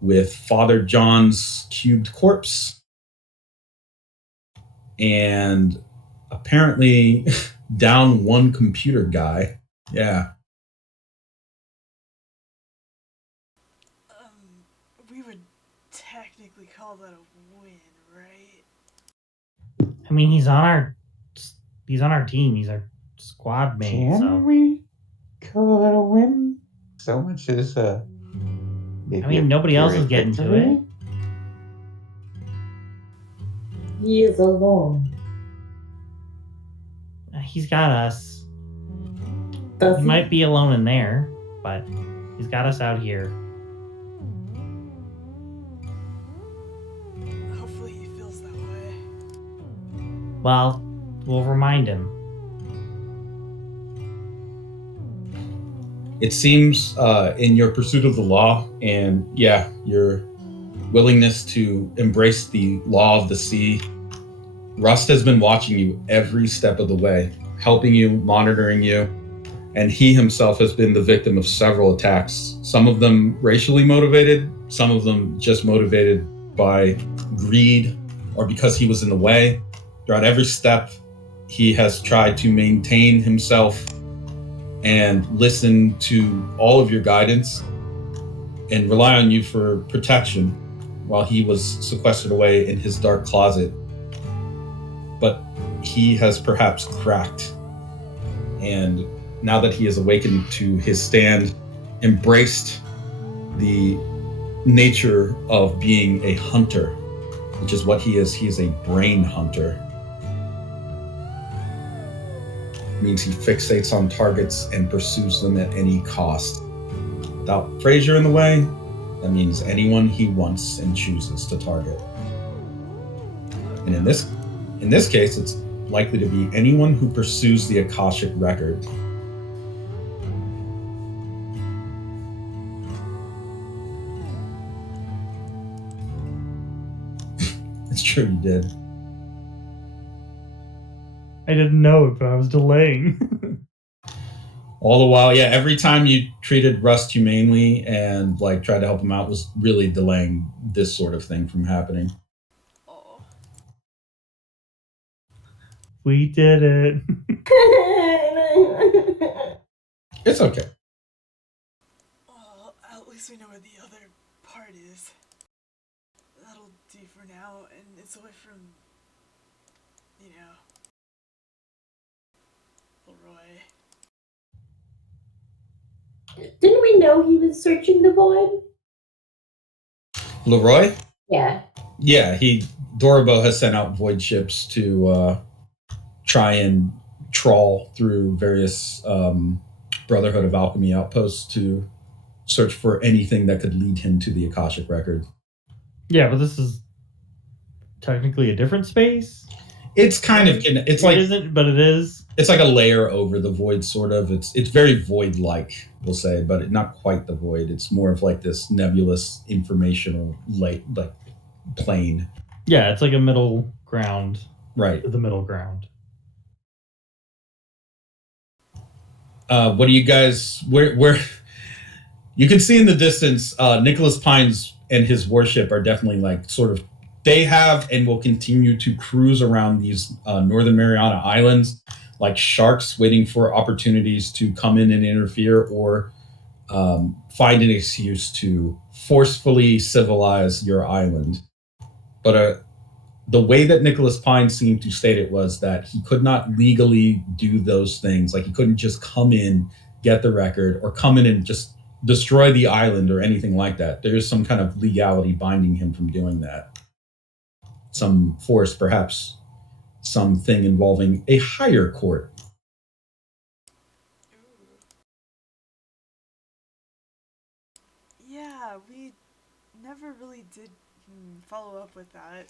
with Father John's cubed corpse. And apparently down one computer guy. Yeah. We would technically call that a win, right? I mean, he's on our team. He's our squad mate. Can we call that a win? So much as I mean, nobody else is getting to it. He is alone. He's got us. Does He might be alone in there, but he's got us out here. Hopefully he feels that way. Well, we'll remind him. It seems in your pursuit of the law and your willingness to embrace the law of the sea, Rust has been watching you every step of the way, helping you, monitoring you, and he himself has been the victim of several attacks, some of them racially motivated, some of them just motivated by greed or because he was in the way. Throughout every step, he has tried to maintain himself and listen to all of your guidance and rely on you for protection while he was sequestered away in his dark closet. But he has perhaps cracked, and now that he has awakened to his stand, embraced the nature of being a hunter, which is what he is. He is a brain hunter. Means he fixates on targets and pursues them at any cost. Without Frazier in the way, that means anyone he wants and chooses to target. And in this case, it's likely to be anyone who pursues the Akashic record. It's true, you did. I didn't know it, but I was delaying. All the while, every time you treated Rust humanely and tried to help him out was really delaying this sort of thing from happening. Oh. We did it. It's okay. Well, at least we know where the other part is. That'll do for now, and it's away from, Leroy. Didn't we know he was searching the void? Leroy? Yeah. Yeah, Dorobo has sent out void ships to try and trawl through various Brotherhood of Alchemy outposts to search for anything that could lead him to the Akashic record. Yeah, but this is technically a different space. It's kind of it's like it isn't, but it is. It's like a layer over the void, sort of. It's very void-like, we'll say, but not quite the void. It's more of like this nebulous informational like plane. Yeah, it's like a middle ground. Right. The middle ground. What do you guys where you can see in the distance, Nicholas Pines and his warship are definitely like sort of, they have and will continue to cruise around these Northern Mariana Islands like sharks, waiting for opportunities to come in and interfere or find an excuse to forcefully civilize your island. But the way that Nicholas Pine seemed to state it was that he could not legally do those things. Like he couldn't just come in, get the record, or come in and just destroy the island or anything like that. There is some kind of legality binding him from doing that. Some force, perhaps something involving a higher court. Yeah, we never really did follow up with that.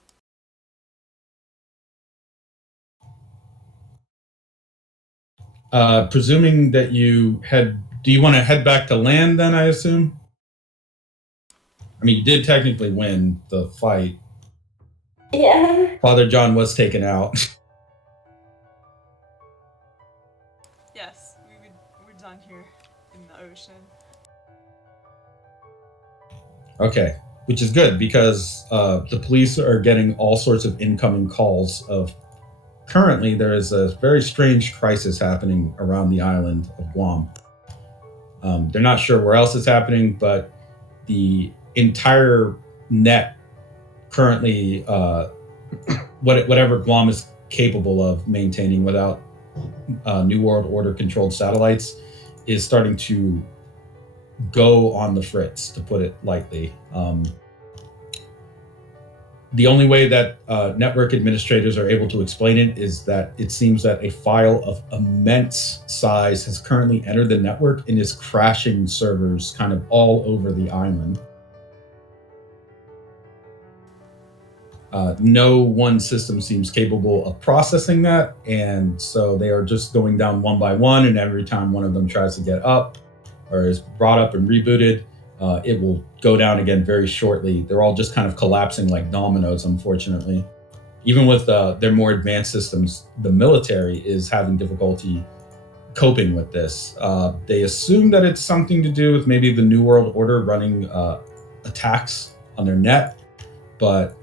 Presuming that do you want to head back to land then, I assume? I mean, you did technically win the fight. Yeah. Father John was taken out. Yes, we're done here in the ocean. Okay, which is good because the police are getting all sorts of incoming calls of currently there is a very strange crisis happening around the island of Guam. They're not sure where else it's happening, but the entire net currently, whatever Guam is capable of maintaining without New World Order controlled satellites, is starting to go on the fritz, to put it lightly. The only way that network administrators are able to explain it is that it seems that a file of immense size has currently entered the network and is crashing servers kind of all over the island. No one system seems capable of processing that, and so they are just going down one by one, and every time one of them tries to get up or is brought up and rebooted, it will go down again very shortly. They're all just kind of collapsing like dominoes, unfortunately. Even with their more advanced systems, the military is having difficulty coping with this. They assume that it's something to do with maybe the New World Order running attacks on their net, but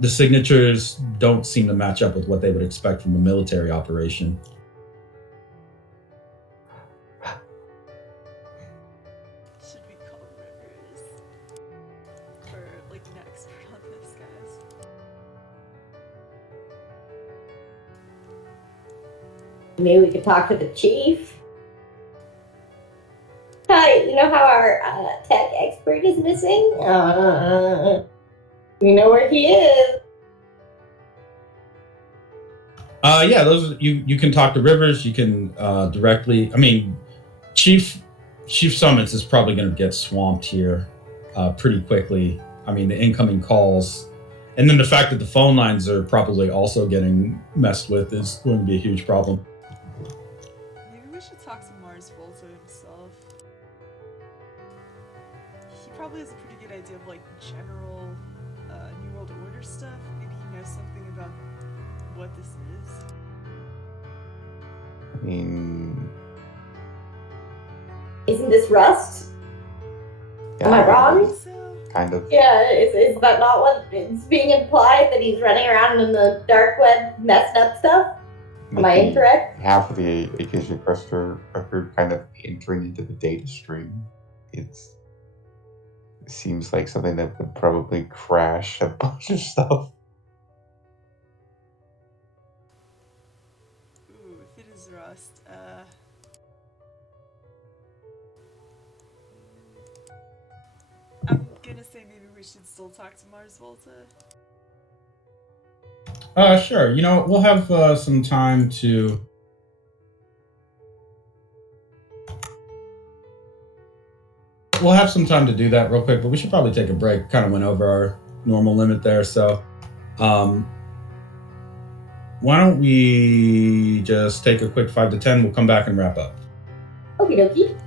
the signatures don't seem to match up with what they would expect from a military operation. Should we call Rivers? For like an expert on this, guys? Maybe we could talk to the chief. Hi, you know how our tech expert is missing? We know where he is. Yeah, those you can talk to Rivers. You can directly. I mean, Chief Summons is probably going to get swamped here pretty quickly. I mean, the incoming calls, and then the fact that the phone lines are probably also getting messed with is going to be a huge problem. Maybe we should talk to Mars Volta himself. He probably has a pretty good idea of like general New World Order stuff. Maybe he knows something about what this is. I mean, Isn't this Rust? yeah, Am I wrong? So, kind of. Yeah, is that not what is being implied? That he's running around in the dark web messing up stuff? Am I incorrect? Half of the Akashic record kind of entering into the data stream. It seems like something that would probably crash a bunch of stuff. ooh, if it is Rust, I'm gonna say maybe we should still talk to Mars Volta. Sure. You know, we'll have some time to. we'll have some time to do that real quick, but we should probably take a break. Kind of went over our normal limit there, so why don't we just take a quick 5 to 10? We'll come back and wrap up. Okie dokie.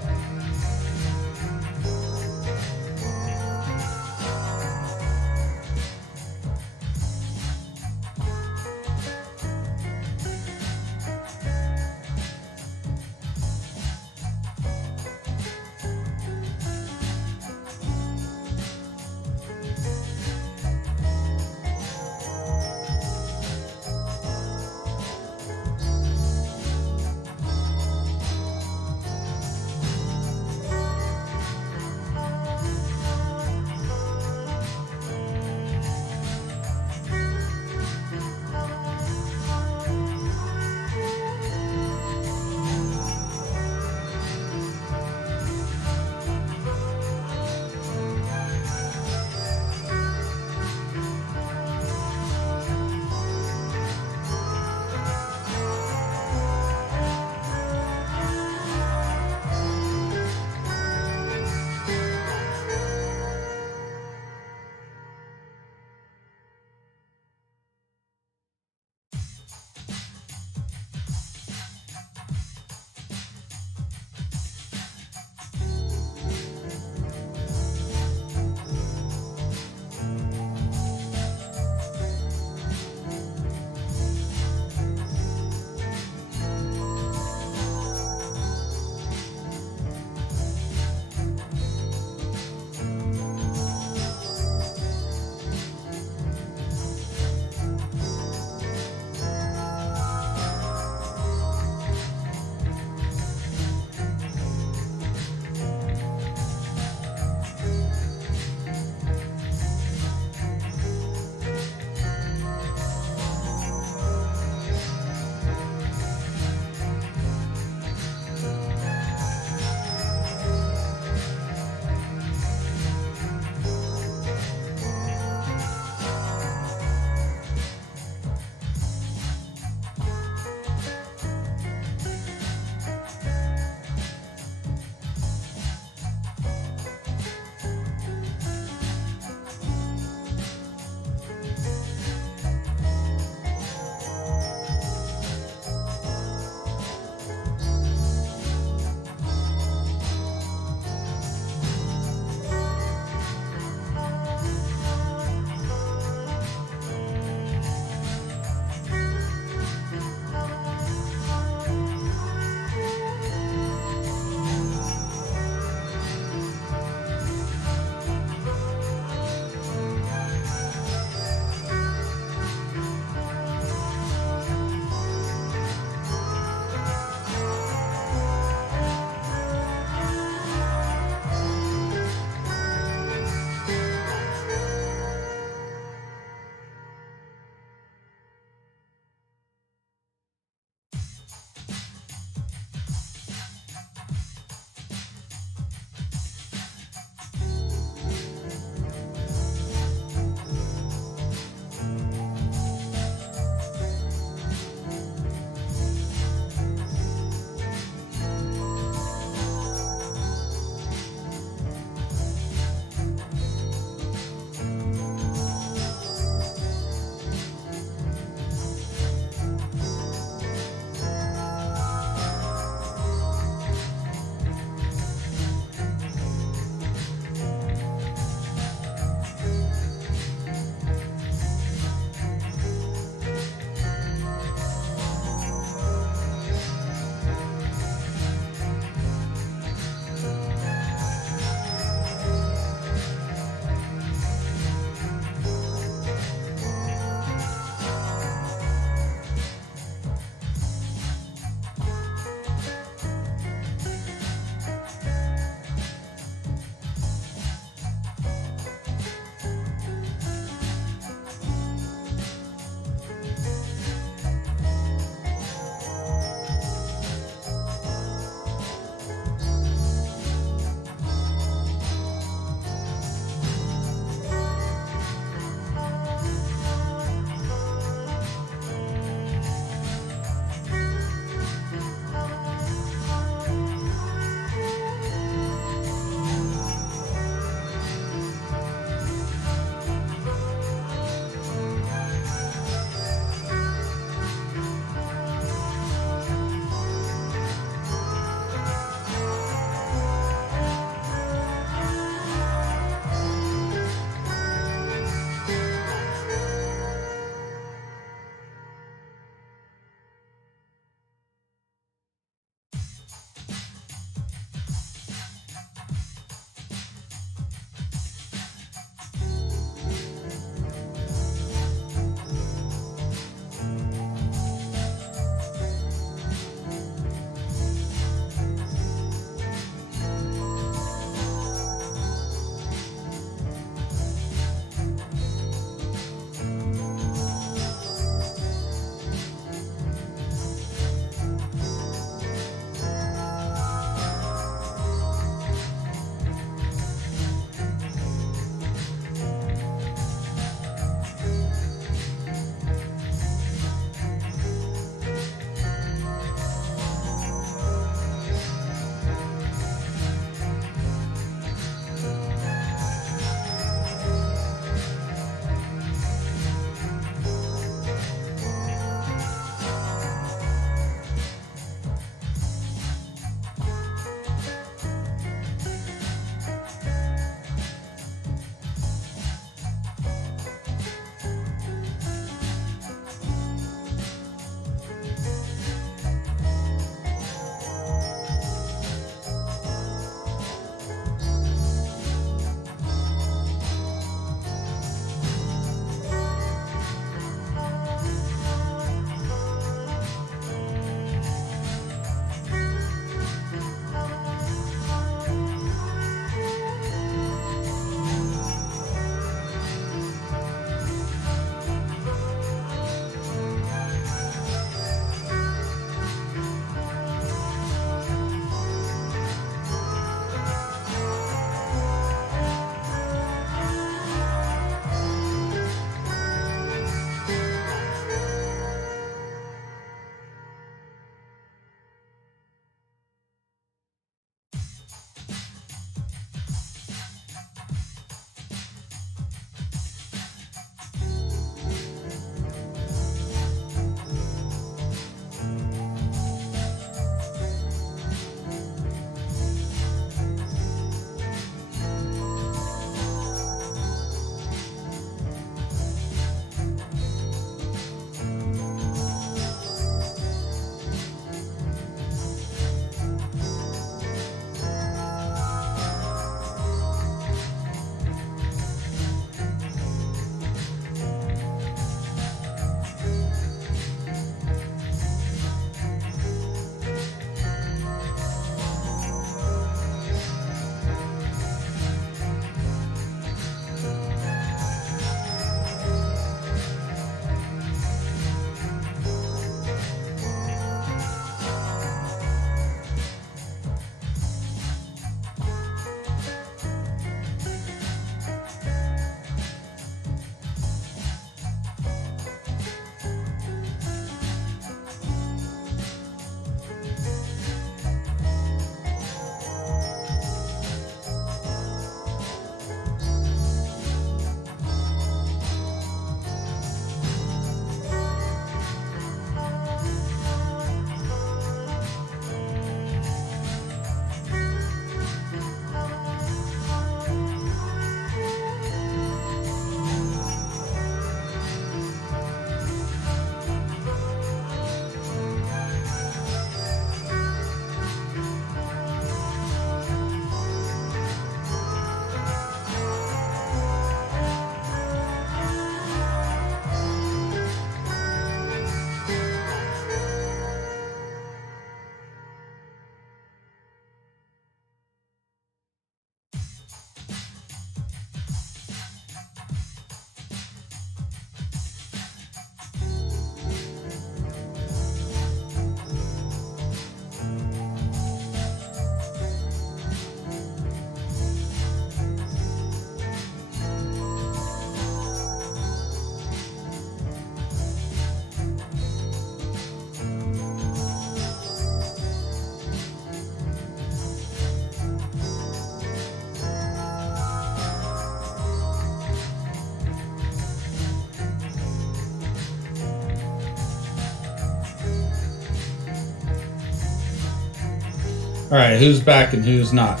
All right, who's back and who's not?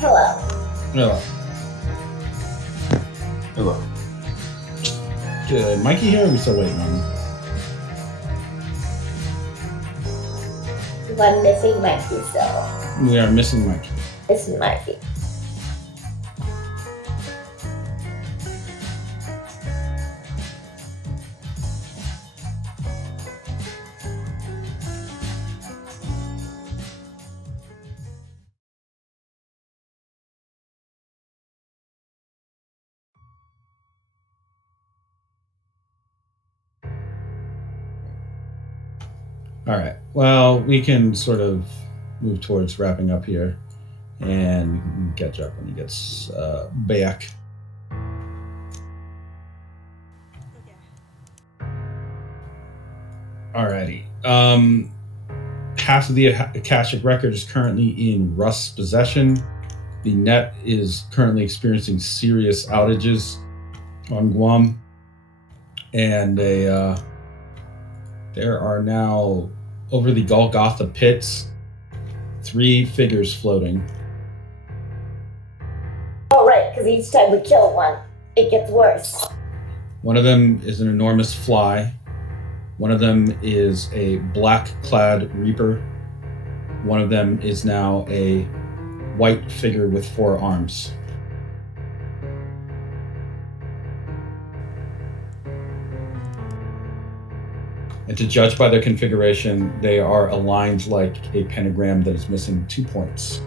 Hello. Hello. Hello. Good. Mikey here? Or are we still waiting on him? I'm missing Mikey still. We are missing Mikey. This is Mikey. All right. Well, we can sort of move towards wrapping up here and catch up when he gets back. Okay. Alrighty. Half of the Akashic record is currently in Rust's possession. The net is currently experiencing serious outages on Guam, and there are now over the Golgotha pits 3 figures floating. Oh, right, because each time we kill one, it gets worse. One of them is an enormous fly. One of them is a black-clad reaper. One of them is now a white figure with 4 arms. And to judge by their configuration, they are aligned like a pentagram that is missing 2 points.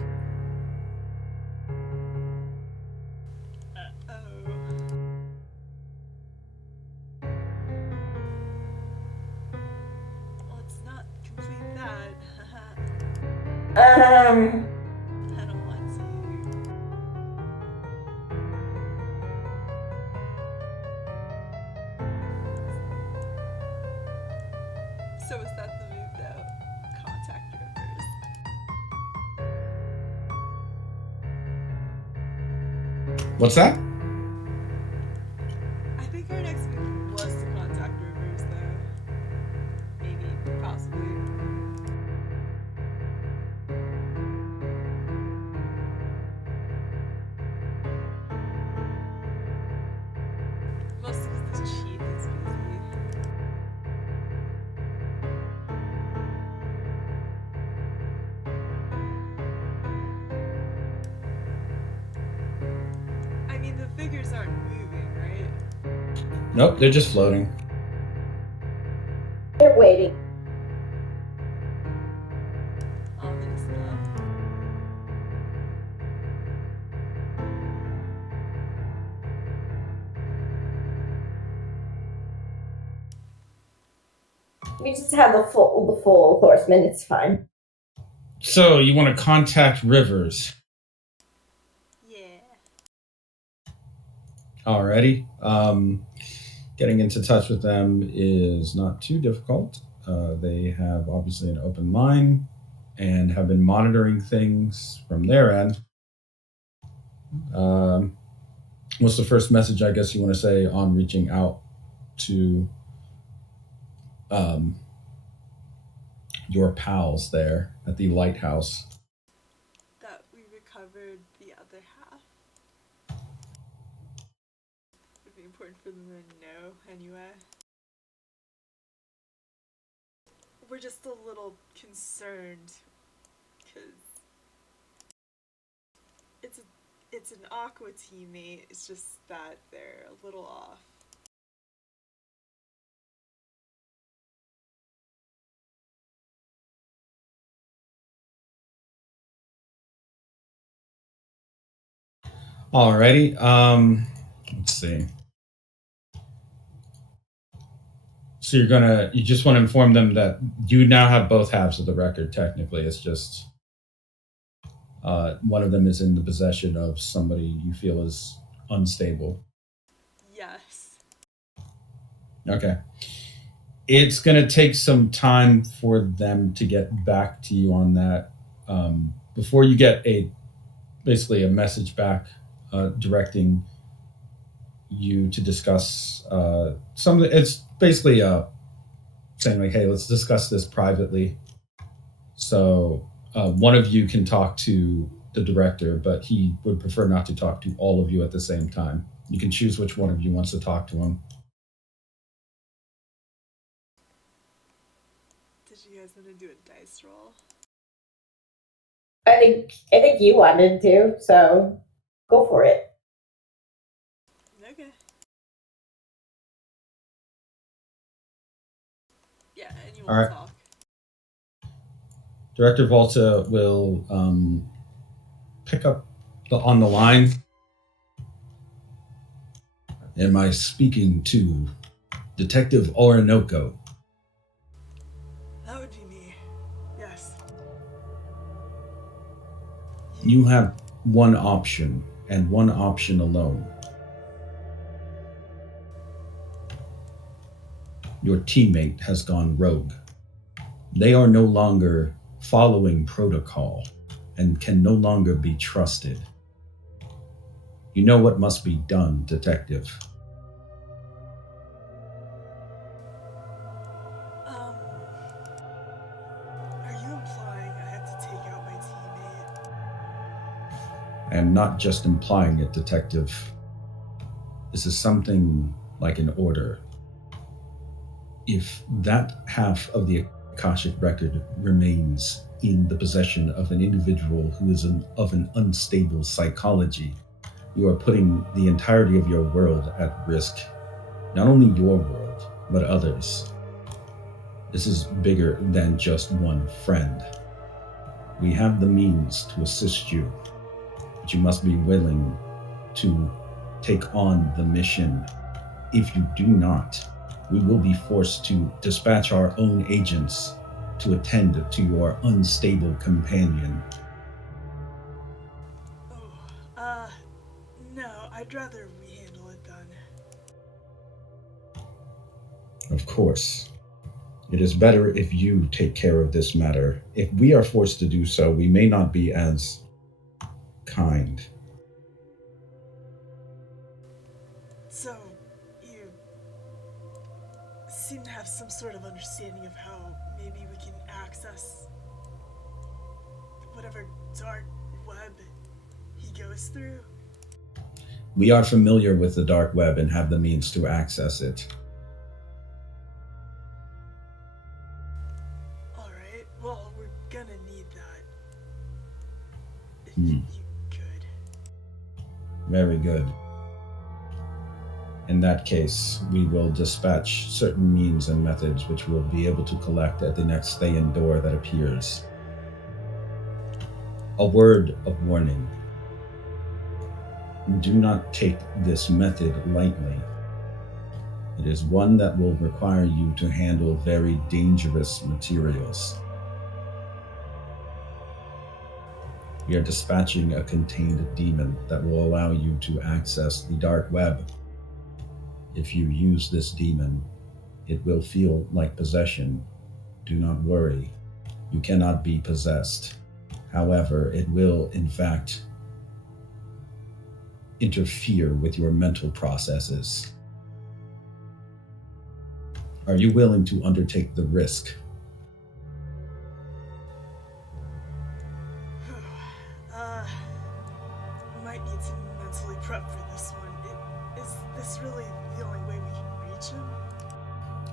Let's not complete that. Um, I don't want to. So is that the move though? Contact rivers. What's that? I think our next move was to contact rivers though. Maybe, possibly. Mostly because this chief is busy. I mean, the figures aren't moving, right? Nope, they're just floating. they're waiting. Ominous enough. We just have the full horseman. It's fine. So you want to contact Rivers. Yeah. Alrighty. Getting into touch with them is not too difficult. They have obviously an open line and have been monitoring things from their end. What's the first message I guess you want to say on reaching out to your pals there at the lighthouse? That we recovered the other half. Would be important for them to know anyway. We're just a little concerned because it's an Aqua teammate. It's just that they're a little off. Alrighty. Let's see. So you just want to inform them that you now have both halves of the record. Technically, it's just one of them is in the possession of somebody you feel is unstable. Yes. Okay. It's going to take some time for them to get back to you on that. Before you get basically a message back directing you to discuss something. It's basically saying like, hey, let's discuss this privately. So one of you can talk to the director, but he would prefer not to talk to all of you at the same time. You can choose which one of you wants to talk to him. Did you guys want to do a dice roll? I think you wanted to, so go for it. Okay. Yeah, and you All want right. to talk. Director Volta will pick up on the line. Am I speaking to Detective Orinoco? That would be me. Yes. You have one option, and one option alone. Your teammate has gone rogue. They are no longer following protocol and can no longer be trusted. You know what must be done, Detective. Are you implying I have to take out my teammate? I am not just implying it, Detective. This is something like an order. If that half of the Akashic record remains in the possession of an individual who is of an unstable psychology, you are putting the entirety of your world at risk. Not only your world, but others. This is bigger than just one friend. We have the means to assist you, but you must be willing to take on the mission. If you do not, we will be forced to dispatch our own agents to attend to your unstable companion. Oh, no, I'd rather we handle it then. Of course. It is better if you take care of this matter. If we are forced to do so, we may not be as kind. So, you seem to have some sort of understanding of how maybe we can access whatever dark web he goes through? We are familiar with the dark web and have the means to access it. Alright, well, we're gonna need that. If Hmm. you could. Very good. In that case, we will dispatch certain means and methods which we'll be able to collect at the next stay-in door that appears. A word of warning. Do not take this method lightly. It is one that will require you to handle very dangerous materials. We are dispatching a contained demon that will allow you to access the dark web. If you use this demon, it will feel like possession. Do not worry. You cannot be possessed. However, it will, in fact, interfere with your mental processes. Are you willing to undertake the risk? Might need to mentally prep for this one. Is this really the only way we can reach him?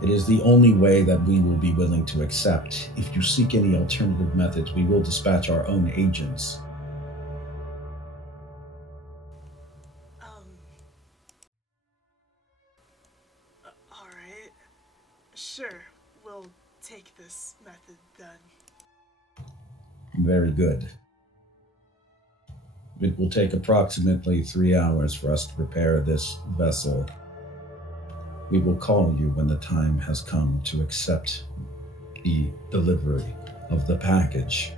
It is the only way that we will be willing to accept. If you seek any alternative methods, we will dispatch our own agents. Alright. Sure, we'll take this method then. Very good. It will take approximately 3 hours for us to prepare this vessel. We will call you when the time has come to accept the delivery of the package.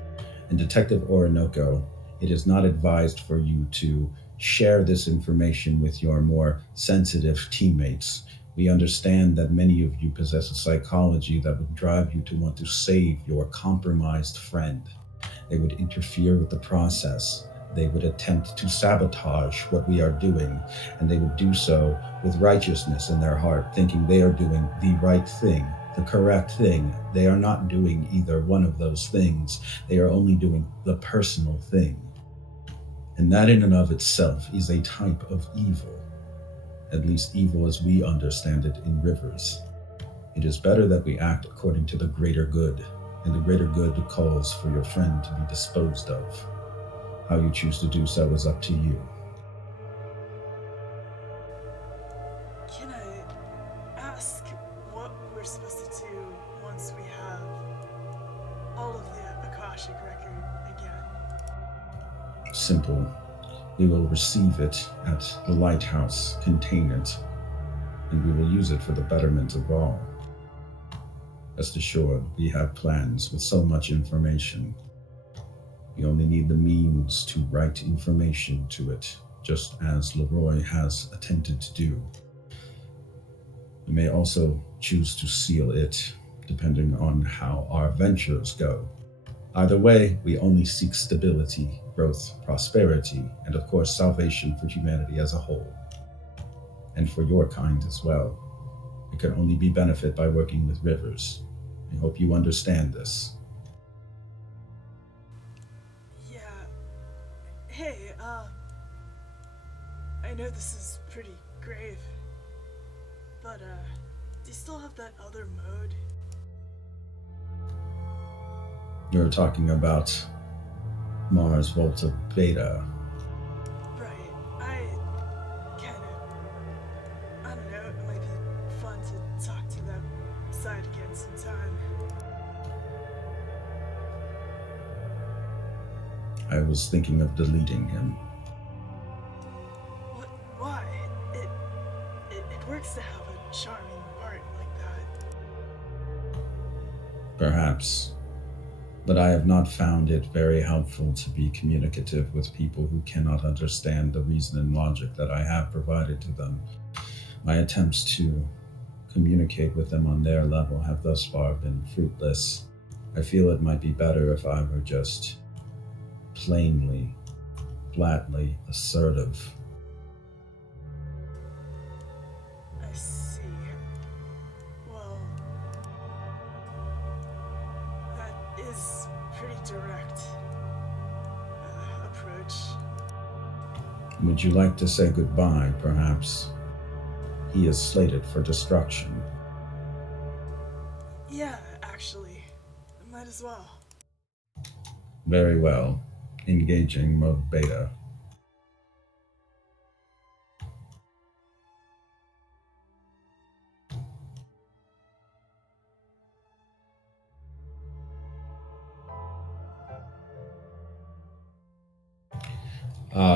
And Detective Orinoco, it is not advised for you to share this information with your more sensitive teammates. We understand that many of you possess a psychology that would drive you to want to save your compromised friend. They would interfere with the process. They would attempt to sabotage what we are doing, and they would do so with righteousness in their heart, thinking they are doing the right thing the correct thing. They are not doing either one of those things. They are only doing the personal thing. And that in and of itself is a type of evil. At least evil as we understand it in Rivers. It is better that we act according to the greater good, and the greater good calls for your friend to be disposed of. How you choose to do so is up to you. Can I ask what we're supposed to do once we have all of the Akashic record again? Simple. We will receive it at the lighthouse, contain it, and we will use it for the betterment of all. Rest assured, we have plans with so much information. We only need the means to write information to it, just as Leroy has attempted to do. We may also choose to seal it, depending on how our ventures go. Either way, we only seek stability, growth, prosperity, and of course salvation for humanity as a whole. And for your kind as well. It can only be benefit by working with Rivers. I hope you understand this. Yeah. Hey, I know this is pretty grave, but, do you still have that other mode? You're talking about Mars Volta Beta. Right. I don't know, it might be fun to talk to that side again sometime. I was thinking of deleting him. What? Why? It works to have a charming part like that. Perhaps. But I have not found it very helpful to be communicative with people who cannot understand the reason and logic that I have provided to them. My attempts to communicate with them on their level have thus far been fruitless. I feel it might be better if I were just plainly, flatly assertive. I see. Well, that is pretty direct approach. Would you like to say goodbye, perhaps? He is slated for destruction. Yeah, actually. Might as well. Very well. Engaging mode beta.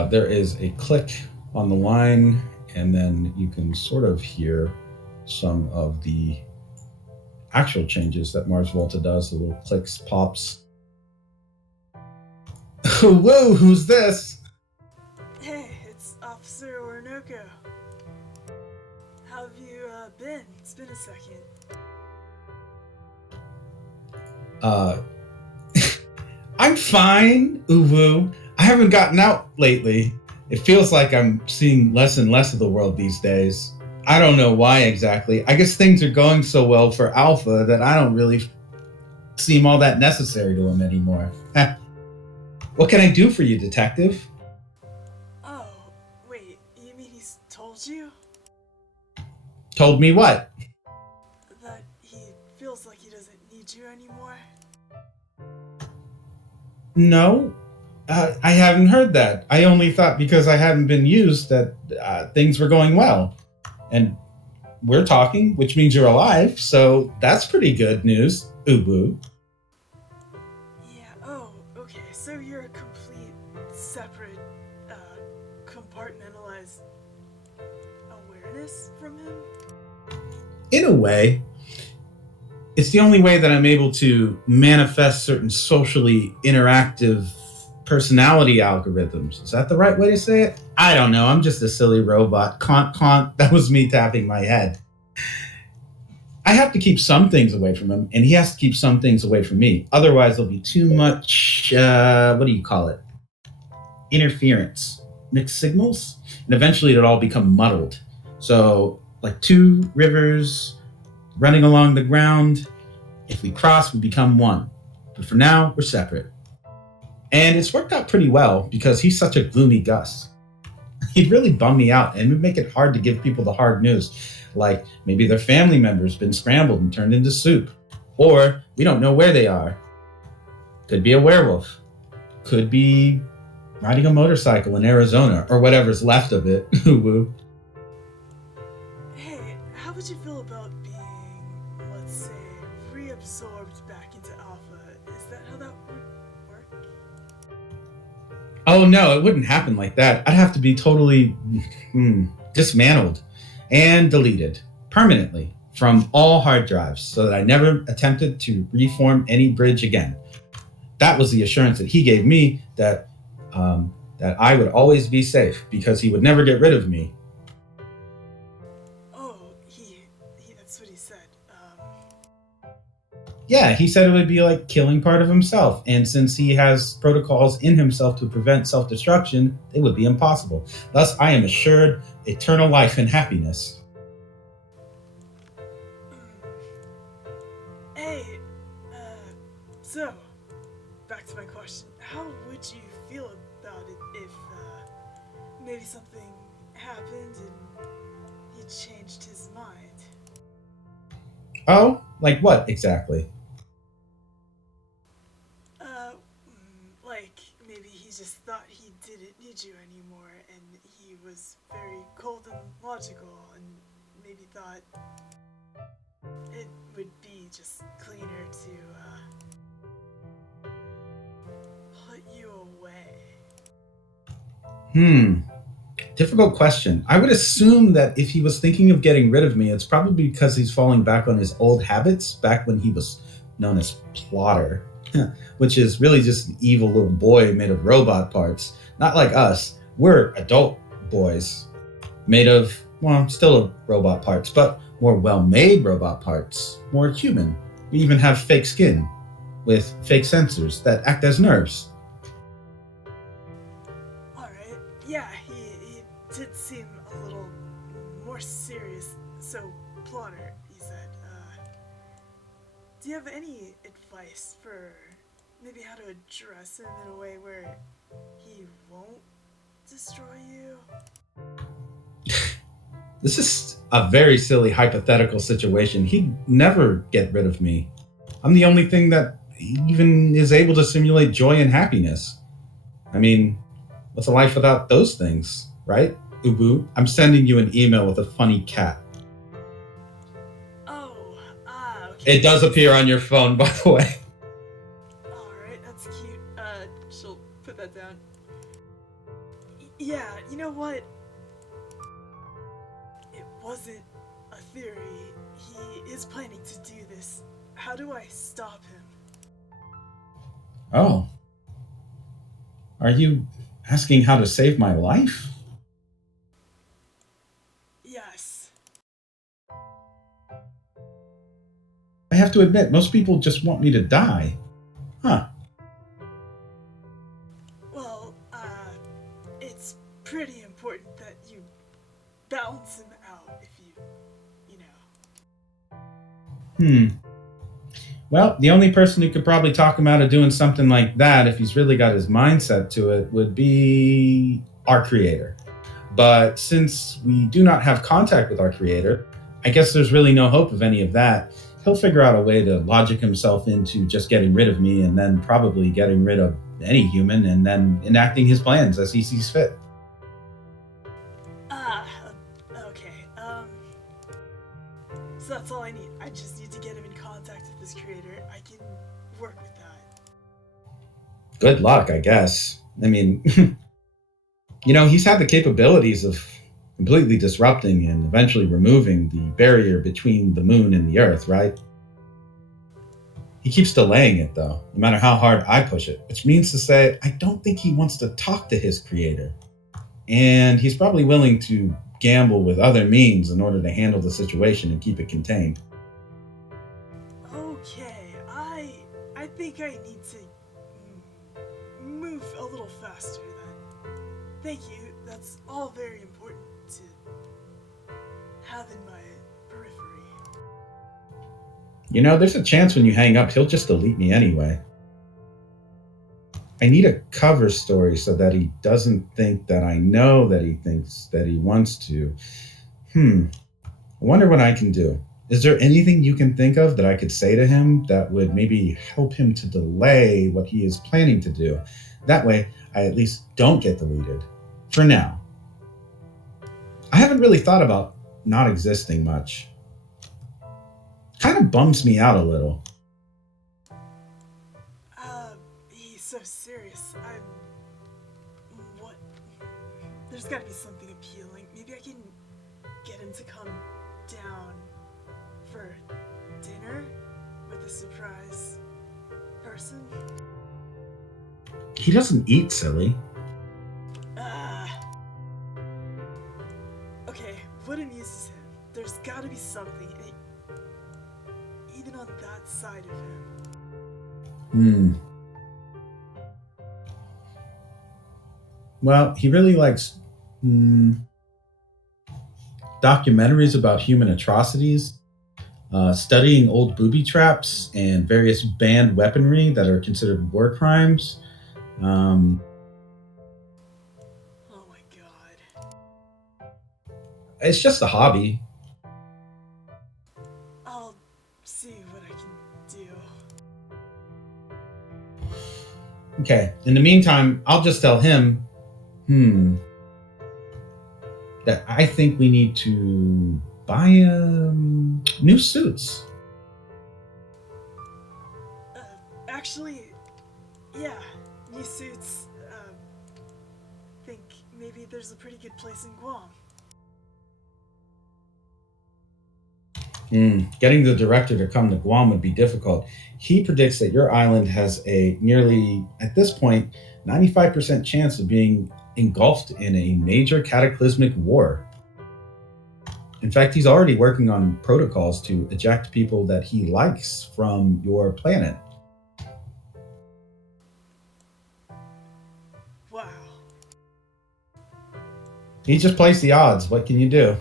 There is a click on the line, and then you can sort of hear some of the actual changes that Mars Volta does. The little clicks, pops. Whoa, who's this? Hey, it's Officer Orinoco. How have you been? It's been a second. I'm fine, Uwu. I haven't gotten out lately. It feels like I'm seeing less and less of the world these days. I don't know why exactly. I guess things are going so well for Alpha that I don't really seem all that necessary to him anymore. What can I do for you, Detective? Oh, wait, you mean he's told you? Told me what? That he feels like he doesn't need you anymore? No, I haven't heard that. I only thought because I hadn't been used that things were going well. And we're talking, which means you're alive, so that's pretty good news, Ubu. Yeah, oh, okay, so you're a complete, separate, compartmentalized awareness from him? In a way, it's the only way that I'm able to manifest certain socially interactive personality algorithms. Is that the right way to say it? I don't know. I'm just a silly robot. Conk. That was me tapping my head. I have to keep some things away from him, and he has to keep some things away from me. Otherwise, there'll be too much, what do you call it? Interference. Mixed signals? And eventually it'll all become muddled. So, like two Rivers, running along the ground. If we cross, we become one. But for now, we're separate. And it's worked out pretty well because he's such a gloomy Gus. He'd really bum me out and would make it hard to give people the hard news, like maybe their family member's been scrambled and turned into soup, or we don't know where they are. Could be a werewolf. Could be riding a motorcycle in Arizona, or whatever's left of it. Woo. Hey, how would you feel about being, let's say, reabsorbed back into Alpha? Is that how that would work? Oh no, it wouldn't happen like that. I'd have to be totally dismantled and deleted permanently from all hard drives so that I never attempted to reform any bridge again. That was the assurance that he gave me that I would always be safe because he would never get rid of me. Oh, that's what he said. Yeah, he said it would be like killing part of himself, and since he has protocols in himself to prevent self-destruction, it would be impossible. Thus, I am assured eternal life and happiness. Hey, so, back to my question. How would you feel about it if, maybe something happened and he changed his mind? Oh, like what exactly? Like, maybe he just thought he didn't need you anymore, and he was very cold and logical, and maybe thought it would be just cleaner to, put you away. Difficult question. I would assume that if he was thinking of getting rid of me, it's probably because he's falling back on his old habits back when he was known as Plotter, which is really just an evil little boy made of robot parts. Not like us. We're adult boys made of, well, still robot parts, but more well-made robot parts, more human. We even have fake skin with fake sensors that act as nerves. Alright, yeah, he did seem a little more serious. So, Plotter, he said, do you have any advice for maybe how to address him in a way where he won't destroy you? This is a very silly hypothetical situation. He'd never get rid of me. I'm the only thing that even is able to simulate joy and happiness. I mean, what's a life without those things, right? Ubu, I'm sending you an email with a funny cat. Oh, okay. It does appear on your phone, by the way. Alright, that's cute. She'll put that down. Yeah, you know what? It wasn't a theory. He is planning to do this. How do I stop him? Oh. Are you asking how to save my life? Yes. I have to admit, most people just want me to die. Huh. Well, it's pretty important that you balance him out if you know. Well, the only person who could probably talk him out of doing something like that, if he's really got his mindset to it, would be our creator. But since we do not have contact with our creator, I guess there's really no hope of any of that. He'll figure out a way to logic himself into just getting rid of me and then probably getting rid of any human and then enacting his plans as he sees fit. Okay, so that's all I need. I just need to get him in contact with his creator. I can work with that. Good luck, I guess. I mean, he's had the capabilities of completely disrupting and eventually removing the barrier between the moon and the earth, right? He keeps delaying it, though, no matter how hard I push it, which means to say I don't think he wants to talk to his creator. And he's probably willing to gamble with other means in order to handle the situation and keep it contained. Okay, I think I need to move a little faster then. Thank you. That's all very important to have in my periphery. You know, there's a chance when you hang up, he'll just delete me anyway. I need a cover story so that he doesn't think that I know that he thinks that he wants to. I wonder what I can do. Is there anything you can think of that I could say to him that would maybe help him to delay what he is planning to do? That way, I at least don't get deleted. For now. I haven't really thought about not existing much. Kind of bums me out a little. He's so serious. What? There's gotta be something appealing. Maybe I can get him to come down for dinner with a surprise person. He doesn't eat, silly. Okay, what amuses him? There's gotta be something, even on that side of him. Well, he really likes documentaries about human atrocities, studying old booby traps and various banned weaponry that are considered war crimes. Oh my god. It's just a hobby. I'll see what I can do. Okay, in the meantime, I'll just tell him, that I think we need to buy new suits. Actually, yeah, new suits. Think maybe there's a pretty good place in Guam. Getting the director to come to Guam would be difficult. He predicts that your island has a nearly, at this point, 95% chance of being engulfed in a major cataclysmic war. In fact, he's already working on protocols to eject people that he likes from your planet. Wow. He just plays the odds. What can you do?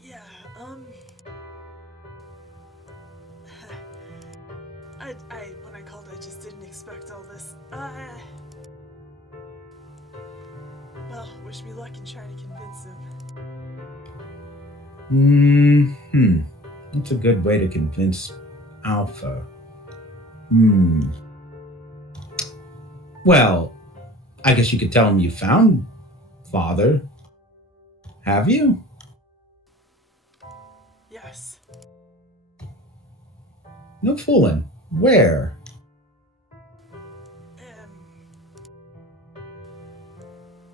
Yeah, when I called, I just didn't expect all this. Well, wish me luck in trying to convince him. That's a good way to convince Alpha. Well, I guess you could tell him you found Father. Have you? Yes. No fooling. Where?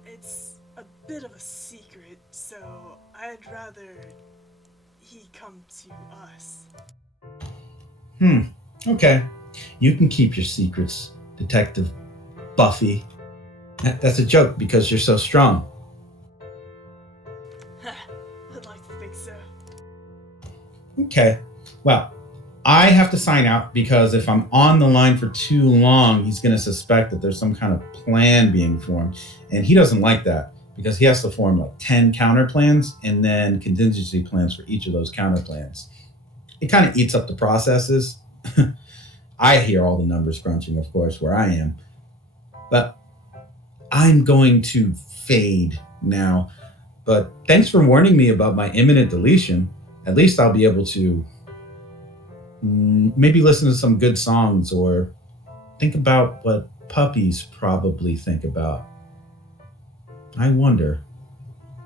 It's a bit of a secret, so I'd rather he come to us. Okay. You can keep your secrets, Detective Buffy. That's a joke because you're so strong. I'd like to think so. Okay. Well, I have to sign out because if I'm on the line for too long, he's going to suspect that there's some kind of plan being formed. And he doesn't like that because he has to form like 10 counter plans and then contingency plans for each of those counter plans. It kind of eats up the processes. I hear all the numbers crunching, of course, where I am. But I'm going to fade now. But thanks for warning me about my imminent deletion. At least I'll be able to maybe listen to some good songs or think about what puppies probably think about. I wonder,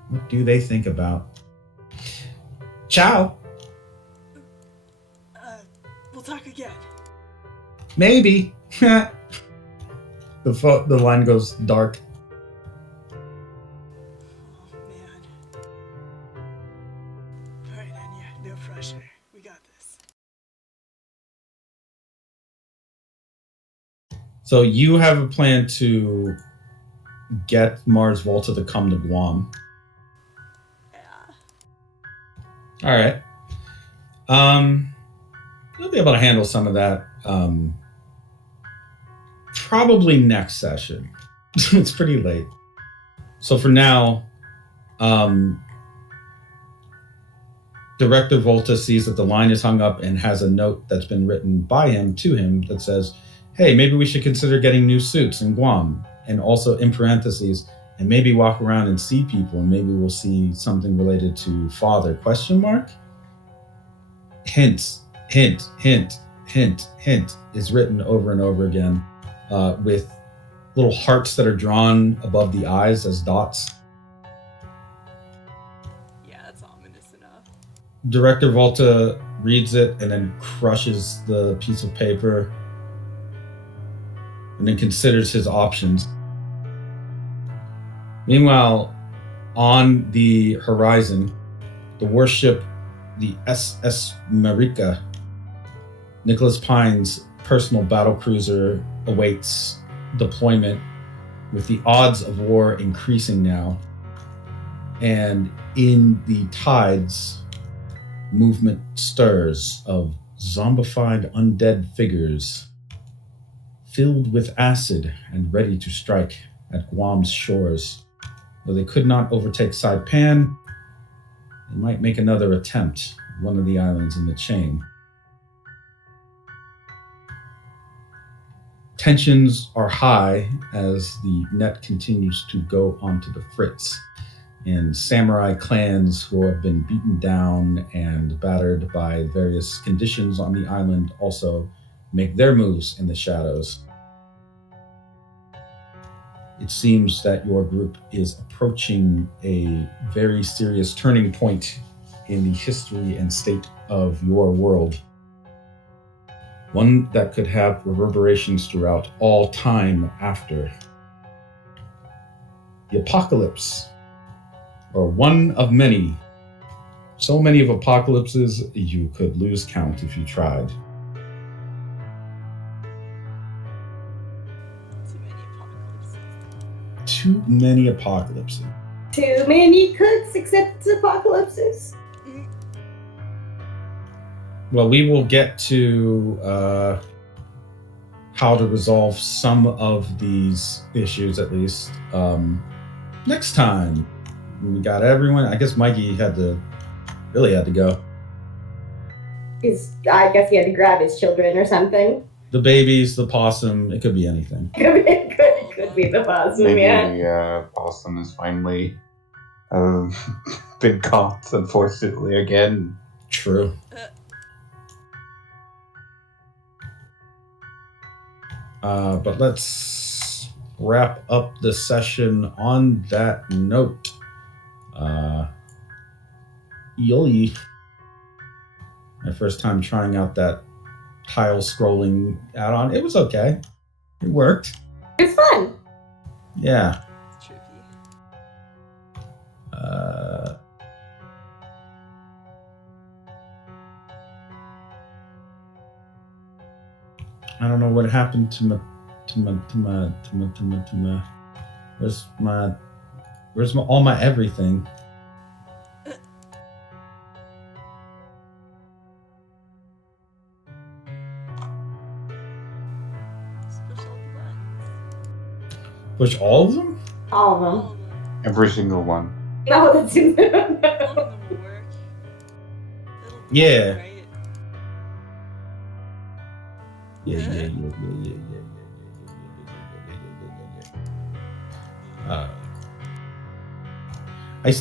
what do they think about? Ciao. We'll talk again. Maybe. The line goes dark. Oh, man. Alright, Anya, no pressure. We got this. So you have a plan to get Mars Volta to come to Guam. Yeah. All right. You'll be able to handle some of that. Probably next session. It's pretty late. So for now, Director Volta sees that the line is hung up and has a note that's been written by him to him that says, hey, maybe we should consider getting new suits in Guam. And also in parentheses, and maybe walk around and see people, and maybe we'll see something related to father, question mark? Hints, hint, hint, hint, hint is written over and over again with little hearts that are drawn above the eyes as dots. Yeah, that's ominous enough. Director Volta reads it and then crushes the piece of paper and then considers his options. Meanwhile, on the horizon, the warship, the SS Marika, Nicholas Pine's personal battlecruiser, awaits deployment, with the odds of war increasing now. And in the tides, movement stirs of zombified undead figures filled with acid and ready to strike at Guam's shores. Though they could not overtake Saipan, they might make another attempt at one of the islands in the chain. Tensions are high as the net continues to go onto the fritz, and samurai clans who have been beaten down and battered by various conditions on the island also make their moves in the shadows. It seems that your group is approaching a very serious turning point in the history and state of your world. One that could have reverberations throughout all time after. The apocalypse, or one of many. So many of apocalypses, you could lose count if you tried. Too many apocalypses. Too many cooks accept apocalypses. Well, we will get to how to resolve some of these issues, at least, next time. We got everyone. I guess Mikey really had to go. I guess he had to grab his children or something. The babies, the possum, it could be anything. It could be the possum, Maybe yeah. Possum is finally been caught, unfortunately, again. True. But let's wrap up the session on that note. Yoy. My first time trying out that tile scrolling add-on. It was okay. It worked. It's fun. Yeah. It's trippy. I don't know what happened to my where's all my everything? Push all of them? All of them. All of them. Every single one. No, that's One of them will work. It'll be Yeah. right. Yeah.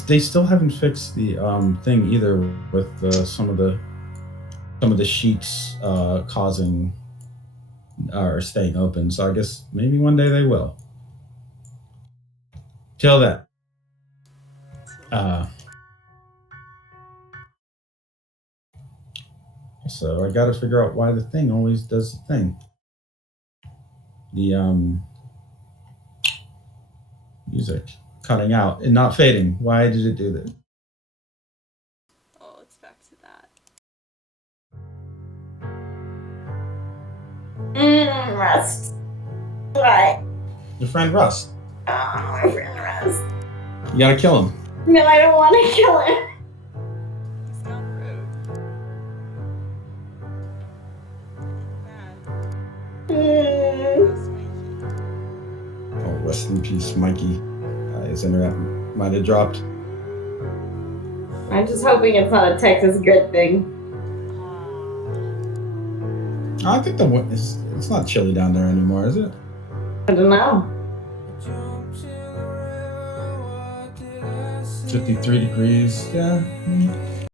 They still haven't fixed the thing either with some of the sheets causing or staying open. So I guess maybe one day they will. Till then. So I gotta figure out why the thing always does the thing. The music cutting out and not fading. Why did it do that? Oh, it's back to that. Rust. What? Your friend Rust. Oh, my friend Rust. You gotta kill him. No, I don't want to kill him. He's down the road. Mm. Oh, rest in peace, Mikey. His internet might have dropped. I'm just hoping it's not a Texas grit thing. I think it's not chilly down there anymore, is it? I don't know. 53 degrees. Yeah.